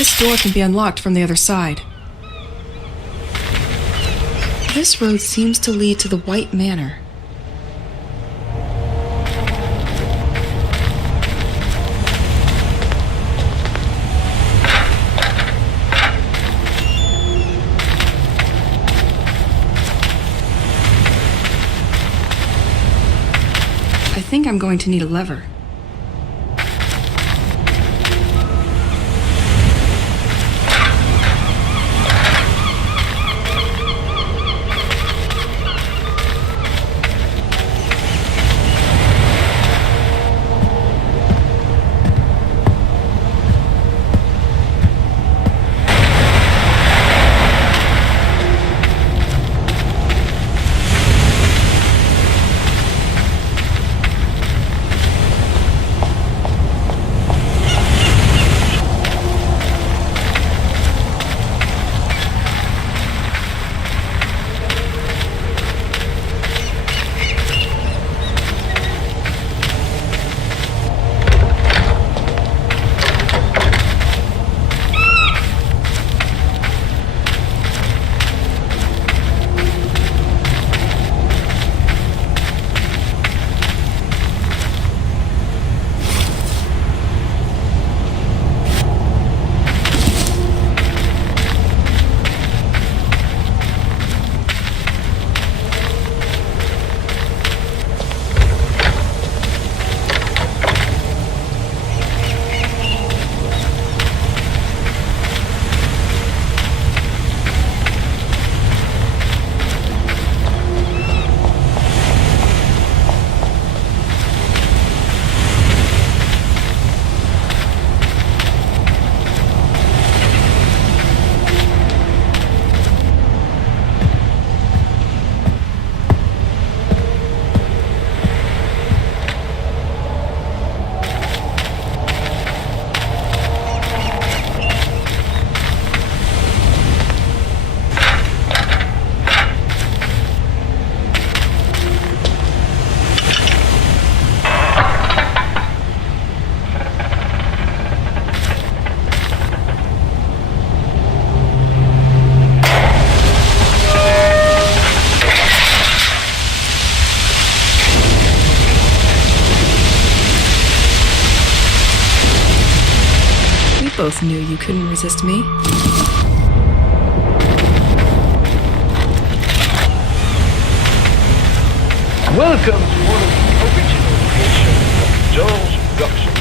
This door can be unlocked from the other side. This road seems to lead to the White Manor. I think I'm going to need a lever. both knew you couldn't resist me. Welcome to one of the original creations of George Workshop.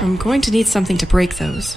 I'm going to need something to break those.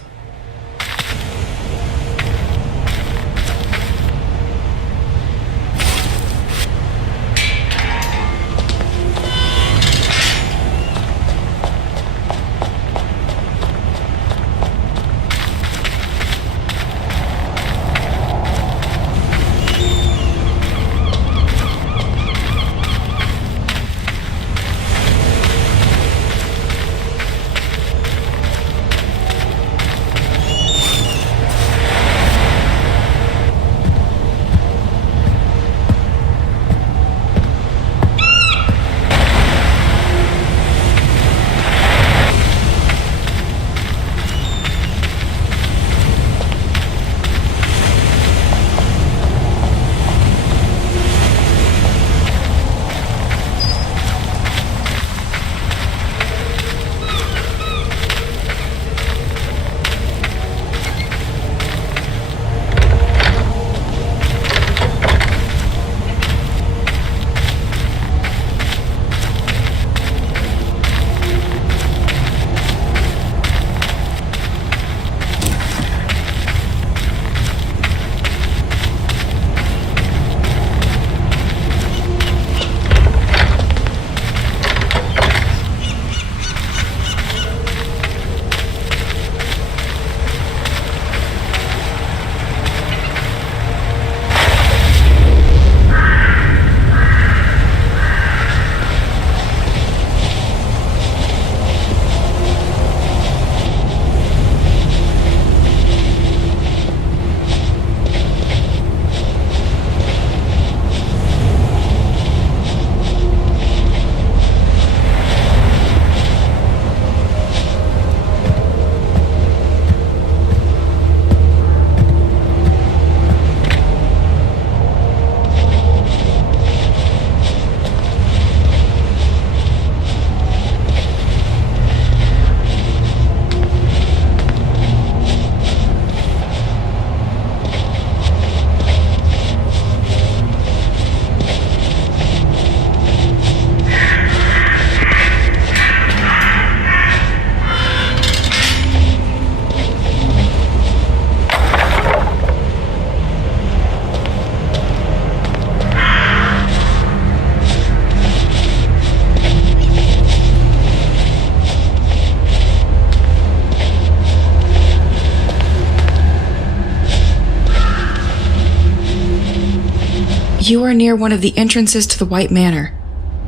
You are near one of the entrances to the White Manor.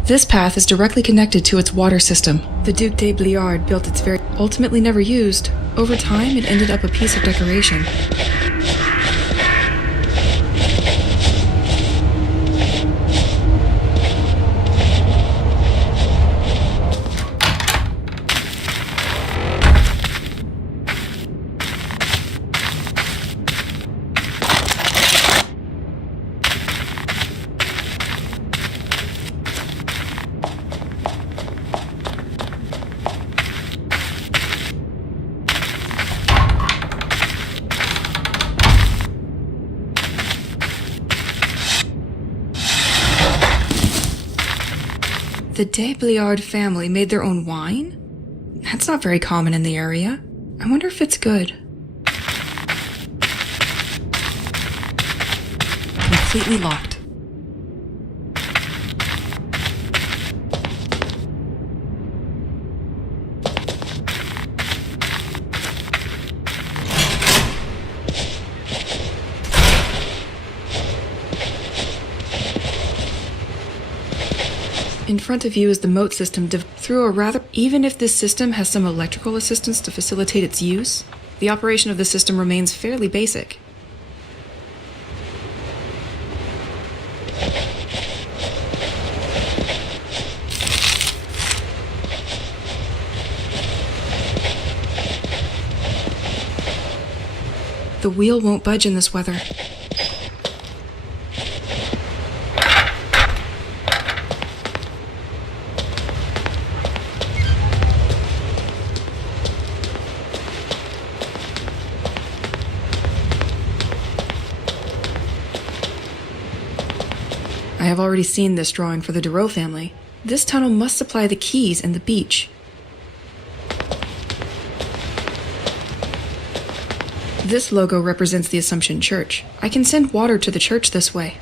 This path is directly connected to its water system. The Duc de Bliard built its very ultimately never used. Over time, it ended up a piece of decoration. The de Bliard family made their own wine? That's not very common in the area. I wonder if it's good. Completely locked. In front of you is the moat system through a rather... Even if this system has some electrical assistance to facilitate its use, the operation of the system remains fairly basic. The wheel won't budge in this weather. I have already seen this drawing for the Duro family. This tunnel must supply the quays and the beach. This logo represents the Assumption Church. I can send water to the church this way.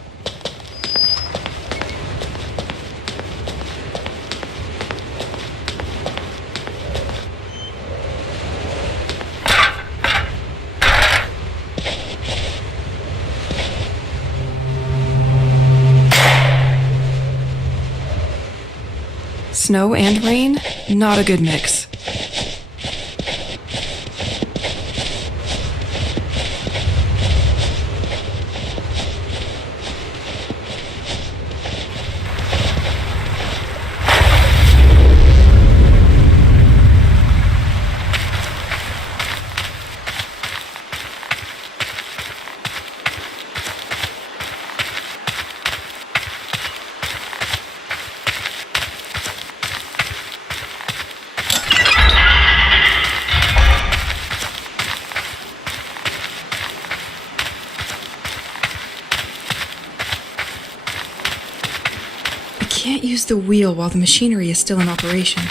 Snow and rain? Not a good mix. Can't use the wheel while the machinery is still in operation.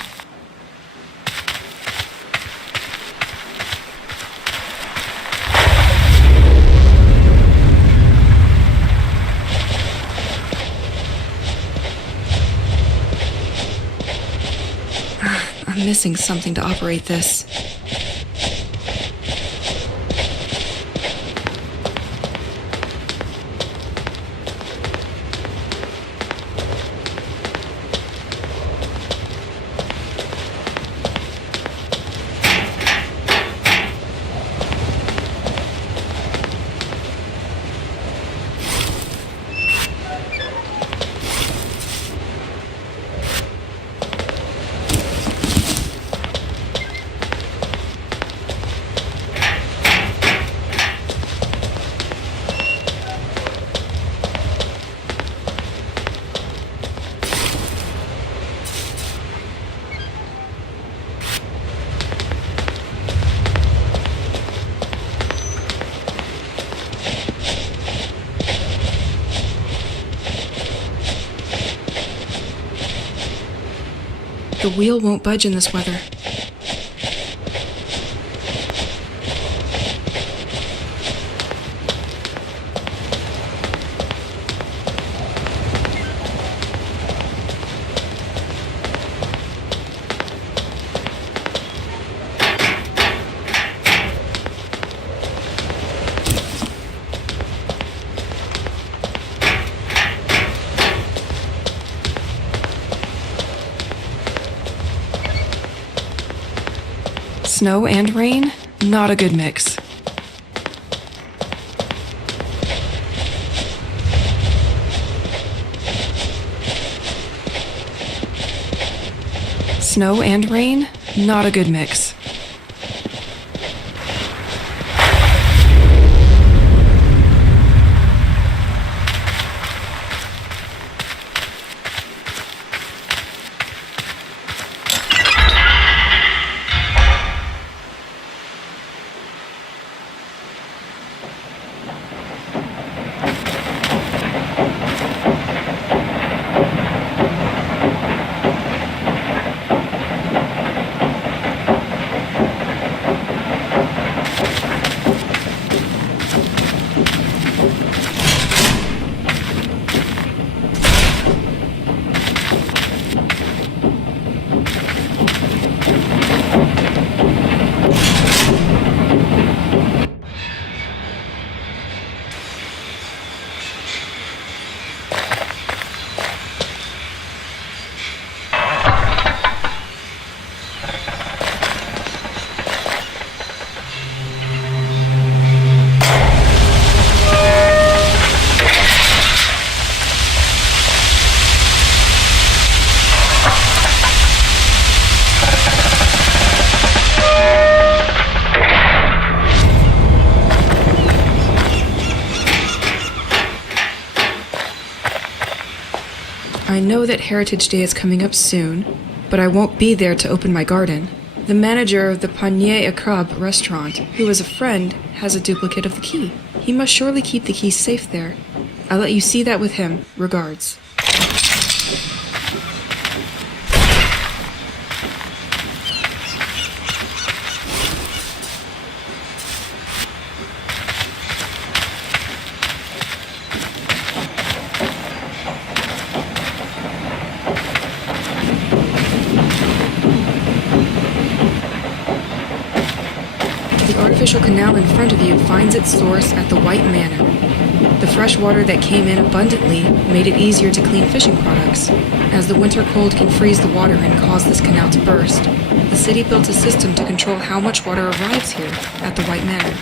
I'm missing something to operate this. The wheel won't budge in this weather. Snow and rain? Not a good mix. Snow and rain? Not a good mix. I know that Heritage Day is coming up soon, but I won't be there to open my garden. The manager of the Panier à Crabe restaurant, who is a friend, has a duplicate of the key. He must surely keep the key safe there. I'll let you see that with him. Regards. The artificial canal in front of you finds its source at the White Manor. The fresh water that came in abundantly made it easier to clean fishing products. As the winter cold can freeze the water and cause this canal to burst, the city built a system to control how much water arrives here at the White Manor.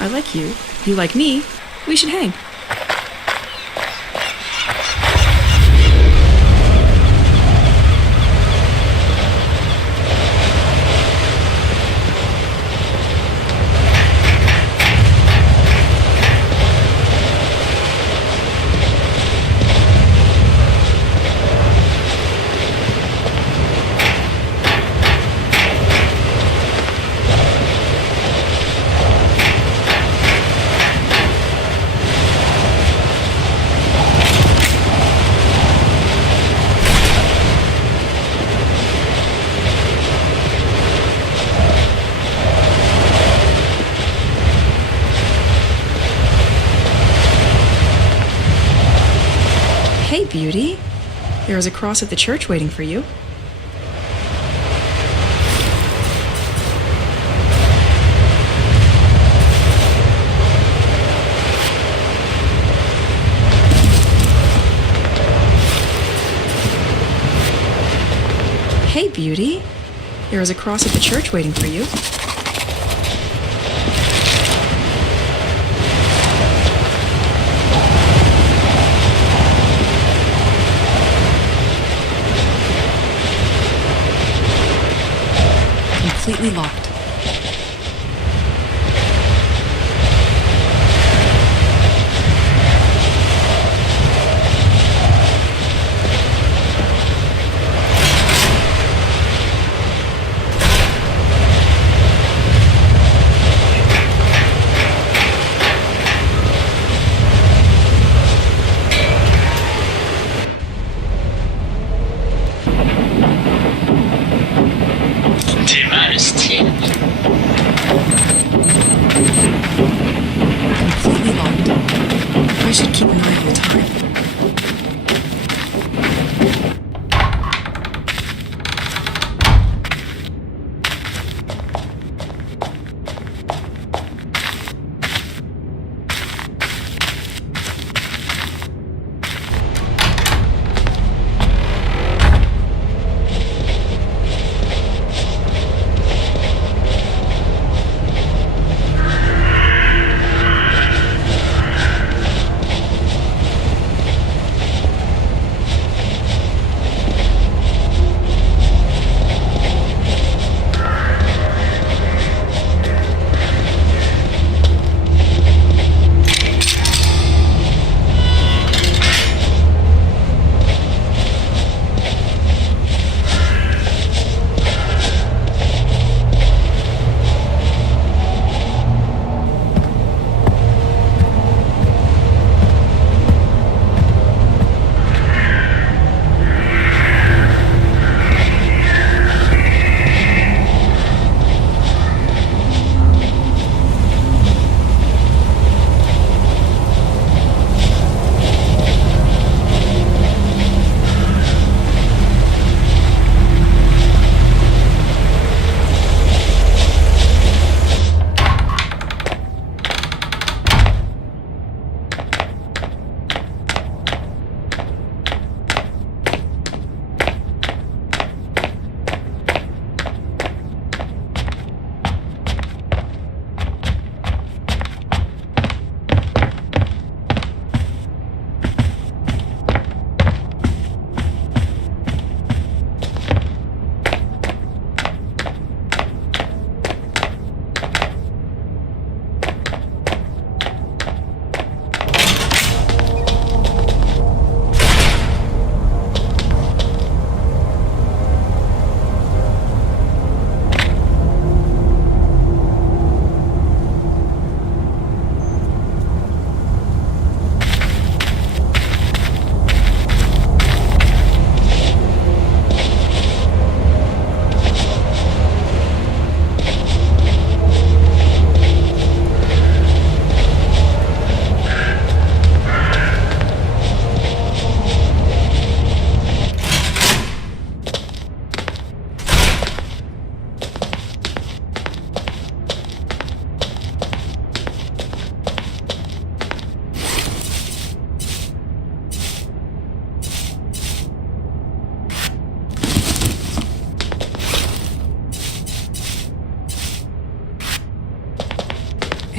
I like you. You like me. We should hang. Hey, beauty. There is a cross at the church waiting for you. Hey, beauty. There is a cross at the church waiting for you. Completely locked.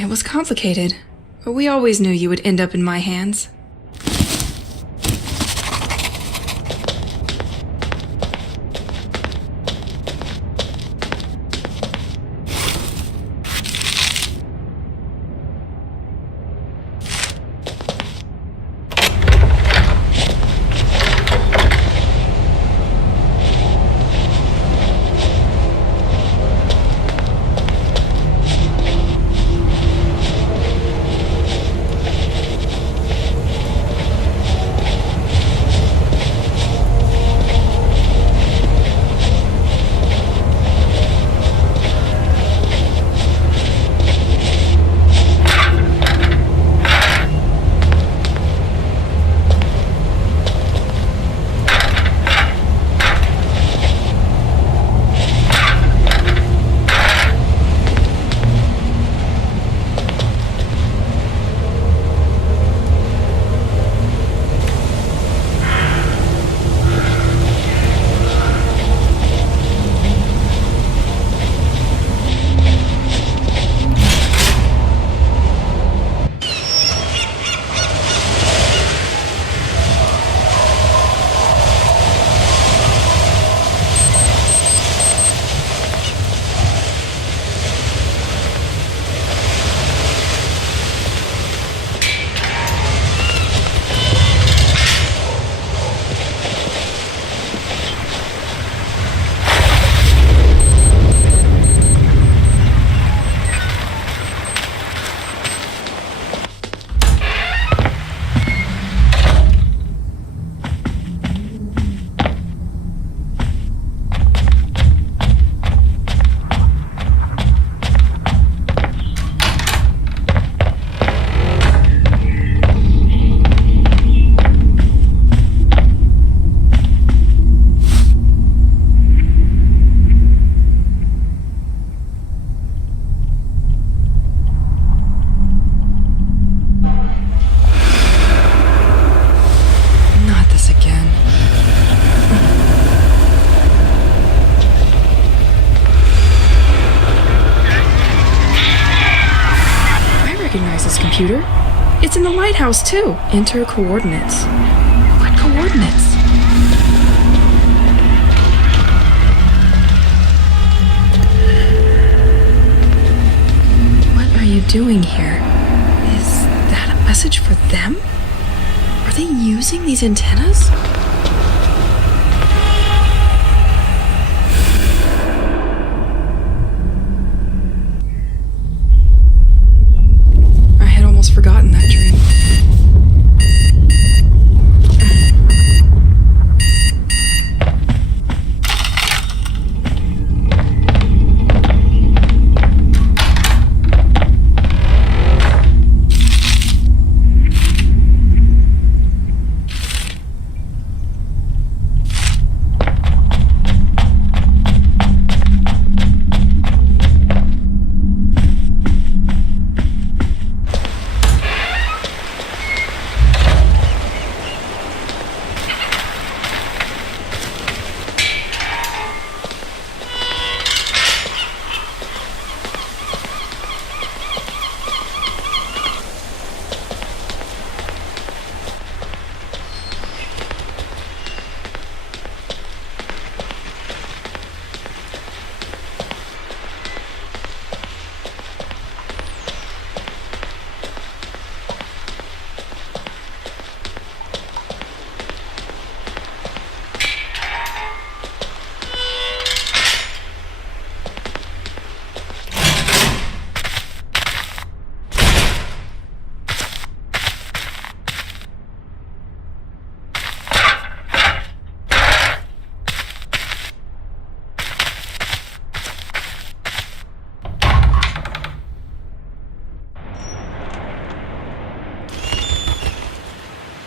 It was complicated, but we always knew you would end up in my hands. Computer? It's in the lighthouse, too. Enter coordinates. What coordinates? What are you doing here? Is that a message for them? Are they using these antennas? Forgotten that